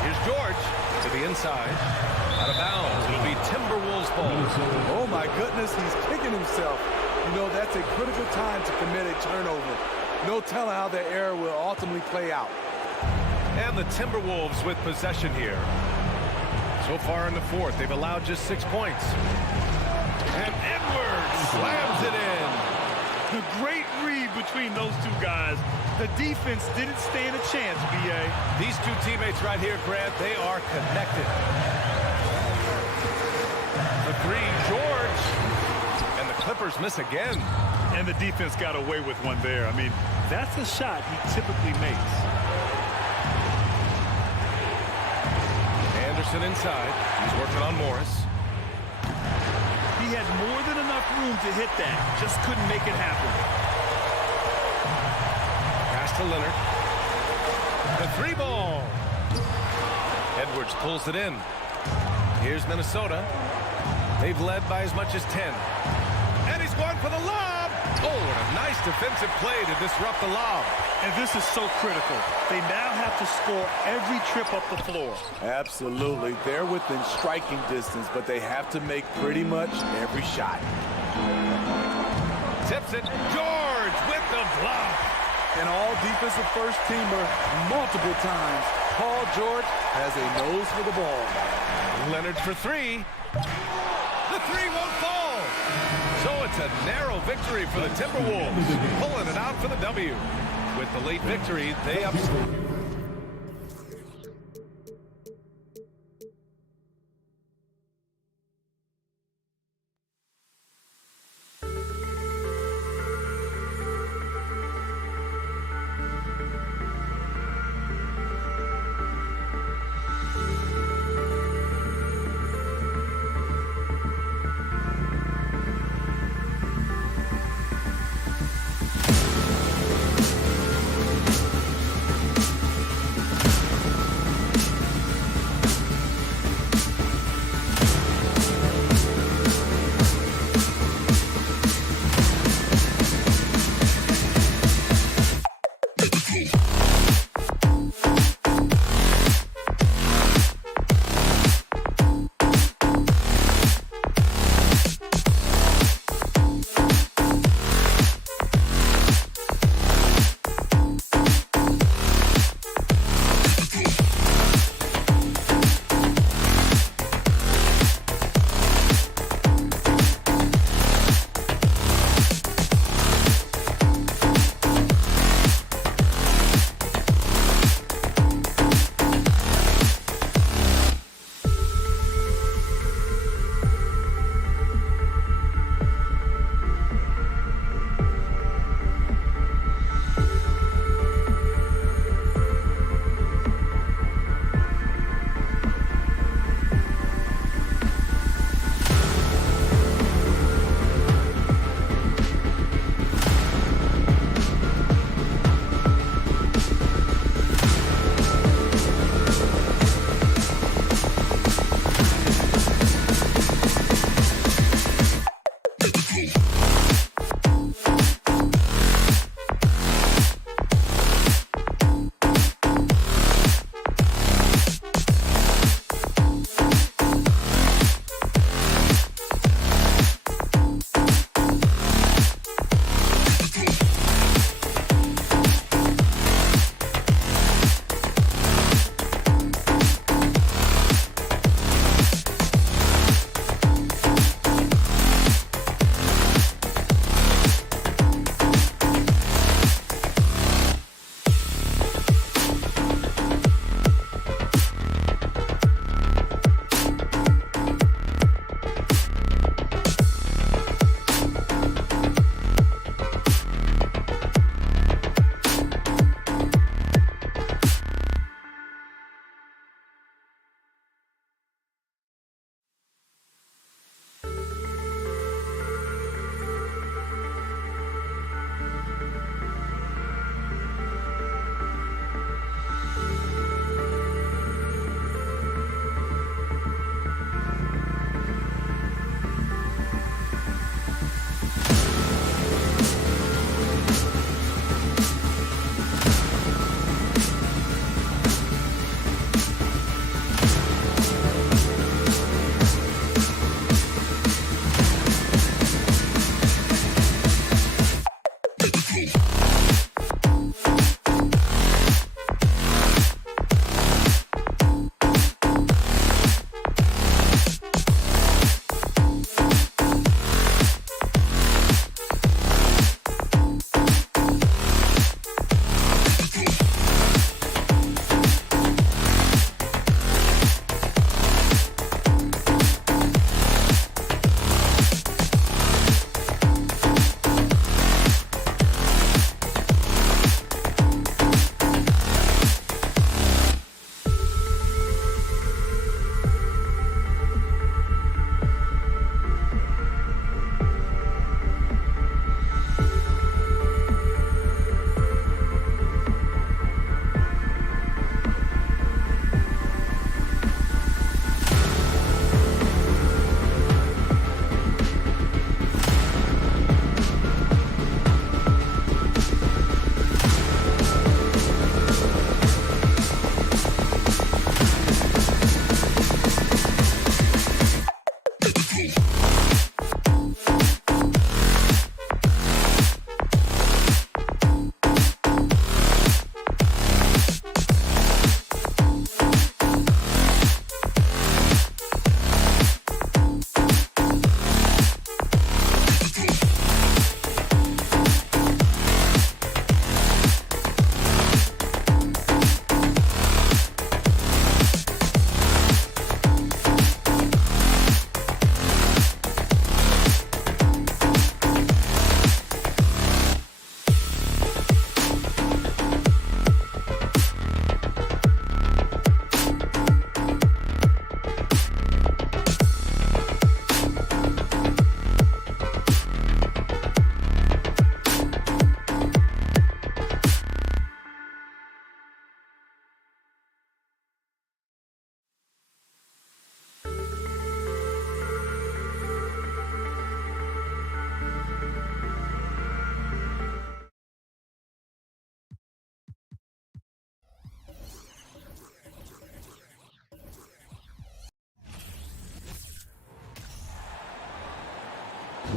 Here's George to the inside. Out of bounds. It'll be Timberwolves ball. Oh my goodness, he's kicking himself. You know, that's a critical time to commit a turnover. No telling how the error will ultimately play out. And the Timberwolves with possession here. So far in the fourth, they've allowed just 6 points. And Edwards slams it in. The great read between those two guys. The defense didn't stand a chance, B.A. These two teammates right here, Grant, they are connected. The 3, George. And the Clippers miss again. And the defense got away with one there. I mean, that's a shot he typically makes. Anderson inside. He's working on Morris. He had more than enough room to hit that. Just couldn't make it happen. Pass to Leonard. The 3 ball. Edwards pulls it in. Here's Minnesota. They've led by as much as 10. And he's going for the lob. Oh, what a nice defensive play to disrupt the lob. And this is so critical. They now have to score every trip up the floor. Absolutely. They're within striking distance, but they have to make pretty much every shot. Tips it. George with the block. An all-defensive first-teamer multiple times. Paul George has a nose for the ball. Leonard for 3. The 3 won't fall. So it's a narrow victory for the Timberwolves. Pulling it out for the W. With the late victory, they upset.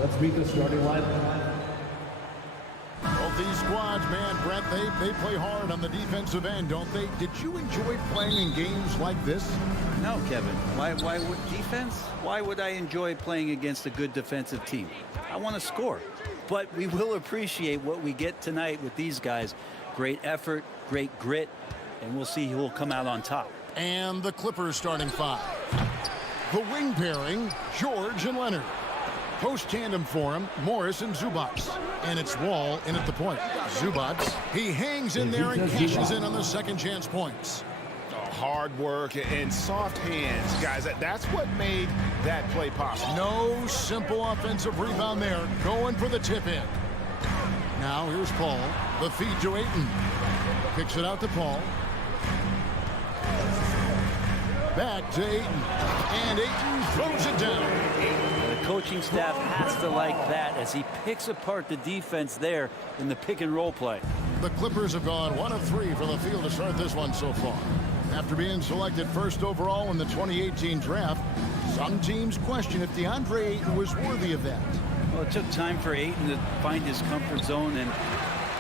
Let's meet the starting lineup. Both these squads, man, Brett, they play hard on the defensive end, don't they? Did you enjoy playing in games like this? No, Kevin. Why would defense? Why would I enjoy playing against a good defensive team? I want to score. But we will appreciate what we get tonight with these guys. Great effort, great grit, and we'll see who will come out on top. And the Clippers starting five. The wing pairing, George and Leonard. Post tandem for him, Morris and Zubats. And it's Wall in at the point. Zubats, he hangs in there and cashes in on the second chance points. Hard work and soft hands, guys. That's what made that play possible. No simple offensive rebound there. Going for the tip in. Now here's Paul. The feed to Ayton. Kicks it out to Paul. Back to Ayton. And Ayton throws it down. The coaching staff has to like that as he picks apart the defense there in the pick and roll play. The Clippers have gone 1 of 3 from the field to start this one so far. After being selected first overall in the 2018 draft, some teams question if DeAndre Ayton was worthy of that. Well, it took time for Ayton to find his comfort zone and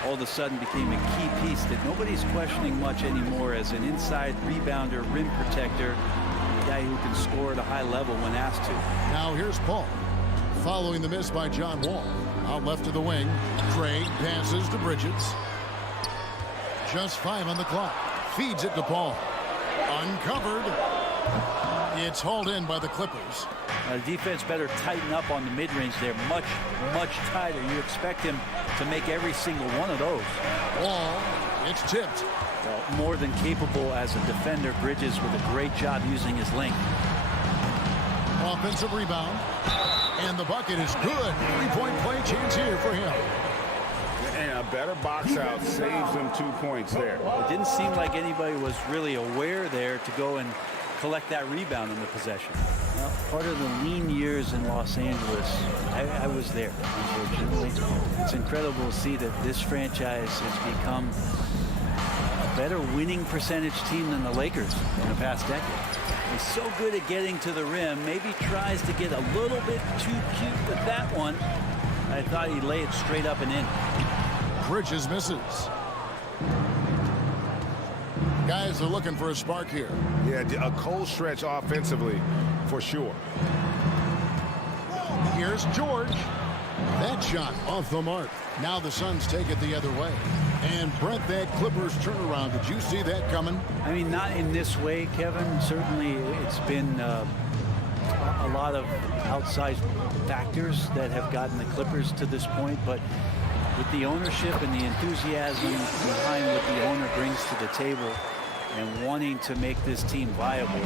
all of a sudden became a key piece that nobody's questioning much anymore as an inside rebounder, rim protector, a guy who can score at a high level when asked to. Now here's Paul. Following the miss by John Wall. Out left to the wing. Craig passes to Bridges. Just 5 on the clock. Feeds it to Paul. Uncovered. It's hauled in by the Clippers. The defense better tighten up on the mid-range there. Much, much tighter. You expect him to make every single one of those. Wall. It's tipped. Well, more than capable as a defender. Bridges with a great job using his length. Offensive rebound. And the bucket is good. 3-point play chance here for him. And a better box out saves them 2 points there. It didn't seem like anybody was really aware there to go and collect that rebound in the possession. Well, part of the lean years in Los Angeles, I was there, unfortunately. It's incredible to see that this franchise has become a better winning percentage team than the Lakers in the past decade. He's so good at getting to the rim, maybe tries to get a little bit too cute with that one. I thought he'd lay it straight up and in. Bridges misses. Guys are looking for a spark here. Yeah, a cold stretch offensively for sure. Here's George. That shot off the mark. Now the Suns take it the other way. And Brent, that Clippers turnaround, did you see that coming? I mean, not in this way, Kevin. Certainly it's been a lot of outside factors that have gotten the Clippers to this point, but with the ownership and the enthusiasm behind what the owner brings to the table and wanting to make this team viable,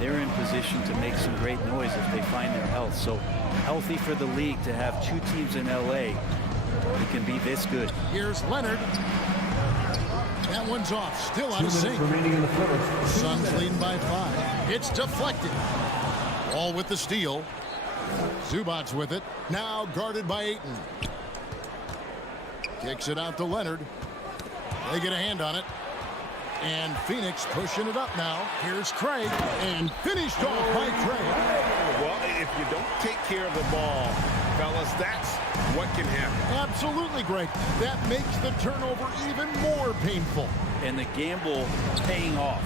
they're in position to make some great noise if they find their health. So healthy for the league to have 2 teams in LA that can be this good. Here's Leonard. That one's off. Still out of sync. Suns leading by 5. It's deflected. All with the steal. Zubats with it. Now guarded by Ayton. Kicks it out to Leonard. They get a hand on it. And Phoenix pushing it up now. Here's Craig. And finished off by Craig. Well, if you don't take care of the ball, fellas, that's what can happen. Absolutely, Greg. That makes the turnover even more painful. And the gamble paying off.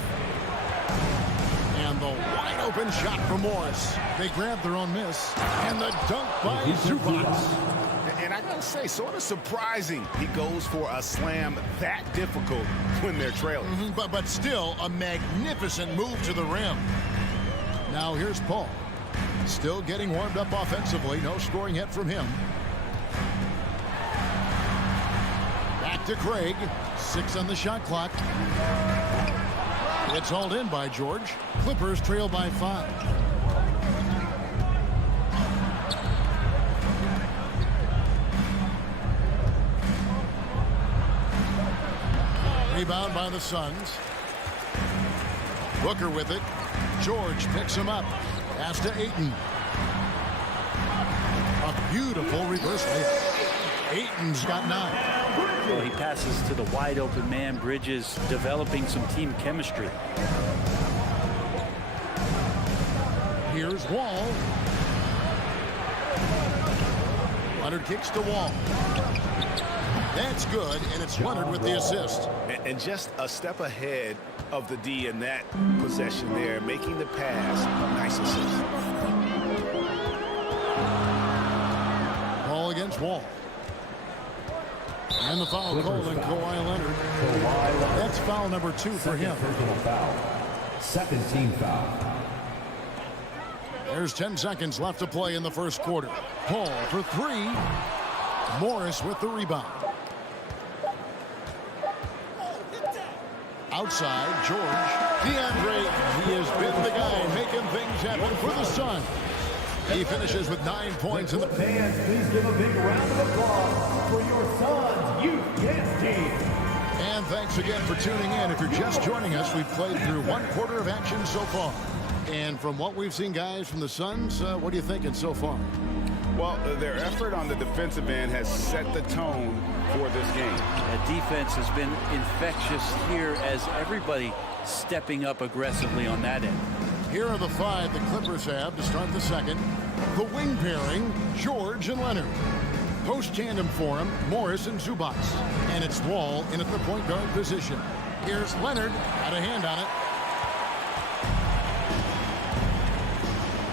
And the wide open shot from Morris. They grab their own miss. And the dunk by Zubats. And I gotta say, sort of surprising he goes for a slam that difficult when they're trailing. But still a magnificent move to the rim. Now here's Paul. Still getting warmed up offensively. No scoring hit from him. Back to Craig. 6 on the shot clock. It's hauled in by George. Clippers trail by 5. Rebound by the Suns. Booker with it. George picks him up. Pass to Ayton. A beautiful reverse layup. Ayton's got 9. Well, he passes to the wide open man. Bridges developing some team chemistry. Here's Wall. Leonard kicks to Wall. That's good, and it's Leonard with the assist. And just a step ahead of the D in that possession there, making the pass. Nice assist. Ball against Wall. And the foul called on Kawhi Leonard. That's foul number 2 for him. Personal foul. Second team foul. There's 10 seconds left to play in the first quarter. Paul for 3. Morris with the rebound. Outside, George. DeAndre, he has been the guy making things happen for the Suns. He finishes with 9 points in the... Fans, please give a big round of applause for your Suns Youth Dance Team. And thanks again for tuning in. If you're just joining us, we've played through 1 quarter of action so far. And from what we've seen, guys, from the Suns, what are you thinking so far? Well, their effort on the defensive end has set the tone for this game. That defense has been infectious here as everybody stepping up aggressively on that end. Here are the 5 the Clippers have to start the second. The wing pairing, George and Leonard. Post tandem for him, Morris and Zubac. And it's Wall in at the point guard position. Here's Leonard, got a hand on it.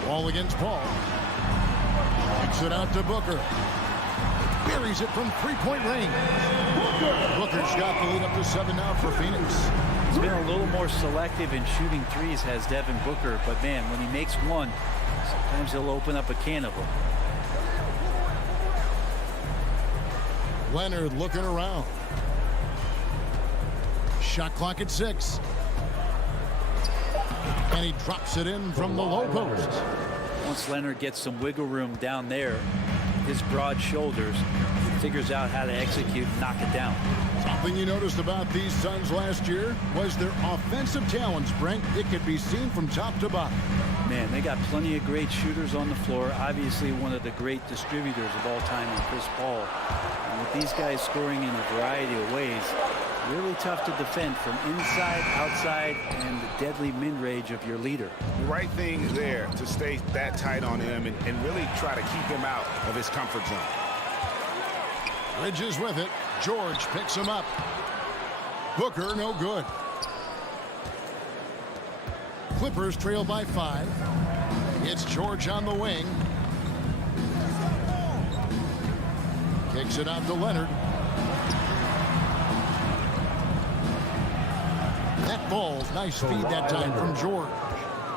Wall against Paul. Kicks it out to Booker. Buries it from 3-point range. Booker's got the lead up to 7 now for Phoenix. He's been a little more selective in shooting threes, has Devin Booker, but man, when he makes one, sometimes he'll open up a can of them. Leonard looking around. Shot clock at 6. And he drops it in from the low post. Once Leonard gets some wiggle room down there, his broad shoulders, he figures out how to execute and knock it down. Something you noticed about these Suns last year was their offensive talents, Brent. It could be seen from top to bottom. Man, they got plenty of great shooters on the floor. Obviously, one of the great distributors of all time in Chris Paul. And with these guys scoring in a variety of ways, really tough to defend from inside, outside, and the deadly mid-range of your leader. The right thing there to stay that tight on him and really try to keep him out of his comfort zone. Bridges with it. George picks him up. Booker, no good. Clippers trail by 5. It's George on the wing. Kicks it out to Leonard. That ball, nice feed that time from George.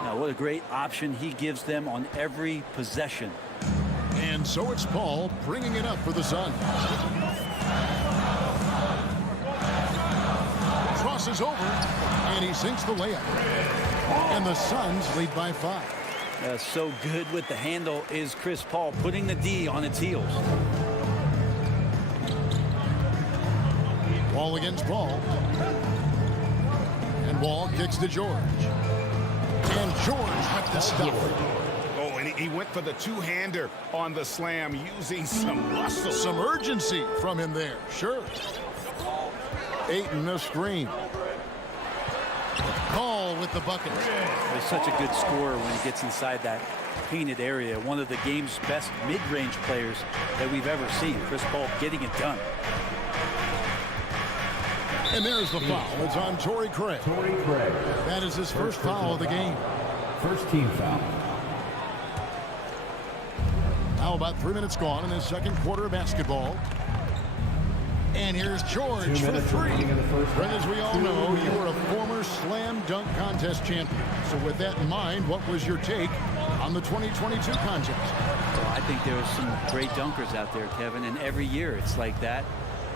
Now, what a great option he gives them on every possession. And so it's Paul bringing it up for the Suns. Crosses over, and he sinks the layup. And the Suns lead by 5. So good with the handle is Chris Paul, putting the D on its heels. Wall against Paul. And Wall kicks to George. And George with the stop. Oh, and he went for the two-hander on the slam, using some muscle. Some urgency from him there, sure. Ayton, a screen. Paul with the bucket. He's such a good scorer when he gets inside that painted area. One of the game's best mid-range players that we've ever seen. Chris Paul getting it done. And there's the foul. It's on Torrey Craig. That is his first foul of the game. First team foul. Now about 3 minutes gone in the second quarter of basketball. And here's George for the 3. And as we all know, you were a former slam dunk contest champion. So with that in mind, what was your take on the 2022 contest? Well, I think there was some great dunkers out there, Kevin, and every year it's like that.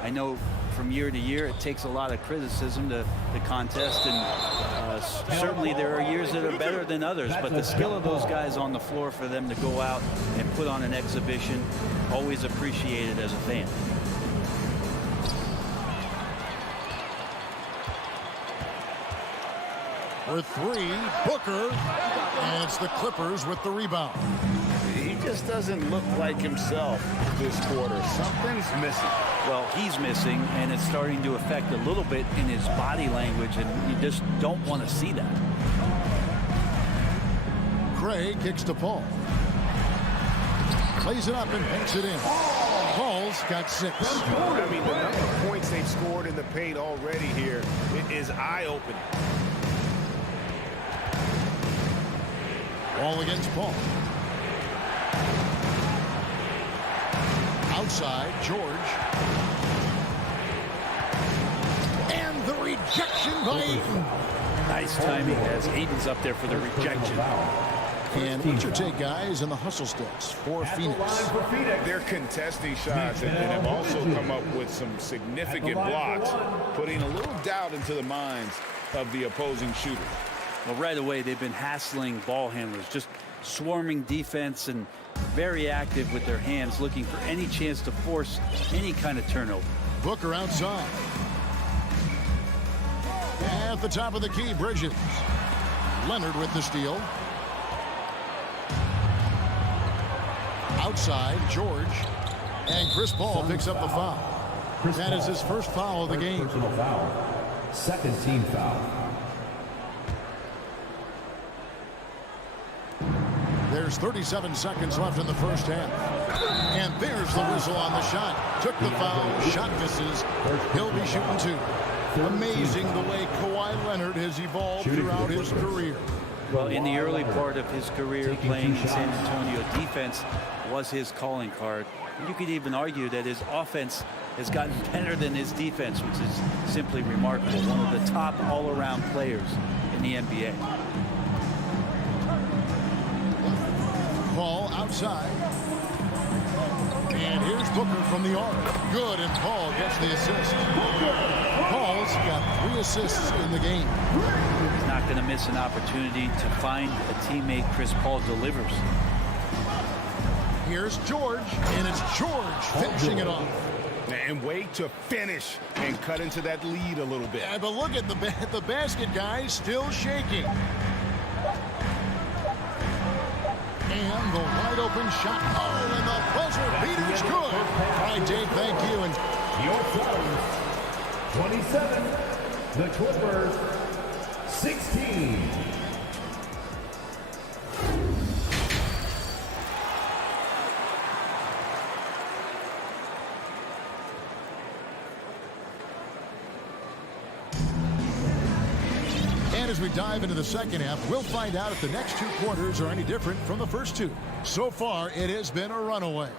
I know from year to year it takes a lot of criticism to the contest, and certainly there are years that are better than others, but the skill of those guys on the floor for them to go out and put on an exhibition, always appreciated as a fan. For 3, Booker, and it's the Clippers with the rebound. He just doesn't look like himself this quarter. Something's missing. Well, he's missing, and it's starting to affect a little bit in his body language, and you just don't want to see that. Craig kicks to Paul. Plays it up and banks it in. Paul's got 6. I mean, the number of points they've scored in the paint already here is eye-opening. Ball against Paul. Outside, George. And the rejection by Ayton. Nice timing as Aiden's up there for the rejection. And what's your take, guys, in the hustle sticks for Phoenix? They're contesting shots and have also come up with some significant blocks, putting a little doubt into the minds of the opposing shooters. Well, right away, they've been hassling ball handlers, just swarming defense and very active with their hands, looking for any chance to force any kind of turnover. Booker outside. At the top of the key, Bridges. Leonard with the steal. Outside, George. And Chris Paul picks up the foul. That is his first foul of the game. Personal foul. Second team foul. There's 37 seconds left in the first half. And there's the whistle on the shot. Took the foul, shot misses. He'll be shooting 2. Amazing the way Kawhi Leonard has evolved throughout his career. Well, in the early part of his career, playing in San Antonio, defense was his calling card. You could even argue that his offense has gotten better than his defense, which is simply remarkable. One of the top all-around players in the NBA. Paul outside. And here's Booker from the arc. Good, and Paul gets the assist. Paul's got 3 assists in the game. He's not going to miss an opportunity to find a teammate. Chris Paul delivers. Here's George, and it's George finishing it off. And wait to finish and cut into that lead a little bit. Yeah, but look at the basket, guys, still shaking. And the wide open shot. Oh, and the buzzer beater's good. All right, Dave, thank you. And your Suns, 27. The Clippers, 16. And as we dive into the second half, we'll find out if the next 2 quarters are any different from the first 2. So far, it has been a runaway.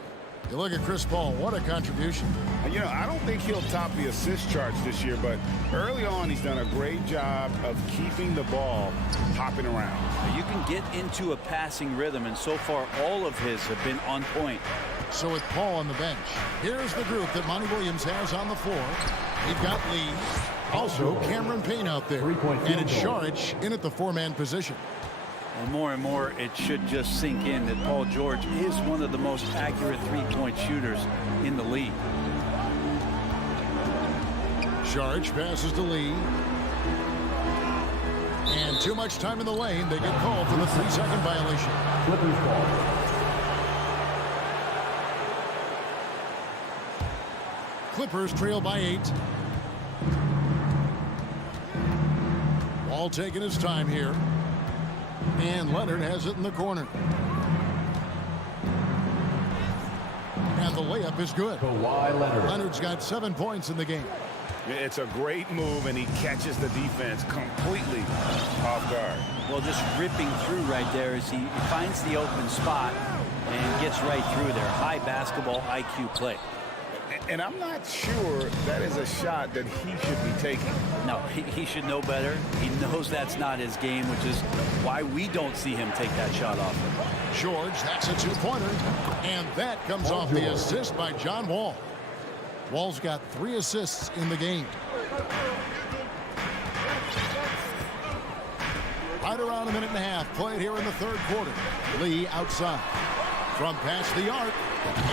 You look at Chris Paul, what a contribution. You know, I don't think he'll top the assist charts this year, but early on he's done a great job of keeping the ball hopping around. You can get into a passing rhythm, and so far all of his have been on point. So with Paul on the bench, here's the group that Monty Williams has on the floor. We've got Lee, also Cameron Payne out there, and it's Saric in at the 4-man position. And more, it should just sink in that Paul George is one of the most accurate three-point shooters in the league. Saric passes to Lee. And too much time in the lane. They get called for the 3-second violation. Clippers ball. Clippers trail by 8. Ball taking his time here. And Leonard has it in the corner. And the layup is good. Kawhi Leonard. Leonard's got 7 points in the game. It's a great move, and he catches the defense completely off guard. Well, just ripping through right there as he finds the open spot and gets right through there. High basketball IQ play. And I'm not sure that is a shot that he should be taking. No, he should know better. He knows that's not his game, which is why we don't see him take that shot off him. George, that's a 2-pointer. And that comes off the assist by John Wall. Wall's got 3 assists in the game. Right around a minute and a half played here in the third quarter. Lee outside. From past the arc.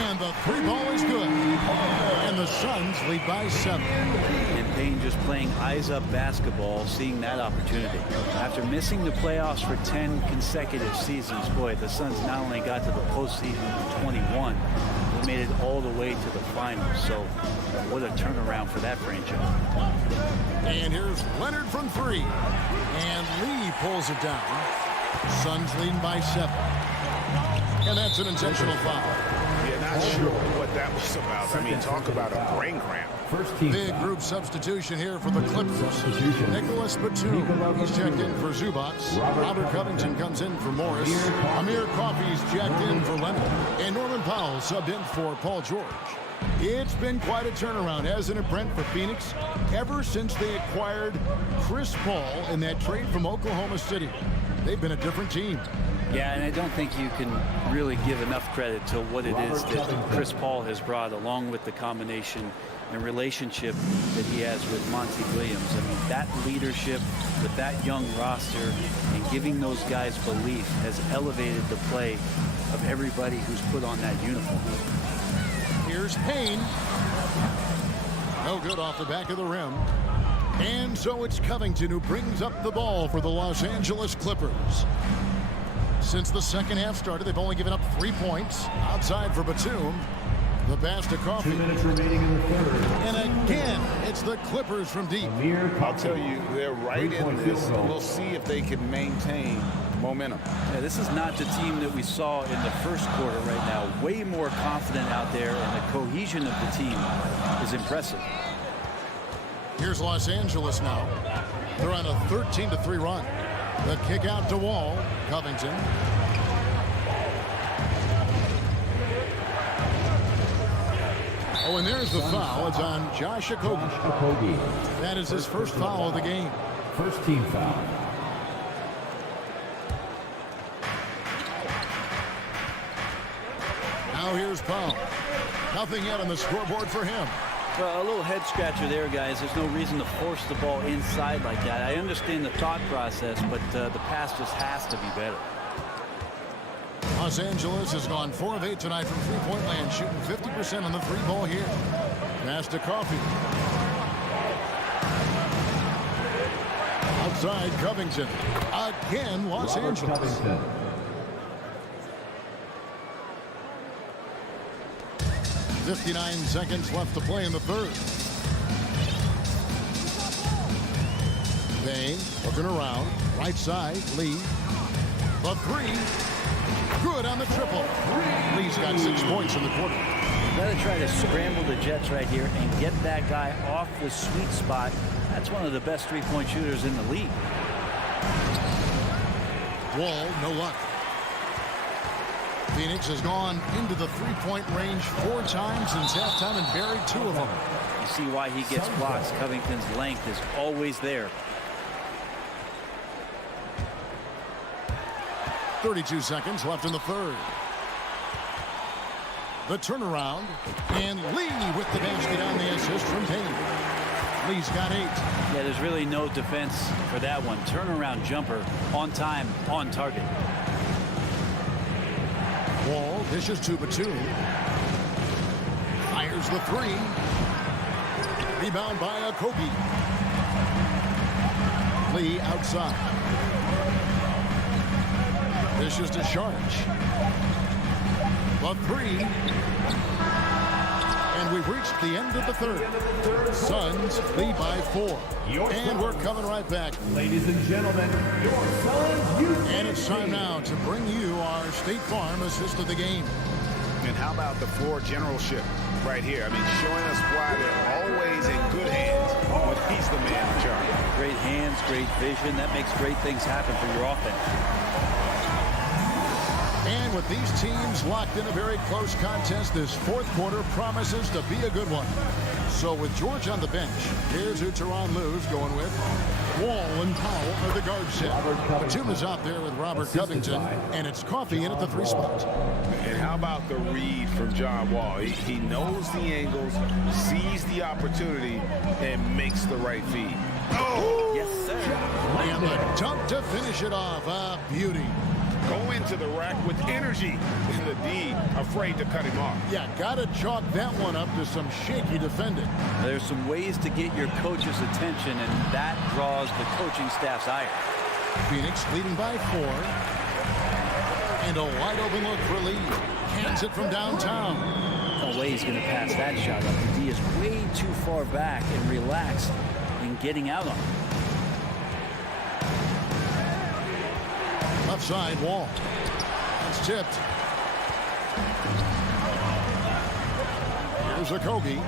And the 3 ball is good. And the Suns lead by 7. And Payne just playing eyes-up basketball, seeing that opportunity. After missing the playoffs for 10 consecutive seasons, boy, the Suns not only got to the postseason in 21, they made it all the way to the finals. So what a turnaround for that franchise. And here's Leonard from 3. And Lee pulls it down. Suns leading by 7. And that's an intentional foul. Yeah, Not sure what that was about. I mean, talk about a brain cramp. Big group substitution here for the Clippers. Nicholas Batum, he's checked in for Zubac. Robert Covington comes in for Morris. Amir Coffey's checked in for Leonard. And Norman Powell subbed in for Paul George. It's been quite a turnaround, hasn't it, Brent, for Phoenix? Ever since they acquired Chris Paul in that trade from Oklahoma City, they've been a different team. Yeah, and I don't think you can really give enough credit to what it is that Chris Paul has brought, along with the combination and relationship that he has with Monty Williams. I mean, that leadership with that young roster and giving those guys belief has elevated the play of everybody who's put on that uniform. Here's Payne. No good off the back of the rim. And so it's Covington who brings up the ball for the Los Angeles Clippers. Since the second half started, they've only given up 3 points. Outside for Batum. The pass to Coffey. 2 minutes remaining in the third. And again, it's the Clippers from deep. I'll tell you, they're right in this. We'll see if they can maintain momentum. Yeah, this is not the team that we saw in the first quarter right now. Way more confident out there, and the cohesion of the team is impressive. Here's Los Angeles now. They're on a 13-3 run. The kick out to Wall. Covington. Oh, and there's the foul. It's on Josh Okogie. That is his first foul of the game. First team foul. Now here's Powell. Nothing yet on the scoreboard for him. Well, a little head scratcher there, guys. There's no reason to force the ball inside like that. I understand the thought process, but the pass just has to be better. Los Angeles has gone 4 of 8 tonight from three-point land, shooting 50% on the three ball here. Pass to Coffey. Outside Covington. Again, Los Angeles. Covington. 59 seconds left to play in the third. Payne looking around. Right side, Lee. The three. Good on the triple. Lee's got 6 points in the quarter. You've got to try to scramble the Jets right here and get that guy off the sweet spot. That's one of the best three-point shooters in the league. Wall, no luck. Phoenix has gone into the three-point range 4 times since halftime and buried 2 of them. You see why he gets blocks. Covington's length is always there. 32 seconds left in the third. The turnaround, and Lee with the basket on the assist from Payne. Lee's got 8. Yeah, there's really no defense for that one. Turnaround jumper, on time, on target. Wall dishes to Batum. Fires the 3. Rebound by Okogie. Lee outside. Dishes to Sharge. The 3. And we've reached the end of the third. Suns lead by 4. And we're coming right back. Ladies and gentlemen, your Suns youth. And it's time now to bring you our State Farm assist of the game. And how about the floor generalship right here? I mean, showing us why they're always in good hands when he's the man in charge. Great hands, great vision. That makes great things happen for your offense. And with these teams locked in a very close contest, this fourth quarter promises to be a good one. So with George on the bench, here's who Tyronn Lue's going with. Wall and Powell are the guard set. Batum is out there with Robert Covington, and it's Coffey in at the 3 spot. And how about the read from John Wall? He knows the angles, sees the opportunity, and makes the right feed. Oh! Yes, sir. And the dunk to finish it off. A beauty. Go into the rack with energy. And the D afraid to cut him off. Yeah, got to chalk that one up to some shaky defending. There's some ways to get your coach's attention, and that draws the coaching staff's ire. Phoenix leading by 4. And a wide open look for Lee. Hands it from downtown. No way he's going to pass that shot up. The D is way too far back and relaxed in getting out on it. Left side, Wall. It's tipped. Here's Okogie.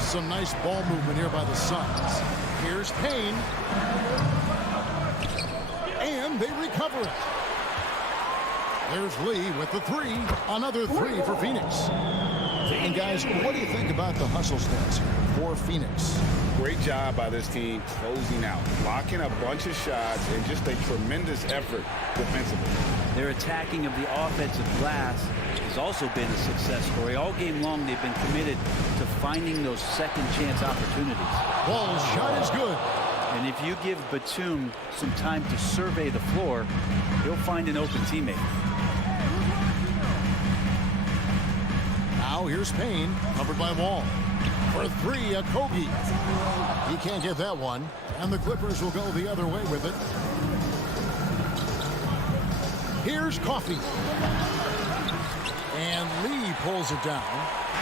Some nice ball movement here by the Suns. Here's Payne. And they recover it. There's Lee with the three. Another three for Phoenix. And guys, what do you think about the hustle stats for Phoenix? Great job by this team closing out, blocking a bunch of shots, and just a tremendous effort defensively. Their attacking of the offensive glass has also been a success story. All game long, they've been committed to finding those second chance opportunities. Ball's shot is good. And if you give Batum some time to survey the floor, he'll find an open teammate. Now here's Payne, covered by Wall. For three, Okogie. He can't get that one, and the Clippers will go the other way with it. Here's Coffey. And Lee pulls it down.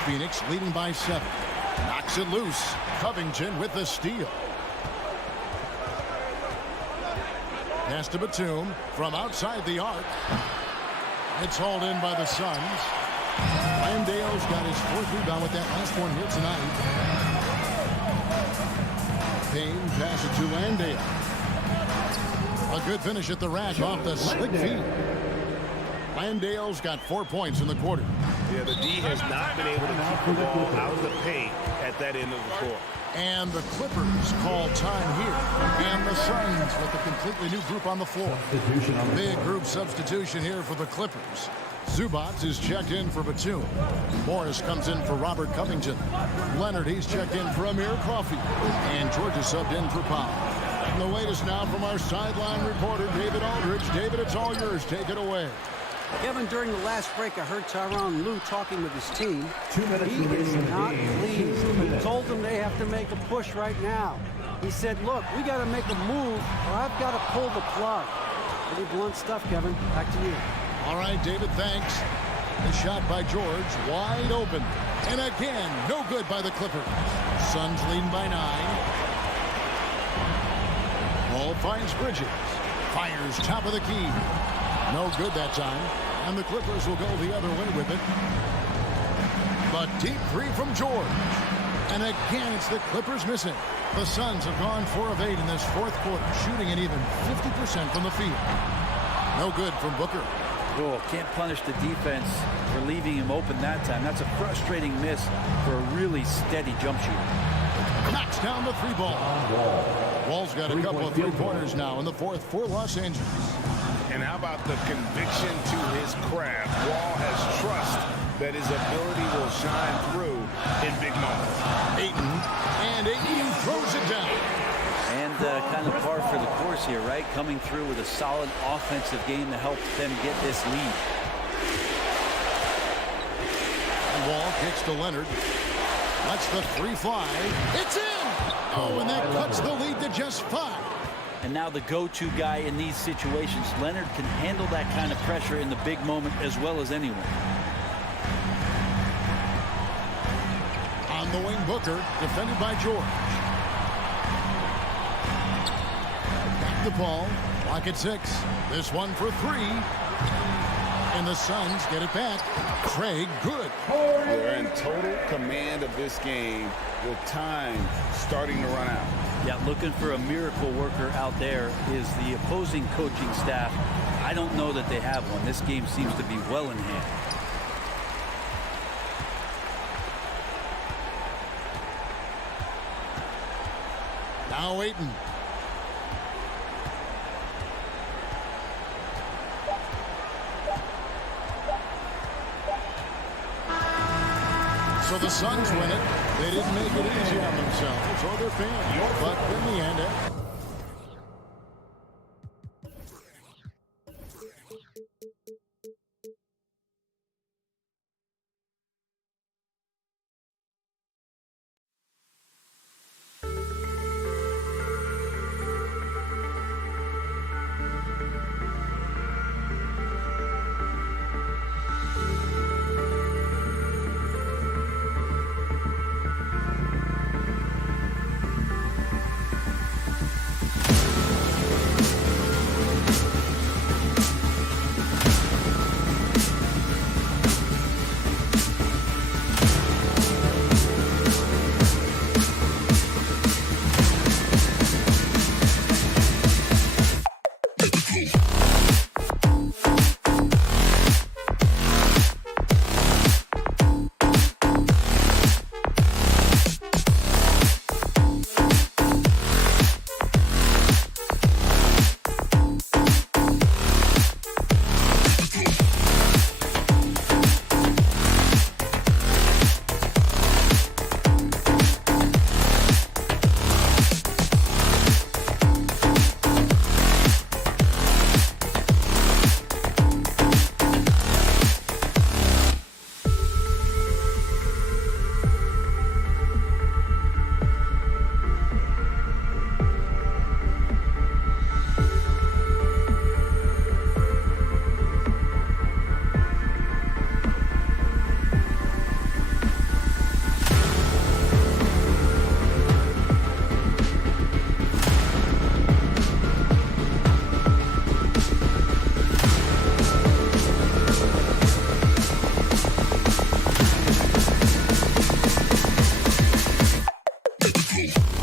Phoenix leading by 7. Knocks it loose. Covington with the steal. Pass to Batum from outside the arc. It's hauled in by the Suns. Landale's got his 4th rebound with that last one here tonight. Payne passes it to Landale. A good finish at the rack off the slick feet. Landale's got 4 points in the quarter. Yeah, the D has not been able to keep the ball out of the paint at that end of the court. And the Clippers call time here. And the Suns with a completely new group on the floor. Big group substitution here for the Clippers. Zubac is checked in for Batum. Morris comes in for Robert Covington. Leonard, he's checked in for Amir Coffey. And George is subbed in for Powell. And the latest now from our sideline reporter, David Aldridge. David, it's all yours. Take it away. Kevin, during the last break, I heard Tyronn Lue talking with his team. 2 minutes He is not pleased. He told them they have to make a push right now. He said, look, we got to make a move or I've got to pull the plug. Pretty blunt stuff, Kevin. Back to you. All right, David, thanks. The shot by George, wide open. And again, no good by the Clippers. Suns leading by 9. Ball finds Bridges. Fires top of the key. No good that time. And the Clippers will go the other way with it. But deep three from George. And again, it's the Clippers missing. The Suns have gone 4 of 8 in this 4th quarter, shooting an even 50% from the field. No good from Booker. Oh, can't punish the defense for leaving him open that time. That's a frustrating miss for a really steady jump shooter. Knocks down the 3 ball. Wall's got a couple of 3-pointers now in the 4th for Los Angeles. And how about the conviction to his craft? Wall has trust that his ability will shine through in big moments. Ayton throws it down. And kind of par for the course here, right? Coming through with a solid offensive game to help them get this lead. And Wall kicks to Leonard. Lets the 3 fly. It's in! Oh, and that cuts the lead to just 5. And now the go-to guy in these situations. Leonard can handle that kind of pressure in the big moment as well as anyone. On the wing, Booker, defended by George. Back to Paul. Clock at 6. This one for 3. And the Suns get it back. Craig, good. They're in total command of this game with time starting to run out. Yeah, looking for a miracle worker out there is the opposing coaching staff. I don't know that they have one. This game seems to be well in hand. Now Ayton. So the Suns win it. They didn't make it easy on themselves or their fans, but in the end, go.